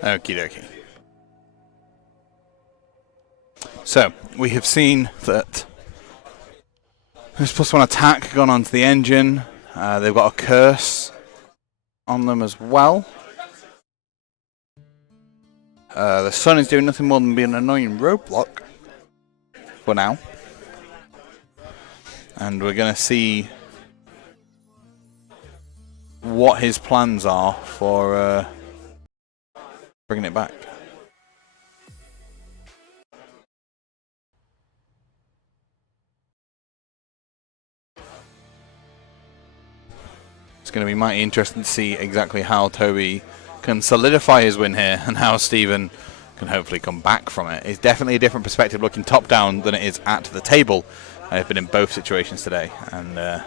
Okie dokie. So, we have seen that there's +1 attack gone onto the engine. They've got a curse on them as well. The sun is doing nothing more than being an annoying roadblock for now. And we're going to see what his plans are for bringing it back. It's going to be mighty interesting to see exactly how Toby can solidify his win here and how Stephen can hopefully come back from it. It's definitely a different perspective looking top down than it is at the table. I've been in both situations today and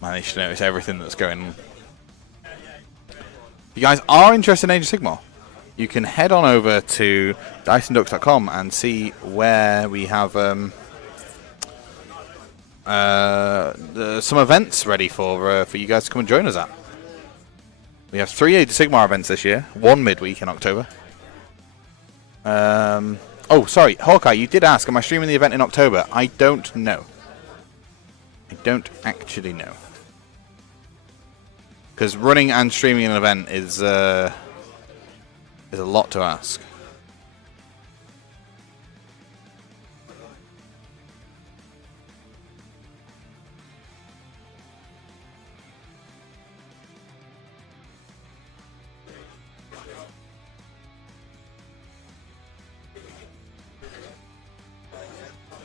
managed to notice everything that's going on. If you guys are interested in Age of Sigmar, you can head on over to DicingDucks.com and see where we have some events ready for you guys to come and join us at. We have 3 Age of Sigmar events this year, 1 midweek in October. Oh, sorry, Hawkeye, you did ask, am I streaming the event in October? I don't know. I don't actually know. Because running and streaming an event is a lot to ask.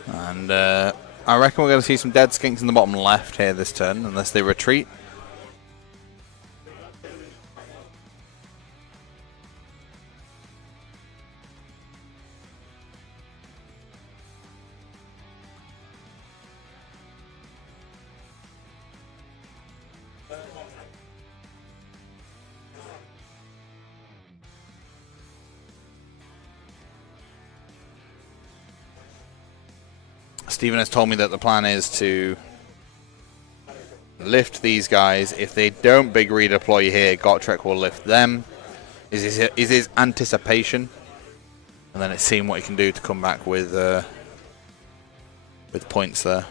And I reckon we're going to see some dead skinks in the bottom left here this turn, unless they retreat. Stephen has told me that the plan is to lift these guys. If they don't big redeploy here, Gotrek will lift them. Is his anticipation. And then it's seeing what he can do to come back with points there.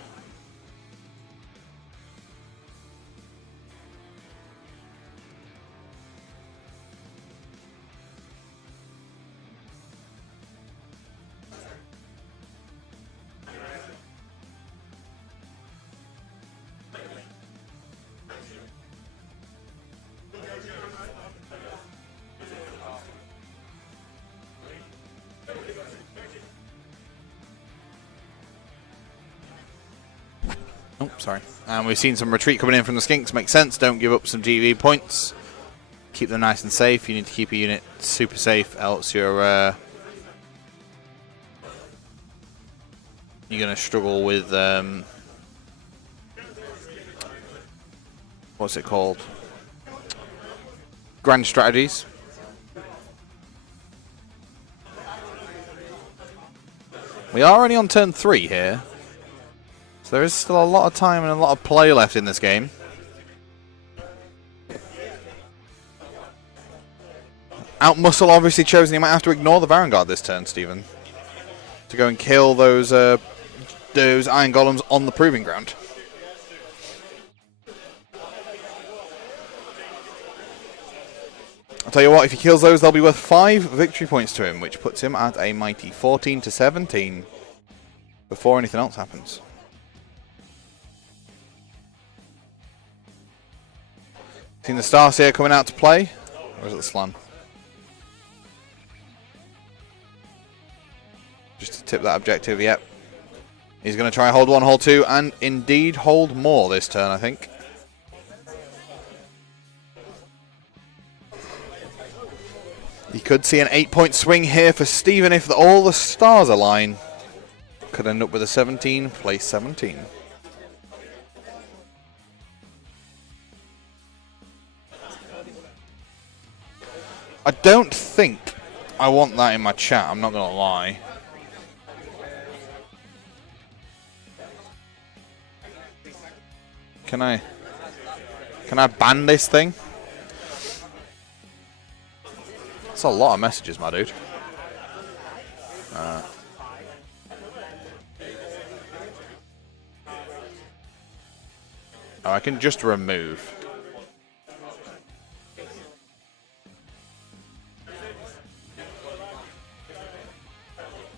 Oh, sorry. And we've seen some retreat coming in from the Skinks. Makes sense. Don't give up some GV points. Keep them nice and safe. You need to keep a unit super safe, else you're going to struggle with what's it called? Grand strategies. We are only on turn 3 here. So there is still a lot of time and a lot of play left in this game. Outmuscle obviously chosen. He might have to ignore the Vanguard this turn, Stephen, to go and kill those Iron Golems on the Proving Ground. I'll tell you what, if he kills those, they'll be worth 5 victory points to him, which puts him at a mighty 14-17 before anything else happens. Seen the Starseer coming out to play? Or is it the Slan? Just to tip that objective, yep. He's going to try hold 1, hold 2, and indeed hold more this turn, I think. You could see an 8-point swing here for Stephen if all the stars align. Could end up with a 17, place 17. I don't think I want that in my chat, I'm not going to lie. Can I ban this thing? That's a lot of messages, my dude. Oh, I can just remove.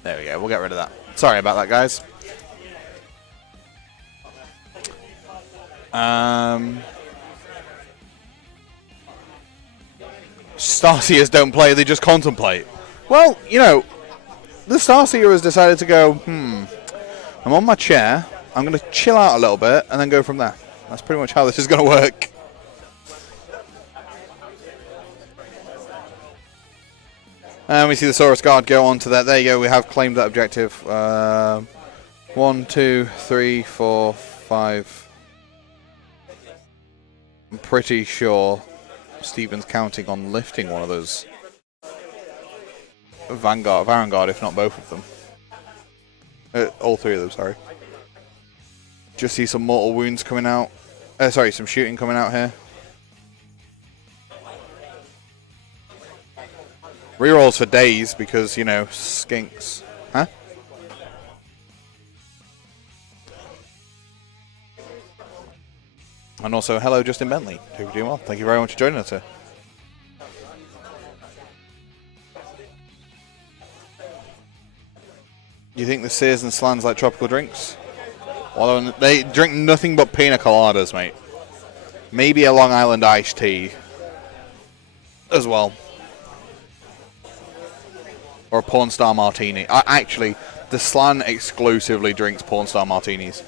There we go, we'll get rid of that. Sorry about that, guys. Starseers don't play, they just contemplate. Well, you know, the Starseer has decided to go, I'm on my chair, I'm going to chill out a little bit, and then go from there. That's pretty much how this is going to work. And we see the Saurus Guard go on to that. There you go, we have claimed that objective. 1, 2, 3, 4, 5. I'm pretty sure Stephen's counting on lifting one of those Vanguard, if not both of them. All 3 of them, sorry. Just see some mortal wounds coming out. Sorry, some shooting coming out here. Rerolls for days because, you know, Skinks. Huh? And also, hello, Justin Bentley. Hope you're doing well. Thank you very much for joining us here. You think the Sears and Slans like tropical drinks? Well, they drink nothing but pina coladas, mate. Maybe a Long Island iced tea as well. Or a porn star martini. Actually, the Slan exclusively drinks porn star martinis.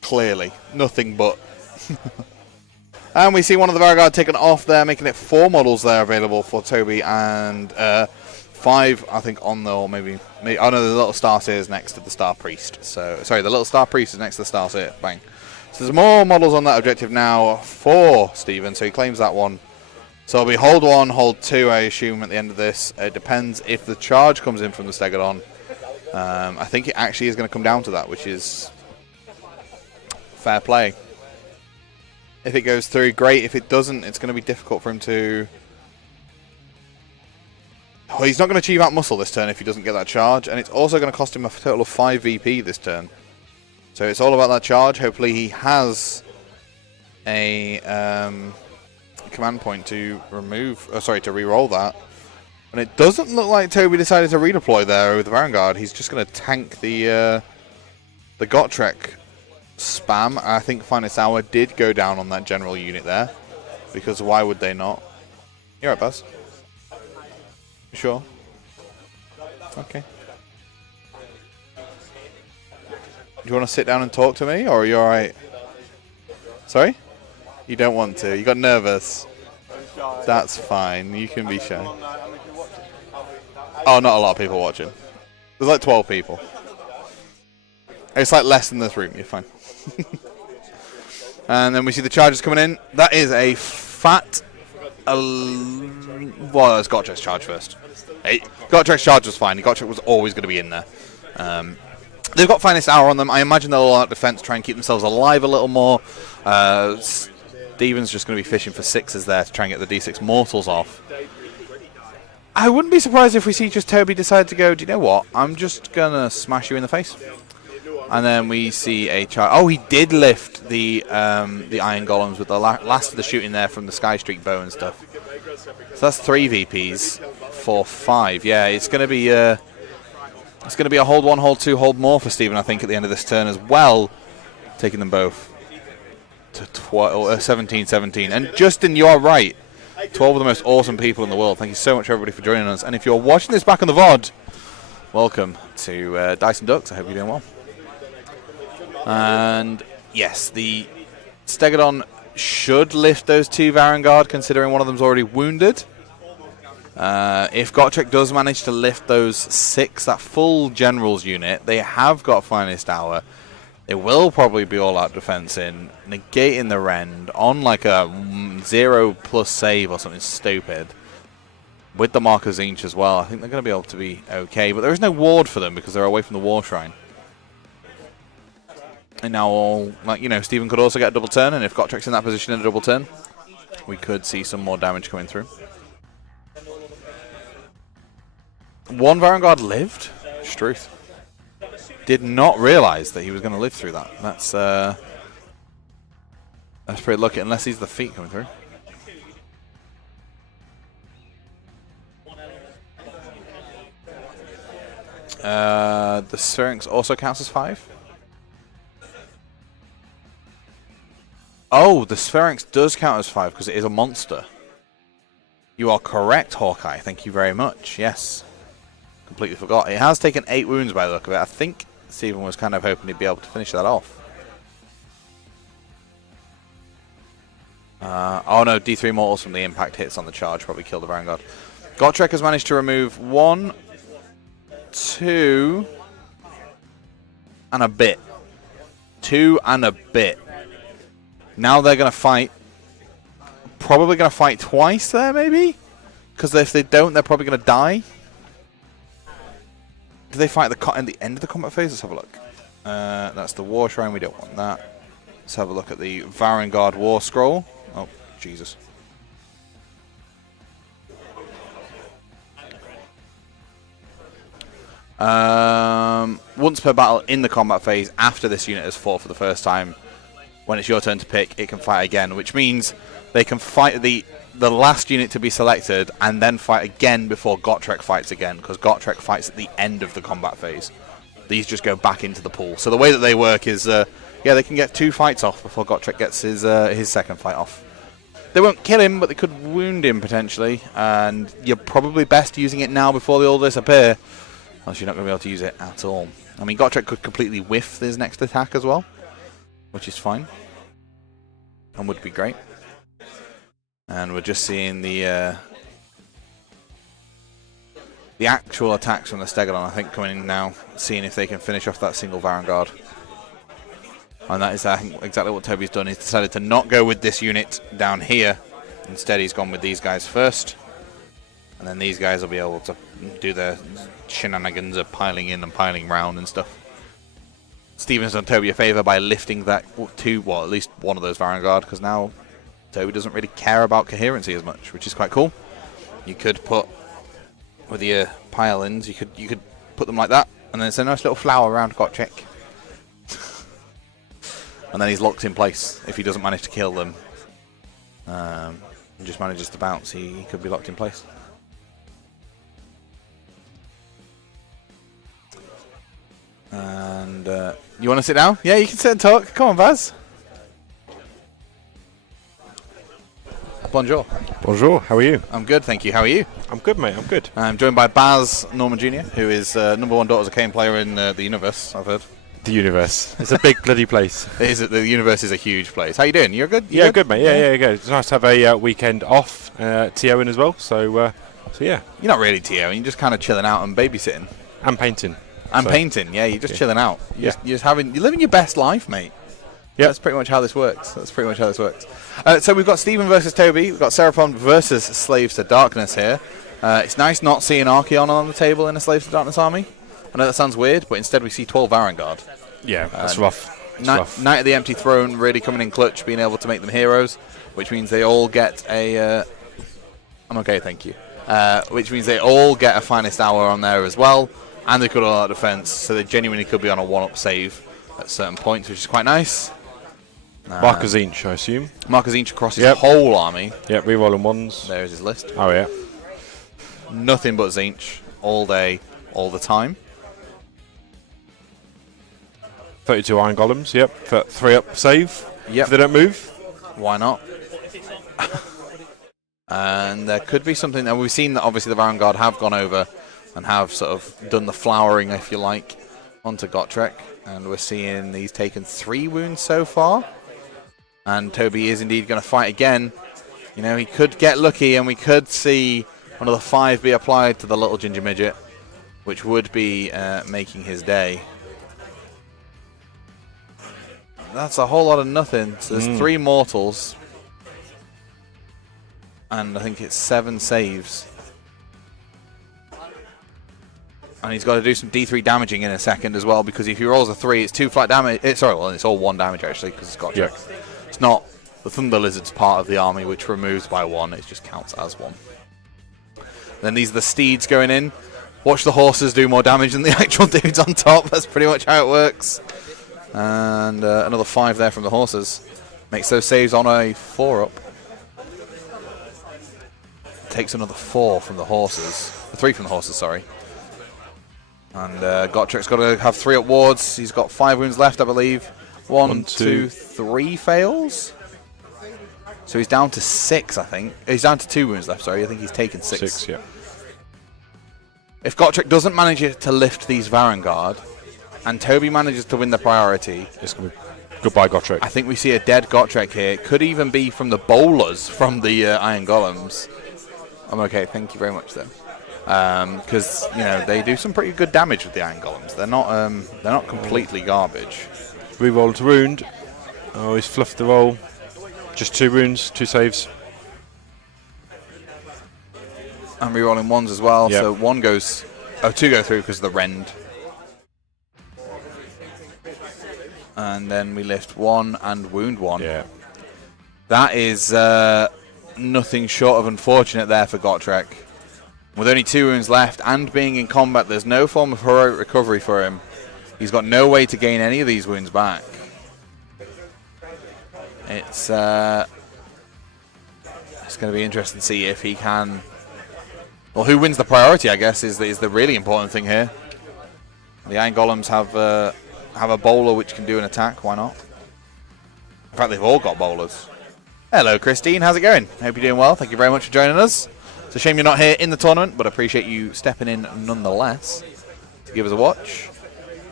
Clearly. Nothing but. And we see one of the Vanguard taken off there, making it 4 models there available for Toby, and 5, I think, on the, or maybe oh no, the little Starseer is next to the Star Priest. So, sorry, the little Star Priest is next to the Starseer. Bang. So there's more models on that objective now for Stephen, so he claims that one. So it'll be hold 1, hold 2, I assume, at the end of this. It depends if the charge comes in from the Stegodon. I think it actually is going to come down to that, which is fair play. If it goes through, great. If it doesn't, it's going to be difficult for him to Well, he's not going to achieve out muscle this turn if he doesn't get that charge, and it's also going to cost him a total of 5 VP this turn. So it's all about that charge. Hopefully he has a command point to remove, to re-roll that. And it doesn't look like Toby decided to redeploy there with the Vanguard. He's just going to tank the Gotrek spam. I think Finest Hour did go down on that general unit there, because why would they not? You're right, Buzz. You sure? Okay. Do you want to sit down and talk to me, or are you alright? Sorry? You don't want to. You got nervous. That's fine. You can be shy. Oh, not a lot of people watching. There's like 12 people. It's like less than this room. You're fine. And then we see the charges coming in. That is a fat... well, it's Gottrek's charge first. Hey, Gottrek's charge was fine. Gottrek was always going to be in there. They've got Finest Hour on them. I imagine they'll all out defense, try and keep themselves alive a little more. Steven's just going to be fishing for 6s there to try and get the D6 Mortals off. I wouldn't be surprised if we see just Toby decide to go, do you know what? I'm just going to smash you in the face. And then we see a charge. Oh, he did lift the Iron Golems with the last of the shooting there from the Sky Streak bow and stuff. So that's 3 VPs for 5. Yeah, it's going to be a hold 1, hold 2, hold more for Steven, I think, at the end of this turn as well. Taking them both to 17-17. And Justin, you are right. 12 of the most awesome people in the world. Thank you so much, everybody, for joining us. And if you're watching this back on the VOD, welcome to Dice and Ducks. I hope you're doing well. And yes, the Stegodon should lift those 2 Varangard, considering one of them's already wounded. If Gotrek does manage to lift those 6, that full General's unit, they have got Finest Hour. They will probably be all-out defense in, negating the rend on like a 0+ save or something stupid. With the Mark of Zinch as well, I think they're going to be able to be okay. But there is no ward for them because they're away from the War Shrine. And now all, like, you know, Steven could also get a double turn, and if Gottrek's in that position in a double turn, we could see some more damage coming through. 1 Varangard lived? Struth. Did not realise that he was going to live through that. That's pretty lucky, unless he's the feet coming through. The Sphinx also counts as 5? Oh, the Sphinx does count as 5 because it is a monster. You are correct, Hawkeye. Thank you very much. Yes. Completely forgot. It has taken 8 wounds by the look of it. I think Steven was kind of hoping he'd be able to finish that off. Oh no, D3 mortals from the impact hits on the charge probably killed the Vanguard. Gotrek has managed to remove 1, 2, and a bit. 2 and a bit. Now they're going to fight. Probably going to fight twice there, maybe? Because if they don't, they're probably going to die. Do they fight at the end of the combat phase? Let's have a look. That's the War Shrine. We don't want that. Let's have a look at the Varangard War Scroll. Oh, Jesus. Once per battle in the combat phase, after this unit has fought for the first time, when it's your turn to pick, it can fight again, which means they can fight the last unit to be selected and then fight again before Gotrek fights again, because Gotrek fights at the end of the combat phase. These just go back into the pool. So the way that they work is, yeah, they can get 2 fights off before Gotrek gets his second fight off. They won't kill him, but they could wound him potentially, and you're probably best using it now before they all disappear, else you're not going to be able to use it at all. I mean, Gotrek could completely whiff his next attack as well, which is fine, and would be great. And we're just seeing the actual attacks from the Stegodon, I think, coming in now, seeing if they can finish off that single Varangard. And that is, I think, exactly what Toby's done. He's decided to not go with this unit down here. Instead, he's gone with these guys first. And then these guys will be able to do their shenanigans of piling in and piling round and stuff. Steven's done Toby a favour by lifting that at least one of those Varangard, because now Toby doesn't really care about coherency as much, which is quite cool. You could put with your pile-ins, you could put them like that, and then it's a nice little flower around Gotrek. And then he's locked in place. If he doesn't manage to kill them, and just manages to bounce, he could be locked in place. And you want to sit down? Yeah, you can sit and talk. Come on, Baz. Bonjour. Bonjour, how are you? I'm good, thank you. How are you? I'm good, mate, I'm good. I'm joined by Baz Norman Jr., who is #1 Daughters of Cain player in the universe, I've heard. The universe. It's a big bloody place. The universe is a huge place. How you doing? You're good? Yeah, good, mate. Yeah, good. It's nice to have a weekend off, TOing as well, so yeah. You're not really TOing, you're just kind of chilling out and babysitting. And painting. And painting, yeah, you're just chilling out. You're Yeah. you're living your best life, mate. Yeah. That's pretty much how this works. So we've got Stephen versus Toby. We've got Seraphon versus Slaves to Darkness here. It's nice not seeing Archeon on the table in a Slaves to Darkness army. I know that sounds weird, but instead we see 12 Varangard. Yeah, that's rough. It's rough. Knight of the Empty Throne really coming in clutch, being able to make them heroes, which means they all get a... I'm okay, thank you. Which means they all get a Finest Hour on there as well, and they could all out defense, so they genuinely could be on a one-up save at certain points, which is quite nice. Marcus Inch, I assume. Marcus Inch across his whole army. Yep, rerolling ones. There's his list. Oh, yeah. Nothing but Zinch all day, all the time. 32 Iron Golems, yep. For 3-up save. Yep. If they don't move. Why not? And there could be something, and we've seen that obviously the Vanguard have gone over and have sort of done the flowering, if you like, onto Gotrek. And we're seeing he's taken 3 wounds so far. And Toby is indeed going to fight again. You know, he could get lucky and we could see another 5 be applied to the little ginger midget, which would be making his day. That's a whole lot of nothing. So there's 3 mortals. And I think it's 7 saves. And he's got to do some D3 damaging in a second as well, because if he rolls a 3, it's 2 flat damage. It's all 1 damage actually, because it's got It's not the Thunder Lizard's part of the army, which removes by 1. It just counts as 1. Then these are the steeds going in. Watch the horses do more damage than the actual dudes on top. That's pretty much how it works. And another 5 there from the horses. Makes those saves on a 4-up. Takes another 4 from the horses. 3 from the horses, sorry. And Gottrek's got to have 3-up wards. He's got 5 wounds left, I believe. 1, 2, 3 fails. So he's down to 6, I think. He's down to 2 wounds left, sorry. I think he's taken 6. 6, yeah. If Gotrek doesn't manage to lift these Varangard, and Toby manages to win the priority, It's going to be goodbye, Gotrek. I think we see a dead Gotrek here. It could even be from the bowlers from the Iron Golems. I'm okay, thank you very much, though. Because you know they do some pretty good damage with the Iron Golems. They're not completely garbage. Reroll to wound. Oh, he's fluffed the roll. Just 2 wounds, 2 saves. I'm rerolling 1s as well, Yep. so 1 goes... Oh, 2 go through because of the rend. And then we lift 1 and wound 1. Yeah. That is nothing short of unfortunate there for Gotrek. With only 2 wounds left and being in combat, there's no form of heroic recovery for him. He's got no way to gain any of these wounds back. It's going to be interesting to see if he can... Well, who wins the priority, I guess, is the really important thing here. The Iron Golems have a bowler which can do an attack. Why not? In fact, they've all got bowlers. Hello, Christine. How's it going? Hope you're doing well. Thank you very much for joining us. It's a shame you're not here in the tournament, but I appreciate you stepping in nonetheless to give us a watch.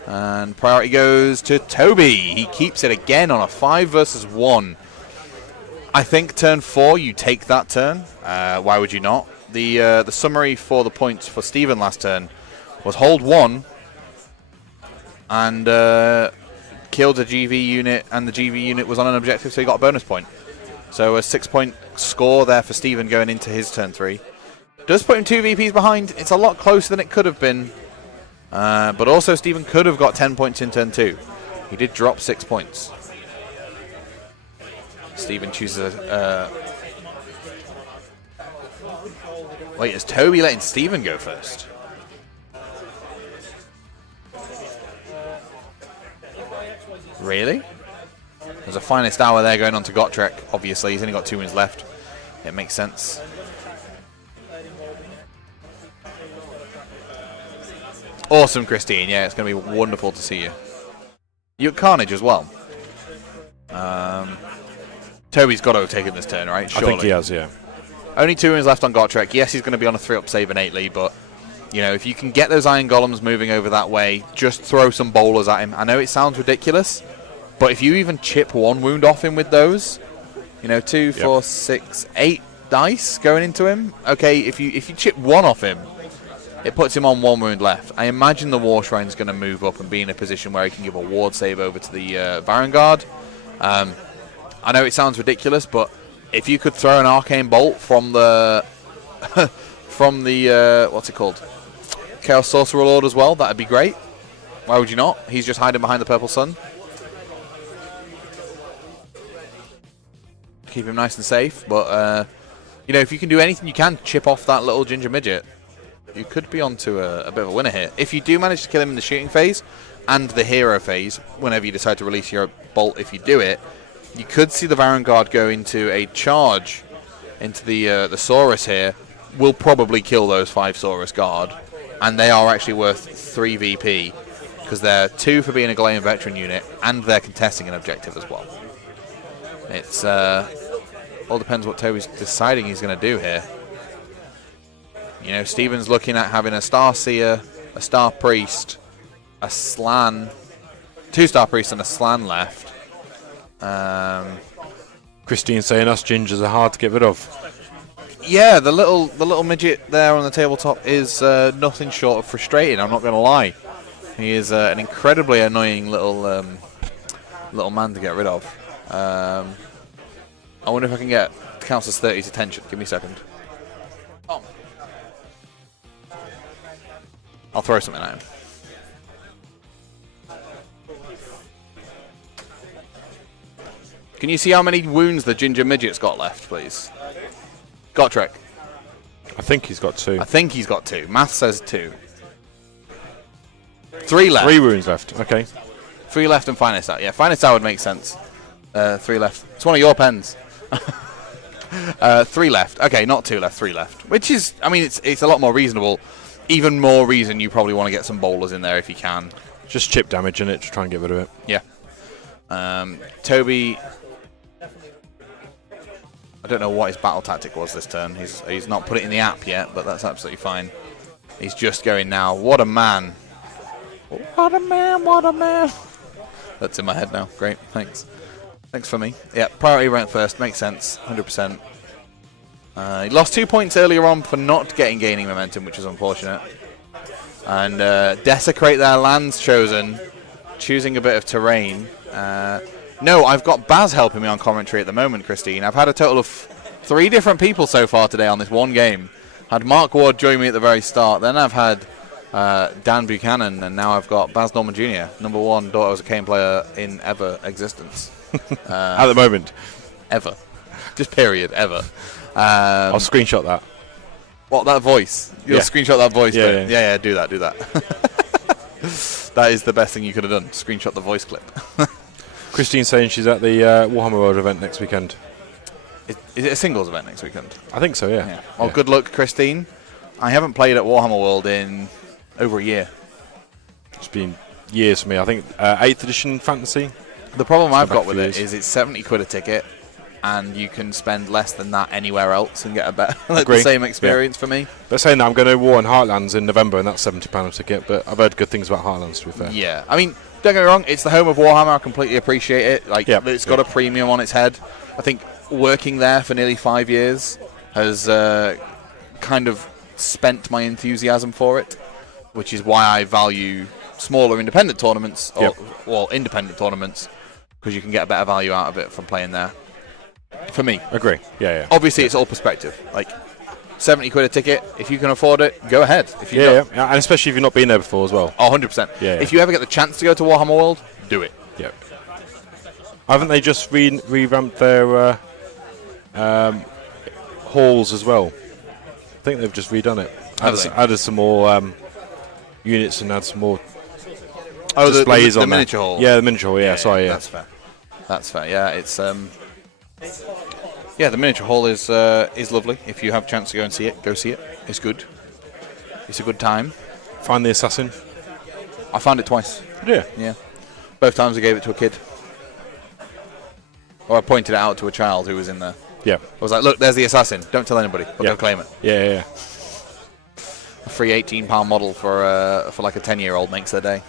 And priority goes to Toby. He keeps it again on a 5 versus 1. I think turn 4, you take that turn. Why would you not? The summary for the points for Stephen last turn was hold 1 and killed a GV unit, and the GV unit was on an objective, so he got a bonus point. So a 6-point score there for Stephen going into his turn 3. Does put him 2 VPs behind. It's a lot closer than it could have been. But also Stephen could have got 10 points in turn 2. He did drop 6 points. Stephen chooses Wait, is Toby letting Steven go first? Really? There's a finest hour there going on to Gotrek. Obviously, he's only got 2 wins left. It makes sense. Awesome, Christine. Yeah, it's going to be wonderful to see you. You at Carnage as well. Toby's got to have taken this turn, right? Surely. I think he has, yeah. Only 2 wins left on Gotrek. Yes, he's going to be on a 3-up save innately, but you know, if you can get those Iron Golems moving over that way, just throw some bowlers at him. I know it sounds ridiculous, but if you even chip 1 wound off him with those, you know, 2, 4, 6, 8 dice going into him. Okay, if you chip 1 off him, it puts him on 1 wound left. I imagine the War Shrine's going to move up and be in a position where he can give a ward save over to the Baron Guard. I know it sounds ridiculous, but if you could throw an Arcane Bolt from the what's it called, Chaos Sorcerer Lord as well, that'd be great. Why would you not? He's just hiding behind the Purple Sun. Keep him nice and safe, but you know, if you can do anything you can, chip off that little ginger midget, you could be onto a bit of a winner here. If you do manage to kill him in the shooting phase and the hero phase, whenever you decide to release your bolt, if you do it, you could see the Baron Guard go into a charge into the Saurus here. Will probably kill those 5 Saurus Guard, and they are actually worth 3 VP because they're 2 for being a Galean veteran unit, and they're contesting an objective as well. It's all depends what Toby's deciding he's going to do here. You know, Steven's looking at having a Star Seer, a Star Priest, a Slan, 2 Star Priests and a Slan left. Christine saying us gingers are hard to get rid of. Yeah, the little midget there on the tabletop is nothing short of frustrating. I'm not going to lie. He is an incredibly annoying little man to get rid of. I wonder if I can get Council's 30's attention. Give me a second. Oh. I'll throw something at him. Can you see how many wounds the ginger midget's got left, please? Gotrek. I think he's got 2. I think he's got 2. Math says 2. 3 left. 3 wounds left. Okay. 3 left and Finest Hour. Yeah, Finest Hour would make sense. 3 left. It's one of your pens. 3 left. Okay, not 2 left, 3 left. Which is, I mean, it's a lot more reasonable. Even more reason you probably want to get some bowlers in there if you can. Just chip damage in it to try and get rid of it. Yeah. Toby, I don't know what his battle tactic was this turn. He's not put it in the app yet, but that's absolutely fine. He's just going now. What a man. What a man, what a man. That's in my head now. Great, thanks. Thanks for me. Yeah, priority rank first. Makes sense. 100%. He lost 2 points earlier on for not gaining momentum, which is unfortunate. And desecrate their lands chosen. Choosing a bit of terrain. No, I've got Baz helping me on commentary at the moment, Christine. I've had a total of 3 different people so far today on this one game. Had Mark Ward join me at the very start. Then I've had Dan Buchanan, and now I've got Baz Norman Jr., number 1 Daughter as a Kane player in ever existence. At the moment. Ever. Just period, ever. I'll screenshot that. What, that voice? You'll screenshot that voice? Yeah, yeah, do that. That is the best thing you could have done. Screenshot the voice clip. Christine's saying she's at the Warhammer World event next weekend. Is it a singles event next weekend? I think so, yeah. Well, good luck, Christine. I haven't played at Warhammer World in over a year. It's been years for me. I think 8th edition fantasy. The problem I've got with it is it's 70 quid a ticket, and you can spend less than that anywhere else and get a better, the same experience for me. But saying that, I'm going to War in Heartlands in November, and that's £70 a ticket. But I've heard good things about Heartlands, to be fair. Yeah, I mean, don't get me wrong, it's the home of Warhammer. I completely appreciate it. Like, it's got a premium on its head. I think working there for nearly 5 years has kind of spent my enthusiasm for it, which is why I value smaller independent tournaments, or independent tournaments, because you can get a better value out of it from playing there. For me. Agree. Yeah. Obviously, it's all perspective. Like, 70 quid a ticket, if you can afford it, go ahead. If you and especially if you've not been there before as well. Oh, 100%. Yeah. If you ever get the chance to go to Warhammer World, do it. Yeah. Haven't they just revamped their halls as well? think they've just redone it. Have they? Added some more units and add some more Oh, displays the on there. miniature hall. Yeah, the miniature hall. Yeah, sorry. Yeah. That's fair. That's fair. Yeah, it's yeah, the miniature hall is lovely. If you have a chance to go and see it, go see it. It's good. It's a good time. Find the assassin. I found it twice. Yeah. Yeah. Both times I gave it to a kid. Or I pointed it out to a child who was in there. Yeah. I was like, look, there's the assassin. Don't tell anybody, but Yeah. go claim it. Yeah. A free £18 model for like a 10-year-old makes their day.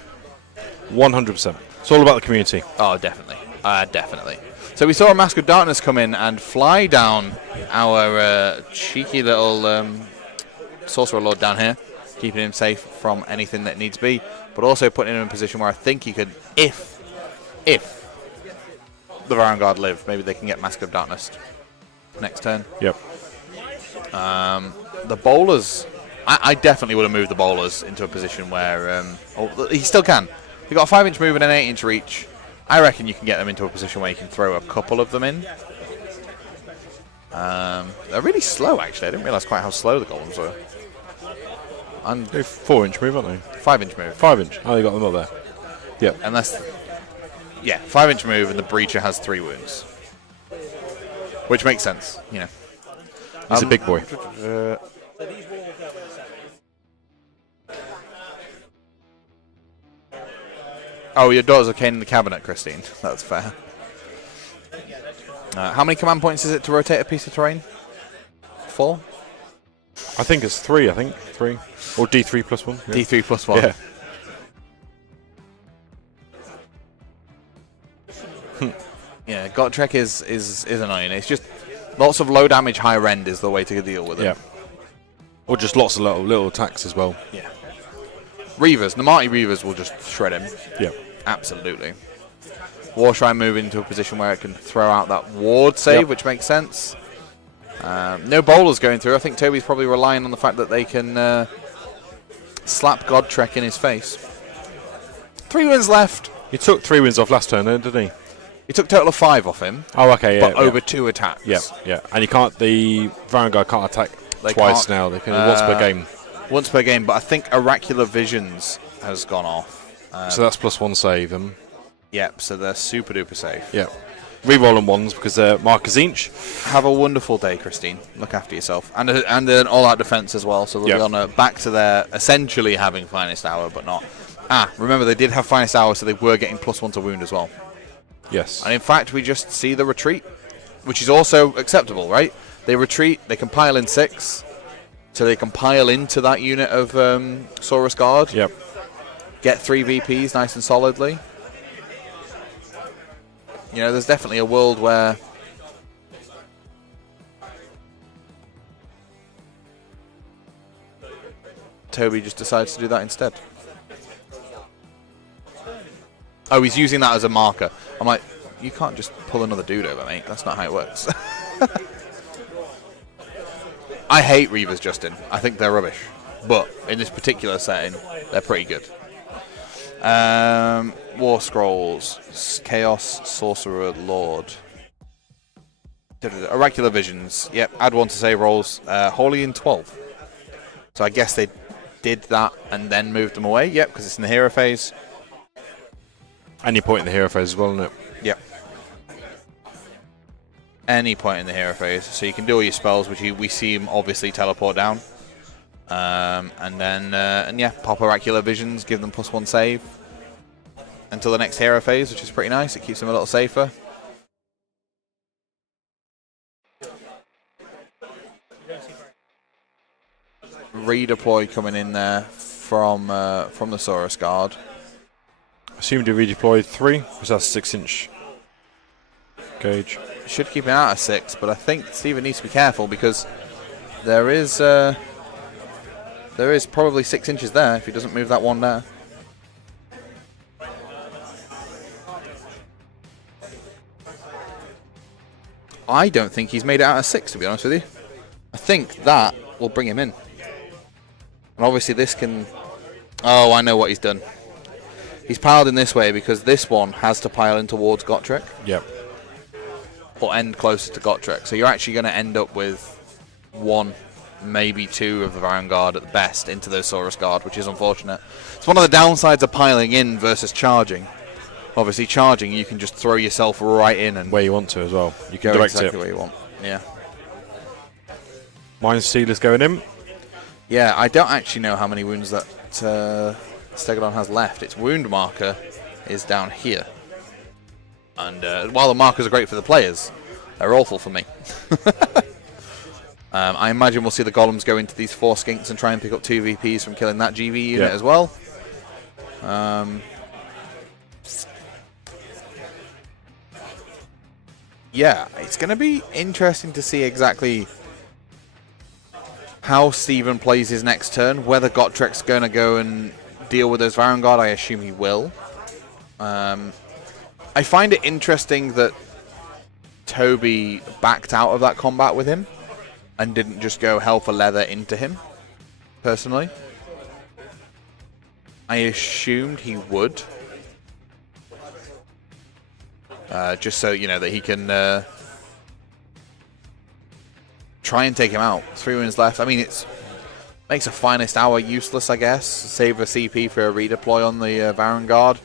100%. It's all about the community. Oh, definitely. Definitely. So we saw a Mask of Darkness come in and fly down our cheeky little Sorcerer Lord down here, keeping him safe from anything that needs be, but also putting him in a position where I think he could, if the Varangard live, maybe they can get Mask of Darkness next turn. Yep. The bowlers, I definitely would have moved the bowlers into a position where he still can. You've got a 5-inch move and an 8-inch reach. I reckon you can get them into a position where you can throw a couple of them in. They're really slow, actually. I didn't realise quite how slow the golems were. And They're 4-inch move, aren't they? 5-inch move. 5-inch. Oh, you got them up there. Yep. Unless, yeah, 5-inch move and the breacher has 3 wounds, which makes sense. You know, He's a big boy. Oh, your daughter's a cane in the cabinet, Christine. That's fair. How many command points is it to rotate a piece of terrain? 4? I think it's 3. 3 or D3 plus 1. Yeah. D3 plus 1. Yeah. Yeah, Gotrek is annoying. It's just lots of low damage, high rend is the way to deal with it. Yeah. Or just lots of little attacks as well. Yeah. Reavers, Namati Reavers will just shred him. Yeah. Absolutely. Warshrine move into a position where it can throw out that ward save, Yep. which makes sense. No bowlers going through. I think Toby's probably relying on the fact that they can slap Godtrek in his face. 3 wins left. He took 3 wins off last turn, didn't he? He took a total of 5 off him, Oh, okay. Yeah. but over 2 attacks. Yeah. And you can't. The Varangard can't attack They twice can't. now. They can once per game. Once per game, but I think Oracular Visions has gone off. So that's plus 1 save. Yep, so they're super duper safe. Yeah. Reroll them ones because they're markers each. Have a wonderful day, Christine. Look after yourself. And an all-out defense as well, so they'll Yep. be on back to their essentially having Finest Hour, but not. Remember, they did have Finest Hour, so they were getting +1 to wound as well. Yes. And in fact, we just see the retreat, which is also acceptable, right? They retreat, they can pile in 6, so they can pile into that unit of Saurus Guard, Yep. get 3 VPs nice and solidly. You know, there's definitely a world where Toby just decides to do that instead. Oh, he's using that as a marker. I'm like, you can't just pull another dude over, mate. That's not how it works. I hate Reavers, Justin. I think they're rubbish. But in this particular setting, they're pretty good. War Scrolls, Chaos Sorcerer Lord. Oracular Visions. Yep, add 1 to save rolls. Holy in 12. So I guess they did that and then moved them away. Yep, because it's in the hero phase. Any point in the hero phase as well, isn't it? Yep. Any point in the hero phase. So you can do all your spells, which we see him obviously teleport down. And then, yeah, pop Oracular Visions, give them +1 save until the next hero phase, which is pretty nice. It keeps them a little safer. Redeploy coming in there from the Saurus Guard. Assumed he redeployed 3, because that's 6-inch gauge. Should keep it out of 6, but I think Steven needs to be careful because there is probably 6 inches there if he doesn't move that one there. I don't think he's made it out of 6, to be honest with you. I think that will bring him in. And obviously this can... Oh, I know what he's done. He's piled in this way because this one has to pile in towards Gotrek. Yep. Or end closer to Gotrek. So you're actually going to end up with one maybe 2 of the Vanguard at the best into those Saurus Guard, which is unfortunate. It's one of the downsides of piling in versus charging. Obviously, charging, you can just throw yourself right in and Where you want to as well. You can go direct exactly it. where you want. Yeah. Mind Stealer's going in. Yeah, I don't actually know how many wounds that Stegodon has left. Its wound marker is down here. And while the markers are great for the players, they're awful for me. I imagine we'll see the golems go into these 4 skinks and try and pick up 2 VPs from killing that GV unit as well. Yeah, it's going to be interesting to see exactly how Steven plays his next turn. Whether Gottrek's going to go and deal with those Varangard, I assume he will. I find it interesting that Toby backed out of that combat with him and didn't just go hell for leather into him, personally. I assumed he would. Just so, you know, that he can try and take him out. 3 wins left. I mean, it makes a Finest Hour useless, I guess. Save a CP for a redeploy on the Varangard.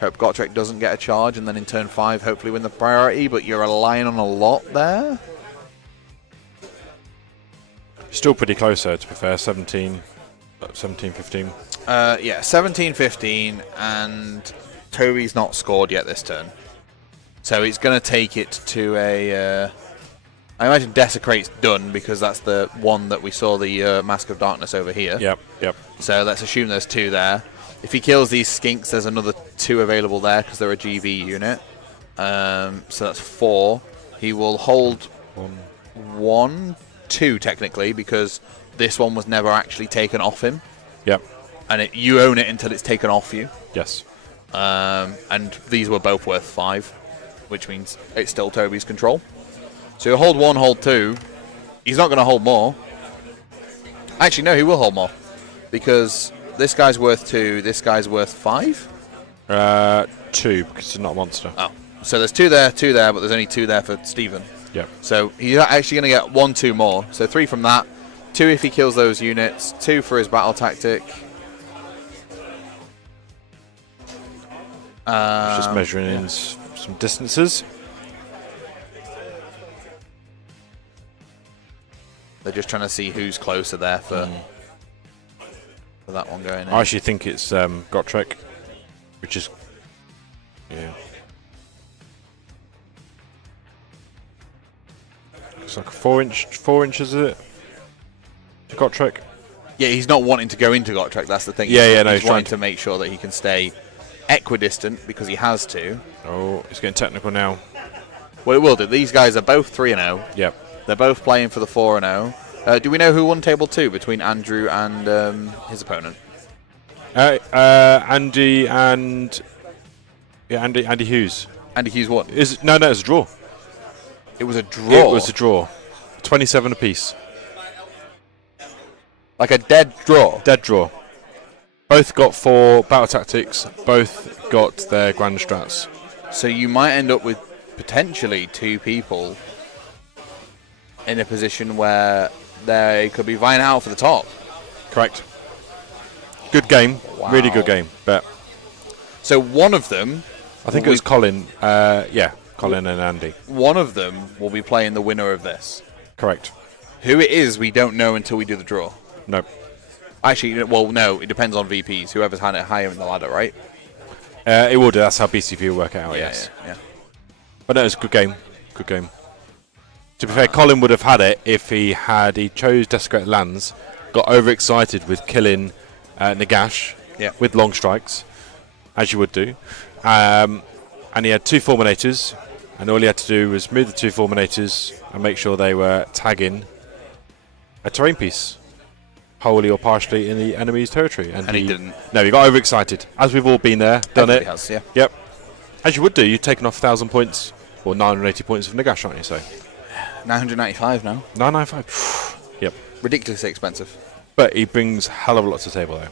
Hope Gotrek doesn't get a charge, and then in turn 5, hopefully win the priority, but you're relying on a lot there. Still pretty close there, to be fair. 17, 15. Yeah, 17-15, and Toby's not scored yet this turn. So he's going to take it to a... I imagine Desecrate's done, because that's the one that we saw the Mask of Darkness over here. Yep. So let's assume there's 2 there. If he kills these skinks, there's another 2 available there, because they're a GV unit. So that's 4. He will hold 2 technically, because this one was never actually taken off him. Yep. And you own it until it's taken off you. Yes. And these were both worth 5, which means it's still Toby's control. So he'll hold 1, hold 2. He's not going to hold more. Actually, no, he will hold more. Because this guy's worth 2, this guy's worth 5? 2, because it's not a monster. Oh. So there's 2 there, but there's only 2 there for Steven. Yep. So he's actually going to get 1, 2 more. So 3 from that. 2 if he kills those units. 2 for his battle tactic. Just measuring in some distances. They're just trying to see who's closer there for that one going in. I actually think it's Gotrek, which is... Yeah. It's like a 4 inches, is it? To Gotrek? Yeah, he's not wanting to go into Gotrek, that's the thing. Yeah, no, he's he's wanting trying to make sure that he can stay equidistant because he has to. Oh, it's getting technical now. Well, it will do. These guys are both 3-0. Yep. They're both playing for the 4-0. Do we know who won table 2 between Andrew and his opponent? Andy and... Yeah, Andy Hughes. Andy Hughes won. No, it's a draw. It was a draw. It was a draw. 27 apiece. Like a dead draw. Dead draw. Both got 4 battle tactics. Both got their grand strats. So you might end up with potentially 2 people in a position where they could be vying out for the top. Correct. Good game. Wow. Really good game. But so one of them... I think it was Colin. Colin and Andy. One of them will be playing the winner of this. Correct. Who it is, we don't know until we do the draw. Nope. Actually, well, no, it depends on VPs. Whoever's had it higher in the ladder, right? It will do. That's how BCP will work it out, Yeah, yes. yeah. But no, it's a good game. Good game. To be fair, Colin would have had it if he chose Desecrated Lands, got overexcited with killing Nagash with long strikes, as you would do. And he had 2 Fulminators, and all he had to do was move the 2 Fulminators and make sure they were tagging a terrain piece, wholly or partially, in the enemy's territory. And he didn't. No, he got overexcited. As we've all been there, done Everybody it. has, yeah. Yep. As you would do, you've taken off 1,000 points, or 980 points of Nagash, aren't you? So 995 now. 995. Yep. Ridiculously expensive. But he brings hell of a lot to the table, though.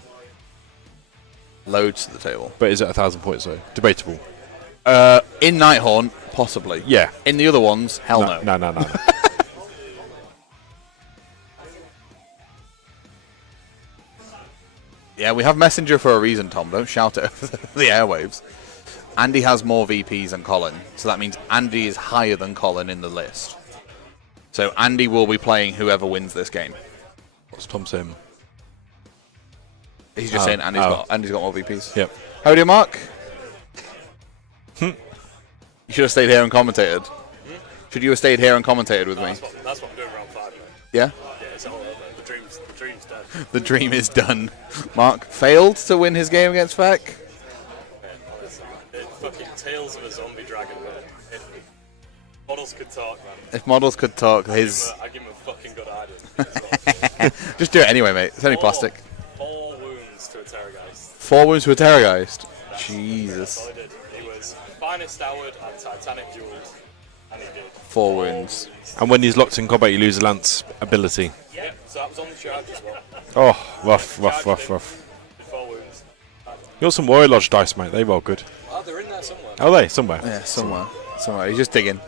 Loads to the table. But is it 1,000 points, though? Debatable. In Nighthorn, possibly. Yeah. In the other ones, hell no. No. Yeah, we have Messenger for a reason, Tom. Don't shout it over the airwaves. Andy has more VPs than Colin, so that means Andy is higher than Colin in the list. So Andy will be playing whoever wins this game. What's Tom saying? He's just saying Andy's got more VPs. Yep. How do you, Mark? You should have stayed here and commentated. Should you have stayed here and commentated with me? That's what I'm doing round 5, mate. Yeah? Yeah, it's all over. The dream's dead. The dream is done. Mark failed to win his game against Feck. It fucking Tales of a Zombie Dragon, man. If models could talk, man. If models could talk, I give him a fucking good idea. just do it anyway, mate. It's only plastic. 4 wounds to a Terrorgeist. 4 wounds to a Terrorgeist. That's Jesus. all he did. He was finest Howard and Titanic Jewels, and he did 4 wounds. And when he's locked in combat, you lose a lance ability. Yeah, so that was on the charge as well. Oh, rough. Did 4 wounds. You got some Warrior Lodge dice, mate. They roll good. Oh, they're in there somewhere. Are they? Somewhere. Yeah, somewhere. He's just digging.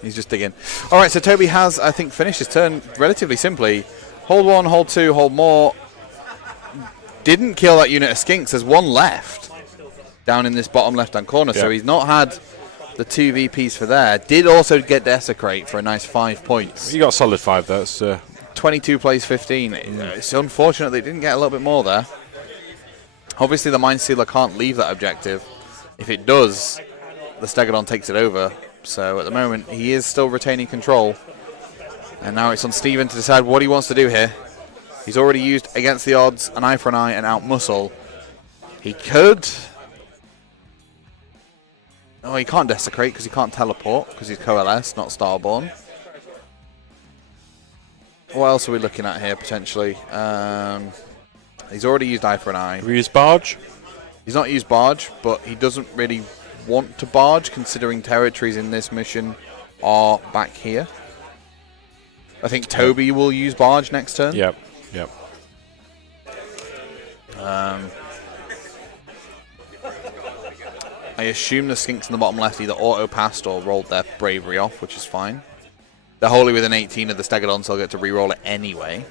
All right, so Toby has, I think, finished his turn relatively simply. Hold 1, hold 2, hold more. Didn't kill that unit of skinks. There's 1 left down in this bottom left-hand corner, so he's not had the 2 VPs for there. Did also get Desecrate for a nice 5 points. You got a solid 5. That's 22 plays 15. It's unfortunate they didn't get a little bit more there. Obviously, the Mind Stealer can't leave that objective. If it does, the Stegodon takes it over. So at the moment, he is still retaining control. And now it's on Steven to decide what he wants to do here. He's already used against the odds, an eye for an eye, and out muscle. He could... Oh, he can't Desecrate because he can't teleport because he's Coalesce, not Starborn. What else are we looking at here, potentially? He's already used eye for an eye. Have you used Barge? He's not used Barge, but he doesn't really want to Barge, considering territories in this mission are back here. I think Toby will use Barge next turn. Yep. I assume the Skinks in the bottom left either auto-passed or rolled their Bravery off, which is fine. They're wholly within 18 of the Stegodon, so I'll get to re-roll it anyway.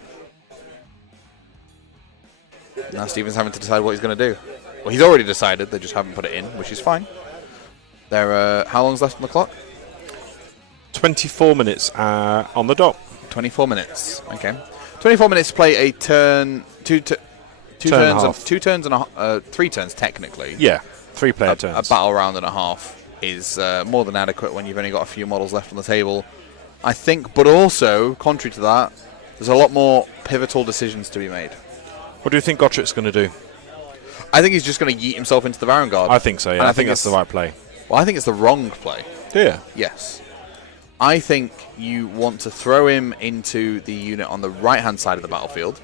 Now Steven's having to decide what he's going to do. Well, he's already decided, they just haven't put it in, which is fine. There, how long's left on the clock? 24 minutes on the dot. 24 minutes. Okay. 24 minutes to play a turn, three turns technically. Yeah, 3-player turns. A battle round and a half is more than adequate when you've only got a few models left on the table, I think. But also, contrary to that, there's a lot more pivotal decisions to be made. What do you think Gottrik's going to do? I think he's just going to yeet himself into the Varangard. I think so, yeah. I think that's the right play. Well, I think it's the wrong play. Yeah. Yes. I think you want to throw him into the unit on the right-hand side of the battlefield.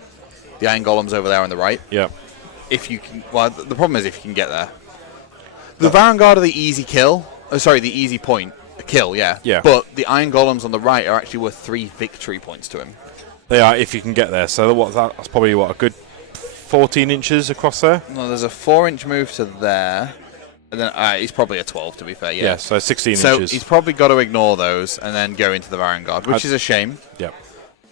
The Iron Golem's over there on the right. Yeah. If you can, well, the problem is if you can get there. The Varangard are the easy kill. Oh, sorry, the easy point. A kill, yeah. Yeah. But the Iron Golems on the right are actually worth 3 victory points to him. They are, if you can get there. So that's probably, a good 14 inches across there? No, there's a 4-inch move to there. And then he's probably a 12, to be fair, yeah. Yeah, so 16 so inches. He's probably got to ignore those and then go into the Varangard, which is a shame. Yeah.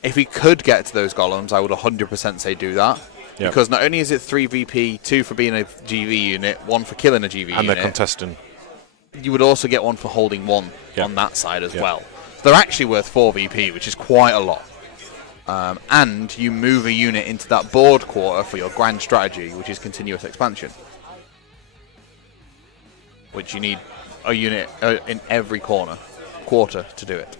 If he could get to those golems, I would 100% say do that. Yep. Because not only is it 3 VP, 2 for being a GV unit, 1 for killing a GV unit. And they're contesting. You would also get 1 for holding 1 Yep. on that side as Yep. well. They're actually worth 4 VP, which is quite a lot. And you move a unit into that board quarter for your grand strategy, which is continuous expansion. Which you need a unit in every quarter to do it.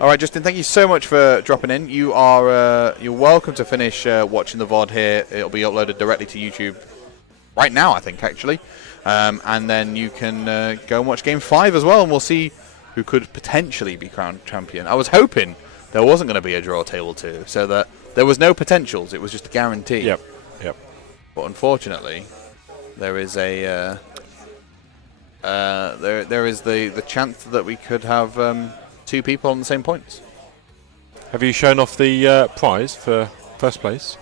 All right, Justin, thank you so much for dropping in. You're welcome to finish watching the VOD here. It'll be uploaded directly to YouTube right now, I think, actually. And then you can go and watch Game 5 as well, and we'll see who could potentially be crowned champion. I was hoping there wasn't going to be a draw table 2, so that there was no potentials. It was just a guarantee. Yep. But unfortunately, there is a there is the chance that we could have 2 people on the same points. Have you shown off the prize for first place?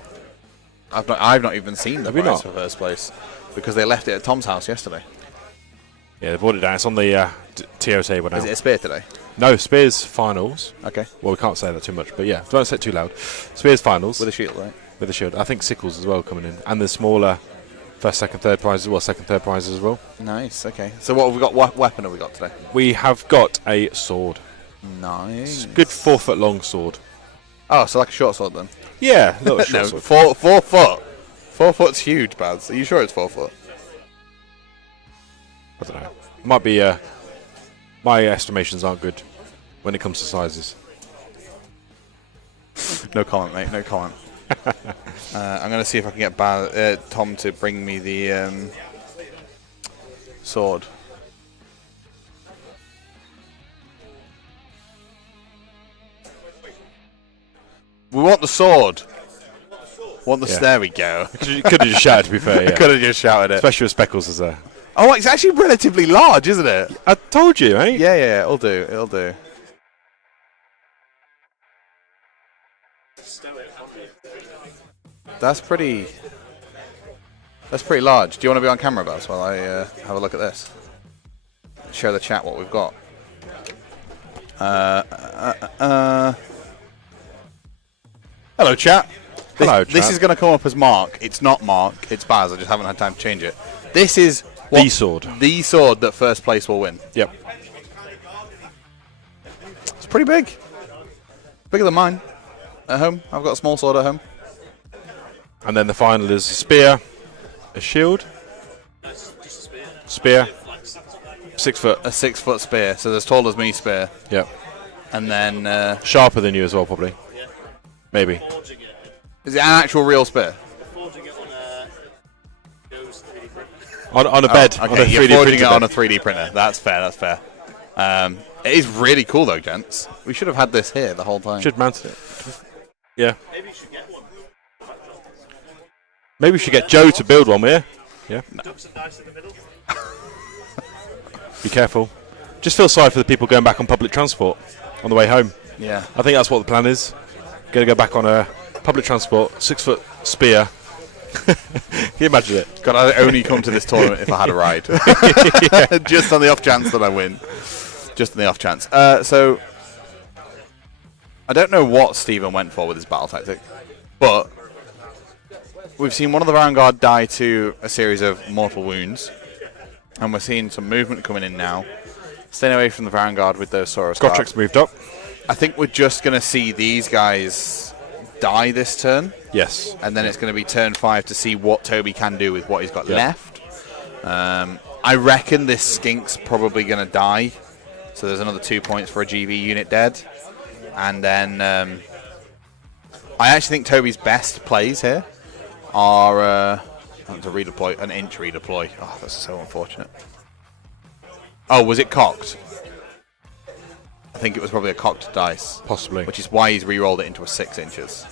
I've not even seen the Have you prize not? for first place because they left it at Tom's house yesterday. Yeah, they brought it down. It's on the TO table now. Is it a spear today? No, Spears finals. Okay. Well, we can't say that too much, but yeah, don't say it too loud. Spears finals. With a shield, right? with the shield. I think sickles as well coming in, and the smaller first, second, third prizes. Well, second, third prizes as well. Nice. Okay. So what have we got? What weapon have we got today? We have got a sword. Nice. Good 4 foot long sword. Oh, so like a short sword then? Yeah, little short No, sword. 4 foot. 4 foot's huge, Baz. Are you sure it's 4 foot? I don't know. Might be. My estimations aren't good when it comes to sizes. No comment, mate. No comment. I'm going to see if I can get Tom to bring me the sword. We want the sword. Want the there we go. Could have just shouted, to be fair. Yeah. Could have just shouted it. Especially with Speckles is there. Oh, it's actually relatively large, isn't it? I told you, eh? Yeah, it'll do. It'll do. That's pretty large. Do you want to be on camera, Baz, while I have a look at this? Share the chat what we've got. Hello, chat. Hello, This chat. is going to come up as Mark. It's not Mark. It's Baz. I just haven't had time to change it. This is The sword. The sword that first place will win. Yep. It's pretty big. Bigger than mine. At home. I've got a small sword at home. And then the final is a spear, a shield, spear, 6 foot. A 6 foot spear. So as tall as me spear. Yep. And then... Sharper than you as well, probably. Maybe. is it an actual real spear? On a bed. Okay, on a you're 3D forging it printer on bed. a 3D printer. That's fair, that's fair. It is really cool though, gents. We should have had this here the whole time. Should mount it. Yeah. Maybe we should get Joe to build one, yeah? Yeah. Be careful. Just feel sorry for the people going back on public transport on the way home. Yeah. I think that's what the plan is. Going to go back on a public transport, 6 foot spear. Can you imagine it? God, I'd only come to this tournament if I had a ride. Just on the off chance that I win. Just on the off chance. So, I don't know what Stephen went for with his battle tactic, but we've seen one of the Vanguard die to a series of mortal wounds, and we're seeing some movement coming in now. Staying away from the Vanguard with those Saurus cards. Gotrek's moved up. I think we're just going to see these guys die this turn. Yes. And then it's going to be turn 5 to see what Toby can do with what he's got left. I reckon this Skink's probably going to die. So there's another 2 points for a GV unit dead. And then I actually think Toby's best plays here are to redeploy, an inch redeploy. Oh, that's so unfortunate. Oh, was it cocked? I think it was probably a cocked dice. Possibly. Which is why he's re-rolled it into a 6 inches.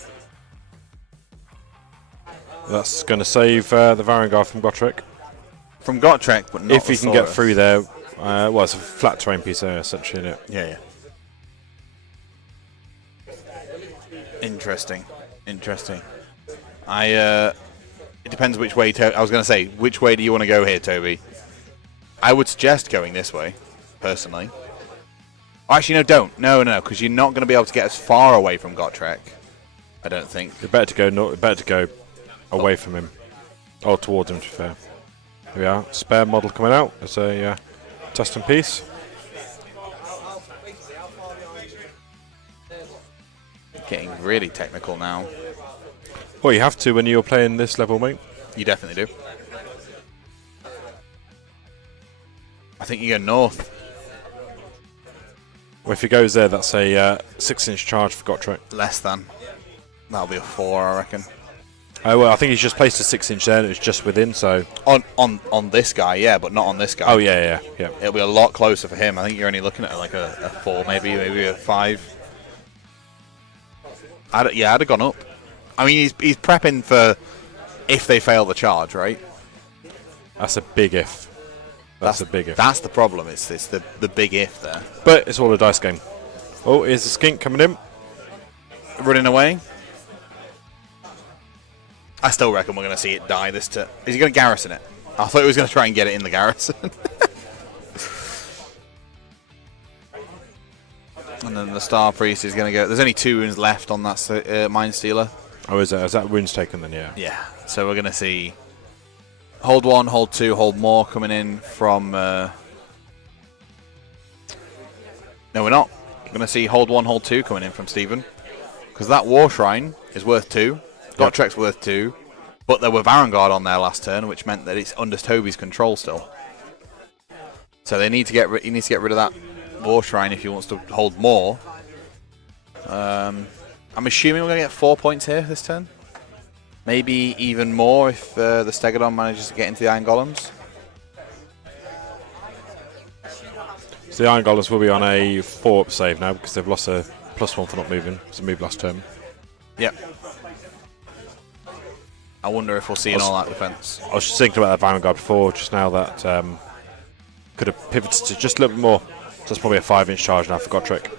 That's going to save the Vanguard from Gotrek. From Gotrek, but not if he the can get Saurus. through there. Well, it's a flat terrain piece there, essentially, isn't it? Yeah. Interesting. It depends which way. I was going to say, which way do you want to go here, Toby? I would suggest going this way, personally. Actually, no, don't. No, because you're not going to be able to get as far away from Gotrek. I don't think. It's better to go away from him, or towards him. To be fair. Here we are. Spare model coming out. It's a test and piece. Getting really technical now. Well, you have to when you're playing this level, mate. You definitely do. I think you go north. Well, if he goes there, that's a 6-inch charge for Gotrek. Less than. That'll be a 4, I reckon. Oh well, I think he's just placed a 6-inch there, and it's just within. So on this guy, yeah, but not on this guy. oh yeah. It'll be a lot closer for him. I think you're only looking at like a 4, maybe a 5. I'd have gone up. I mean, he's prepping for if they fail the charge, right? That's a big if. That's a big if. That's the problem. It's the big if there. But it's all a dice game. Oh, here's the skink coming in. Running away. I still reckon we're going to see it die this turn. Is he going to garrison it? I thought he was going to try and get it in the garrison. And then the Star Priest is going to go. There's only 2 wounds left on that Mind Stealer. Oh, is that runes taken then? Yeah. Yeah. So we're going to see hold 1, hold 2, hold more coming in from... No, we're not. We're going to see hold 1, hold 2 coming in from Stephen. Because that War Shrine is worth 2. Gottrek's worth 2. But there were Varangard on there last turn, which meant that it's under Toby's control still. So they need to he needs to get rid of that War Shrine if he wants to hold more. I'm assuming we're going to get 4 points here this turn. Maybe even more if the Stegodon manages to get into the Iron Golems. So the Iron Golems will be on a 4-up save now because they've lost a +1 for not moving. It's a move last turn. Yep. I wonder if we'll see an all-out defense. I was just thinking about that Vanguard before, just now that could have pivoted to just a little bit more. So that's probably a 5-inch charge now for Gottrek.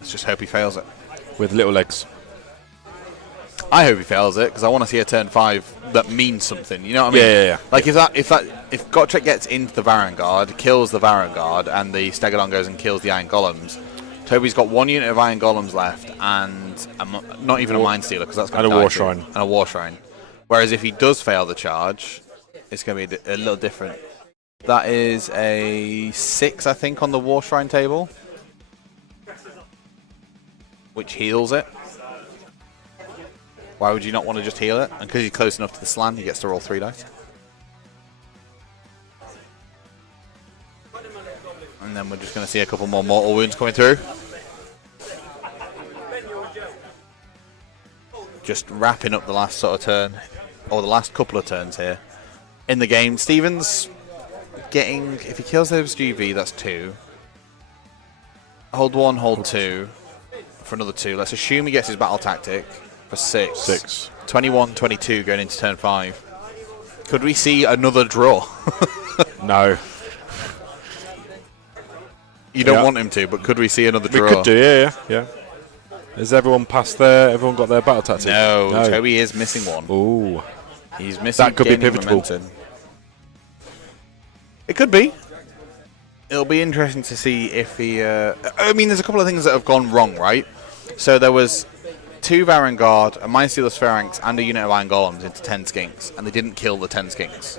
Let's just hope he fails it. With little legs. I hope he fails it because I want to see a turn 5 that means something. You know what I mean? Yeah. Like if Gottrek gets into the Varangard, kills the Varangard, and the Stegodon goes and kills the Iron Golems, Toby's got 1 unit of Iron Golems left, and not even a Mind Stealer because that's going to die. And a War Shrine. And a War Shrine. Whereas if he does fail the charge, it's going to be a little different. That is a 6, I think, on the War Shrine table, which heals it. Why would you not want to just heal it? And because he's close enough to the slan, he gets to roll 3 dice. And then we're just going to see a couple more mortal wounds coming through. Just wrapping up the last sort of turn, or the last couple of turns here in the game. Stevens getting, if he kills those GV, that's 2. Hold 1, hold 2 for another 2. Let's assume he gets his battle tactic for 6. 21, 22 going into turn 5. Could we see another draw? No. You don't want him to, but could we see another draw? We could do, yeah. Has everyone passed there? Everyone got their battle tactic? No, Toby is missing one. Ooh. He's missing. That could be pivotal. Momentum. It could be. It'll be interesting to see if he... I mean, there's a couple of things that have gone wrong, right? So there was 2 Varangard, a Mind Stealer Spheranx, and a unit of Iron Golems into 10 Skinks, and they didn't kill the 10 Skinks.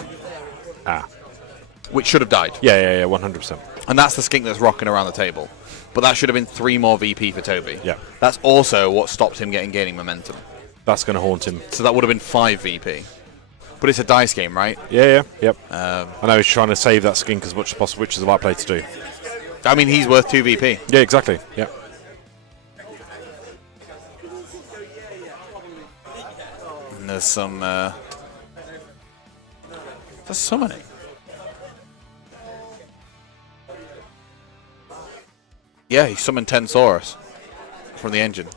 Which should have died. Yeah, 100%. And that's the skink that's rocking around the table. But that should have been 3 more VP for Toby. Yeah. That's also what stopped him gaining momentum. That's going to haunt him. So that would have been 5 VP. But it's a dice game, right? Yep. I know he's trying to save that skink as much as possible, which is the right play to do. I mean, he's worth 2 VP. Yeah, exactly. Yeah. And there's some... there's summoning. Yeah, he summoned 10 Saurus from the engine.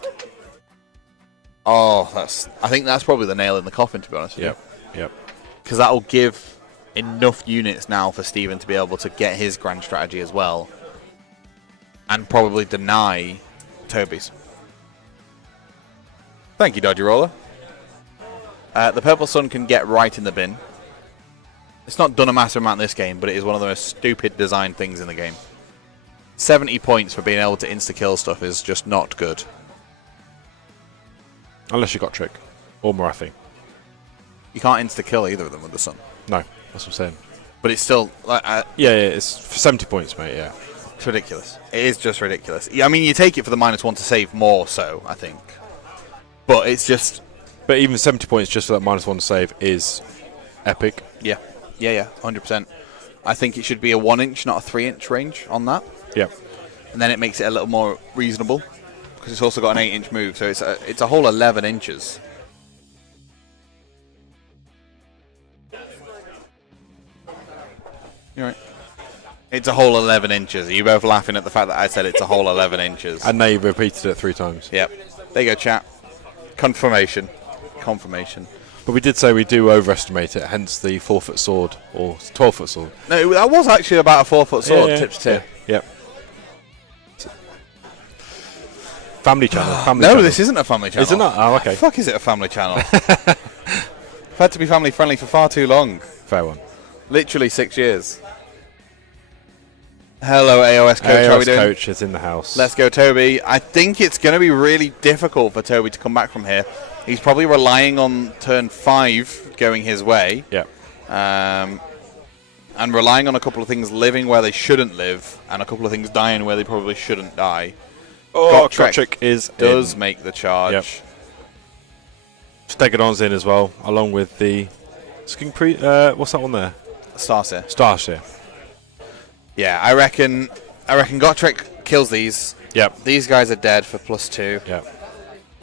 Oh, I think that's probably the nail in the coffin, to be honest with you. Yep. Because that will give enough units now for Steven to be able to get his grand strategy as well. And probably deny Toby's. Thank you, Dodgy Roller. The Purple Sun can get right in the bin. It's not done a massive amount in this game, but it is one of the most stupid designed things in the game. 70 points for being able to insta-kill stuff is just not good. Unless you got Trick. Or Marathi. You can't insta-kill either of them with the Sun. No, that's what I'm saying. But it's still... yeah, it's for 70 points, mate, yeah. It's ridiculous. It is just ridiculous. I mean, you take it for the -1 to save more so, I think. But it's just... But even 70 points just for that -1 to save is epic. Yeah, 100%. I think it should be a 1-inch, not a 3-inch range on that. Yep. And then it makes it a little more reasonable because it's also got an 8-inch move, so it's a whole 11 inches. You're right. It's a whole 11 inches. Are you both laughing at the fact that I said it's a whole 11 inches? And they repeated it 3 times. Yep. There you go, chat. Confirmation. But we did say we do overestimate it, hence the 4-foot sword or 12-foot sword. No, that was actually about a 4-foot sword, yeah. tip to tip. Yep. Family channel. No, this isn't a family channel. Is it not? Oh, okay. The fuck is it a family channel? I've had to be family friendly for far too long. Fair one. Literally 6 years. Hello, AOS coach. How are we AOS doing? coach is in the house. Let's go, Toby. I think it's going to be really difficult for Toby to come back from here. He's probably relying on turn 5 going his way. Yeah. And relying on a couple of things living where they shouldn't live, and a couple of things dying where they probably shouldn't die. Oh, Gotrek does in. make the charge. Yep. Stegodon's in as well, along with the Sking what's that one there? Starseer. Starship. Yeah, I reckon Gotrek kills these. Yep. These guys are dead for +2. Yep.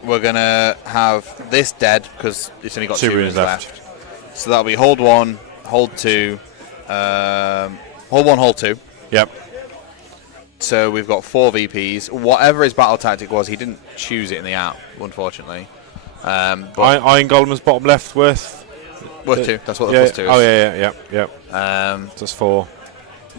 We're going to have this dead because it's only got 2 runes left. So that'll be hold 1, hold 2, hold 1, hold 2. Yep. So we've got 4 VPs. Whatever his battle tactic was, he didn't choose it in the app, unfortunately. But Iron Golem's bottom left worth 2. That's what the +2 is. Oh, yeah. So that's 4.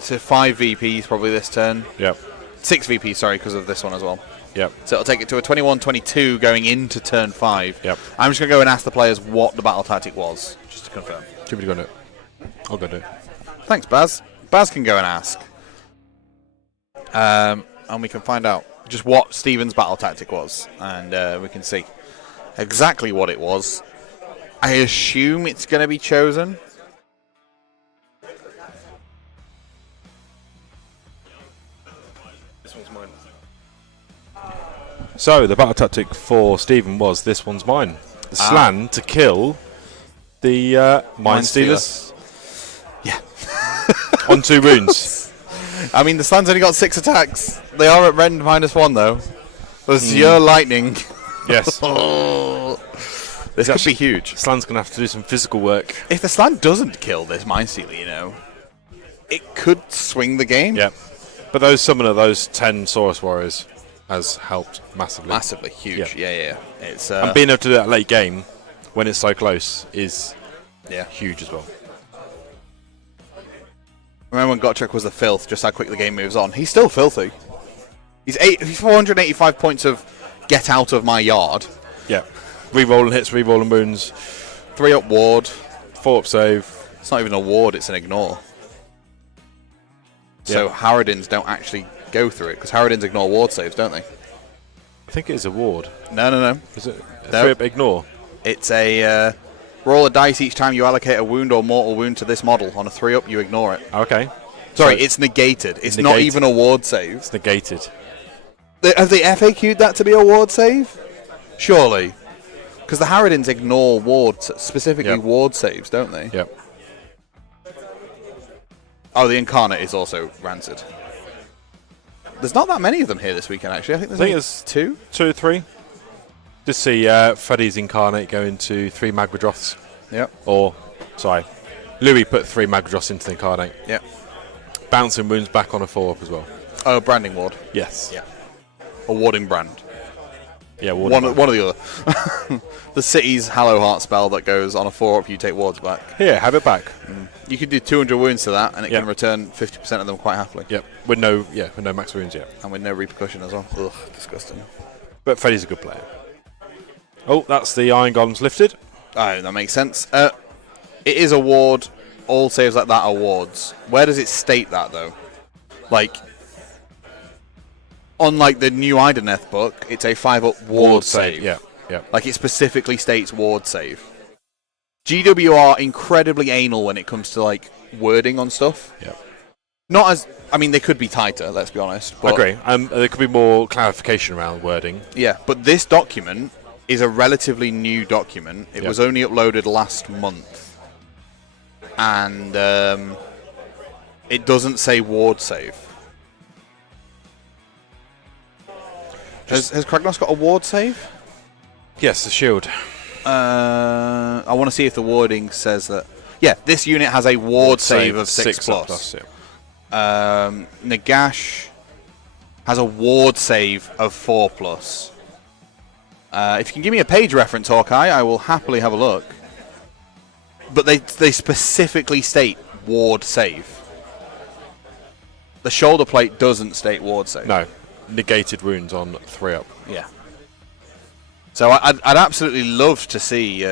So 5 VPs probably this turn. Yep. 6 VPs, sorry, because of this one as well. Yep. So it'll take it to a 21-22 going into turn 5. Yep. I'm just going to go and ask the players what the battle tactic was, just to confirm. Should we go do it? I'll go do it. Thanks, Baz. Baz can go and ask. And we can find out just what Steven's battle tactic was. And we can see exactly what it was. I assume it's going to be chosen. This one's mine. So the battle tactic for Stephen was this one's mine. The Slan to kill the Mind Stealers. Yeah. On 2 runes. I mean, the Slan's only got 6 attacks. They are at rend -1 though. There's your lightning. Yes. This could be huge. Slan's going to have to do some physical work. If the Slan doesn't kill this Mind Stealer, you know, it could swing the game. Yeah. But those summoner, those 10 Saurus Warriors has helped massively. Massively huge. Yeah. It's And being able to do that late game when it's so close is huge as well. Remember when Gotrek was the filth, just how quick the game moves on. He's still filthy. He's 485 points of get out of my yard. Yeah. Rerolling hits, rerolling wounds. 3-up ward. 4-up save. It's not even a ward, it's an ignore. So Harridans don't actually go through it, because Harridans ignore ward saves, don't they? I think it is a ward. No. Is it? No. 3-up ignore. It's a roll a dice each time you allocate a wound or mortal wound to this model. On a 3-up, you ignore it. Okay. Sorry, So it's negated. It's not negated. even a ward save. It's negated. Have they FAQ'd that to be a ward save? Surely. Because the Harridans ignore wards, specifically ward saves, don't they? Yep. Oh, the Incarnate is also rancid. There's not that many of them here this weekend, actually. I think there's 2? 2 or 3. Just see Freddy's Incarnate go into 3 Magmadroths. Yep. Or, sorry, Louis put 3 Magmadroths into the Incarnate. Yep. Bouncing wounds back on a 4-up as well. Oh, branding ward. Yes. Yeah. Or warding brand. Yeah, One or the other. The city's Hallow Heart spell that goes on a 4-up, you take wards back. Here, have it back. You can do 200 wounds to that, and it can return 50% of them quite happily. Yep. With no max wounds yet. And with no repercussion as well. Ugh, disgusting. But Freddy's a good player. Oh, that's the Iron Golems lifted. Oh, that makes sense. It is a ward. All saves like that are wards. Where does it state that, though? Like, on like the new Ideneth book, it's a 5-up ward save. Yeah. Like, it specifically states ward save. GW are incredibly anal when it comes to, like, wording on stuff. Yeah. Not as... I mean, they could be tighter, let's be honest. I But, agree. There could be more clarification around wording. yeah, but this document is a relatively new document. It was only uploaded last month. And it doesn't say ward save. Has Kragnos got a ward save? Yes, the shield. I want to see if the wording says that. Yeah, this unit has a ward save of 6 plus. Nagash has a ward save of 4 plus. If you can give me a page reference, Hawkeye, I will happily have a look. But they specifically state ward save. The shoulder plate doesn't state ward save. No, negated wounds on 3-up. Yeah. So I'd absolutely love to see.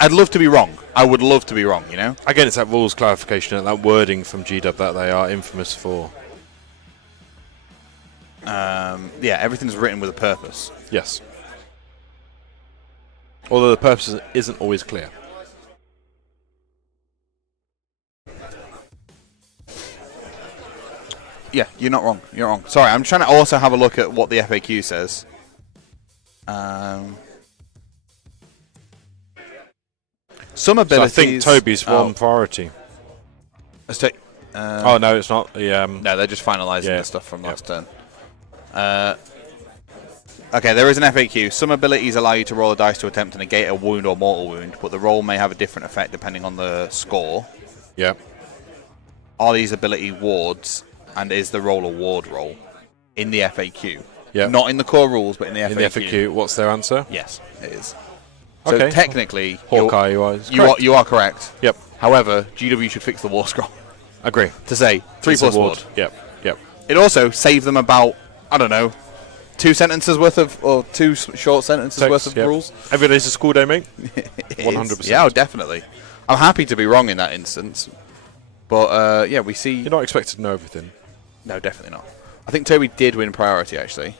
I'd love to be wrong. I would love to be wrong, you know? Again, it's that rules clarification and that wording from GW that they are infamous for. Yeah, everything's written with a purpose. Yes. Although the purpose isn't always clear. Yeah, you're not wrong. You're wrong. Sorry, I'm trying to also have a look at what the FAQ says. Some So abilities. I think Toby's one priority. Let's take. Oh no, it's not. The No, they're just finalising Yeah. the stuff from last turn. Okay, there is an FAQ. Some abilities allow you to roll a dice to attempt to negate a wound or mortal wound, but the roll may have a different effect depending on the score. yeah. Are these ability wards, and is the roll a ward roll in the FAQ? Yeah. Not in the core rules, but in the FAQ. In the FAQ, what's their answer? Yes, it is. So Okay. technically, Hawkeye, you are correct. Yep. However, GW should fix the war scroll Agree. to say 3 It's a plus ward. Yep. Yep. It also saved them about, I don't know, 2 sentences worth of, or 2 short sentences Text, worth of yep. rules. Every day's a school day, mate. It is. 100%. Yeah, oh, definitely. I'm happy to be wrong in that instance. But, yeah, we see... You're not expected to know everything. No, definitely not. I think Toby did win priority, actually.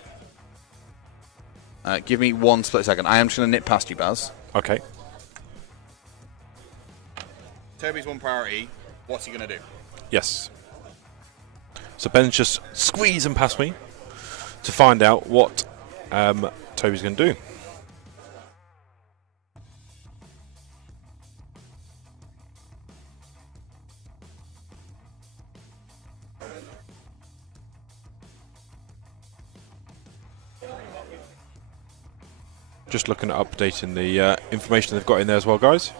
Give me 1 split second. I am just going to nip past you, Baz. Okay. Toby's won priority. What's he going to do? Yes. So Ben's just squeezing past me to find out what Toby's going to do. Just looking at updating the information they've got in there as well, guys.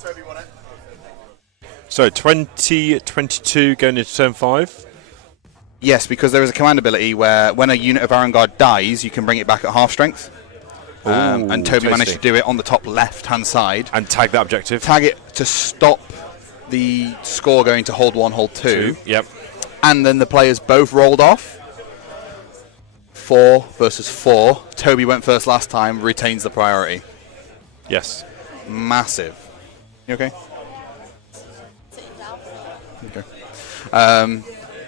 Toby won it. So 2022 going into turn 5. Yes, because there is a command ability where when a unit of Iron Guard dies, you can bring it back at half strength. And Toby managed tasty. to do it on the top left-hand side. And tag that objective. Tag it to stop the score going to hold 1, hold 2. Yep. And then the players both rolled off. 4 versus 4. Toby went first last time, retains the priority. Yes. Massive. You okay? Okay.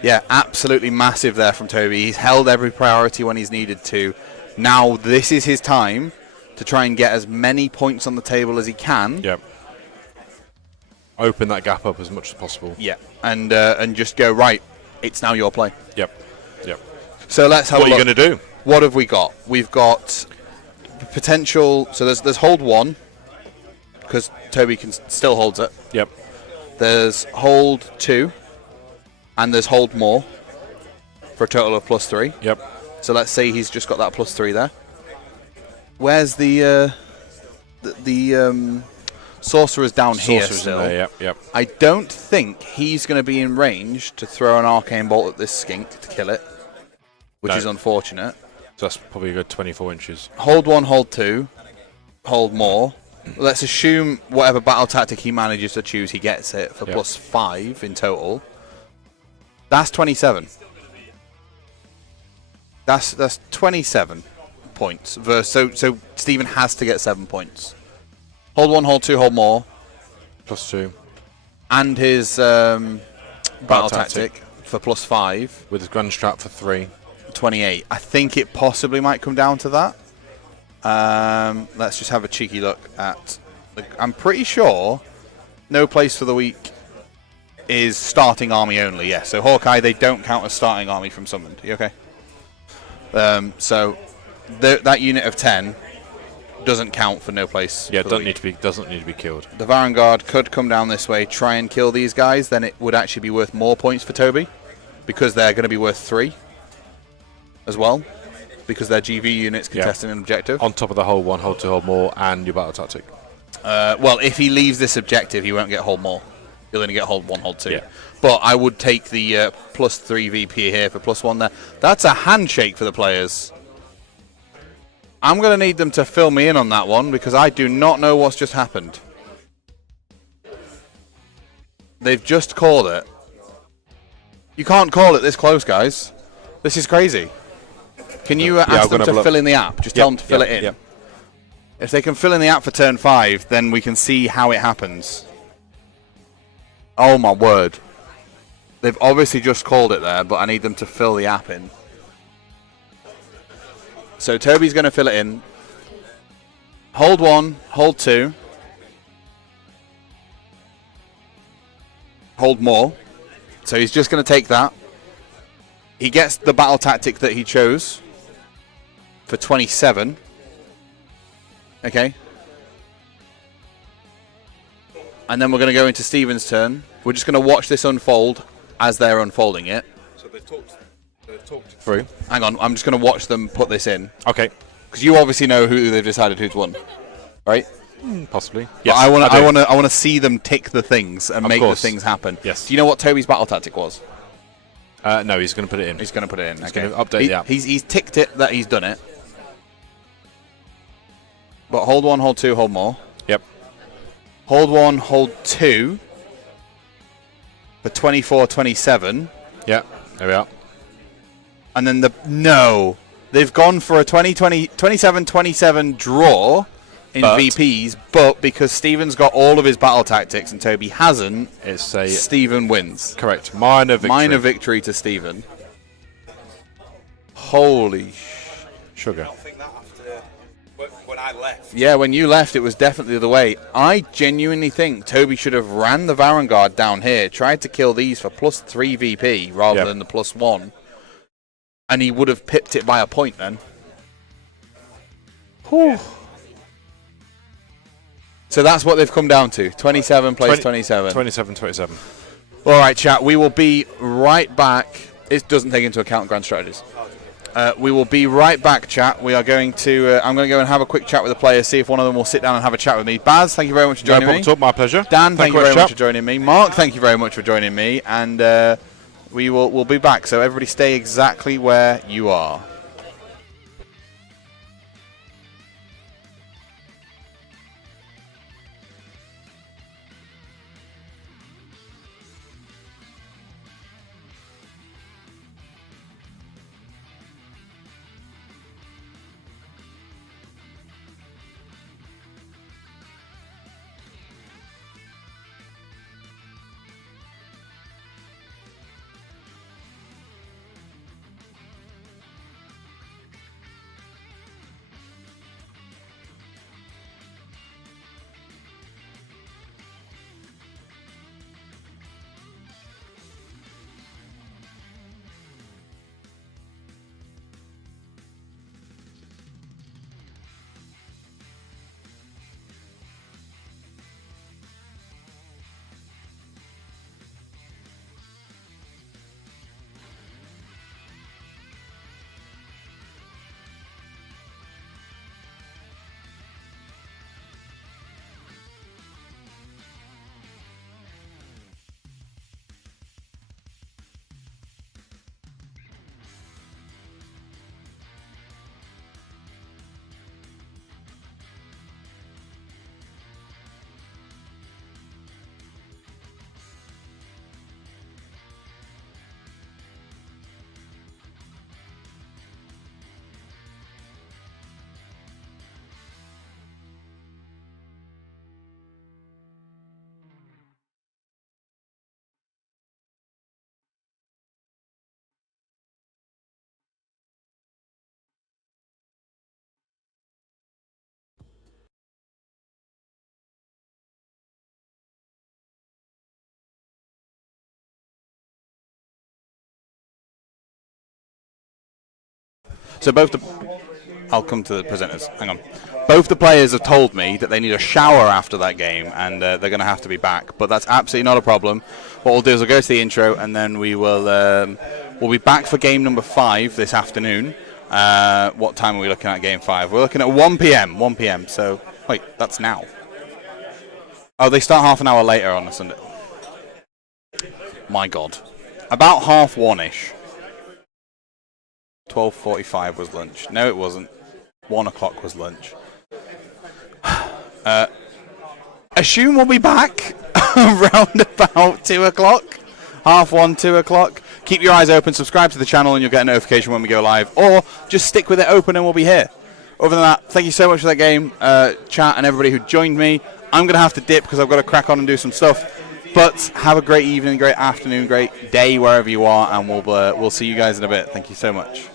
Yeah, absolutely massive there from Toby. He's held every priority when he's needed to. Now this is his time to try and get as many points on the table as he can. Yep. Open that gap up as much as possible. Yeah, and just go, right, it's now your play. Yep. Yep. So let's have What a are you look. going to do? What have we got? We've got potential. So there's hold 1 because Toby can still holds it. Yep. There's hold 2, and there's hold more for a total of +3. Yep. So let's say he's just got that +3 there. Where's the sorcerer's down here Sorcerer's still? in there, yep, yep. I don't think he's going to be in range to throw an arcane bolt at this skink to kill it, which No. is unfortunate. So that's probably a good 24 inches. Hold 1, hold 2, hold more. Let's assume whatever battle tactic he manages to choose, he gets it for Yep. +5 in total. That's 27. That's 27 points. So Stephen has to get 7 points. Hold 1, hold 2, hold more, +2. and his battle tactic for +5. With his grand strap for 3. 28. I think it possibly might come down to that. Let's just have a cheeky look at... I'm pretty sure no place for the week is starting army only. Yeah, so Hawkeye, they don't count as starting army from summoned. You okay? So that unit of 10 doesn't count for no place. Yeah, for the doesn't week. need to be killed. The Varangard could come down this way, try and kill these guys. Then it would actually be worth more points for Toby because they're going to be worth 3. as well, because they're GV units contesting an objective. On top of the hold 1, hold 2, hold more, and your battle tactic. Well, if he leaves this objective, he won't get hold more. He'll only get hold 1, hold 2. Yeah. But I would take the +3 VP here for +1 there. That's a handshake for the players. I'm going to need them to fill me in on that one because I do not know what's just happened. They've just called it. You can't call it this close, guys. This is crazy. Can you ask them to fill in the app? Just tell them to fill it in. Yep. If they can fill in the app for turn 5, then we can see how it happens. Oh my word. They've obviously just called it there, but I need them to fill the app in. So Toby's going to fill it in. Hold 1, hold 2. Hold more. So he's just going to take that. He gets the battle tactic that he chose for 27. Okay. And then we're going to go into Steven's turn. We're just going to watch this unfold as they're unfolding it. So they've talked Through. Hang on, I'm just going to watch them put this in. Okay. Because you obviously know who they've decided who's won. Right? Possibly. But Yes, I want do. to see them tick the things and make the course. things happen. Yes. Do you know what Toby's battle tactic was? No, he's going to put it in. He's going to put it in. He's okay. going to update the app. He's ticked it that he's done it. But hold 1, hold 2, hold more. Yep. Hold 1, hold 2 for 24, 27. Yeah. There we are. And then they've gone for a 27, 27 draw in But- VPs, but because Steven's got all of his battle tactics and Toby hasn't, It's a Steven wins. correct minor victory. Minor victory to Steven. Holy Sugar. I think that after when I left. Yeah, when you left, it was definitely the other way. I genuinely think Toby should have ran the Varangard down here, tried to kill these for +3 VP rather than the +1, and he would have pipped it by a point then. Whew. So that's what they've come down to. 27 plays 27. 27. All right, chat. We will be right back. It doesn't take into account grand strategies. We will be right back, chat. We are going to. I'm going to go and have a quick chat with the players, see if one of them will sit down and have a chat with me. Baz, thank you very much for joining me. My pleasure. Dan, thank you very much for joining me. Mark, thank you very much for joining me. And we'll be back. So everybody, stay exactly where you are. So I'll come to the presenters. Hang on. Both the players have told me that they need a shower after that game, and they're going to have to be back. But that's absolutely not a problem. What we'll do is we'll go to the intro, and then we will We'll be back for game number 5 this afternoon. What time are we looking at game 5? We're looking at 1 p.m. 1 p.m. So, wait, that's now. Oh, they start half an hour later on a Sunday. My God. About 1:30-ish. 12:45 was lunch. No, it wasn't. 1 o'clock was lunch. Assume we'll be back around about 2 o'clock. 1:30, 2 o'clock. Keep your eyes open, subscribe to the channel, and you'll get a notification when we go live. Or just stick with it open and we'll be here. Other than that, thank you so much for that game, chat, and everybody who joined me. I'm going to have to dip because I've got to crack on and do some stuff. But have a great evening, great afternoon, great day wherever you are, and we'll see you guys in a bit. Thank you so much.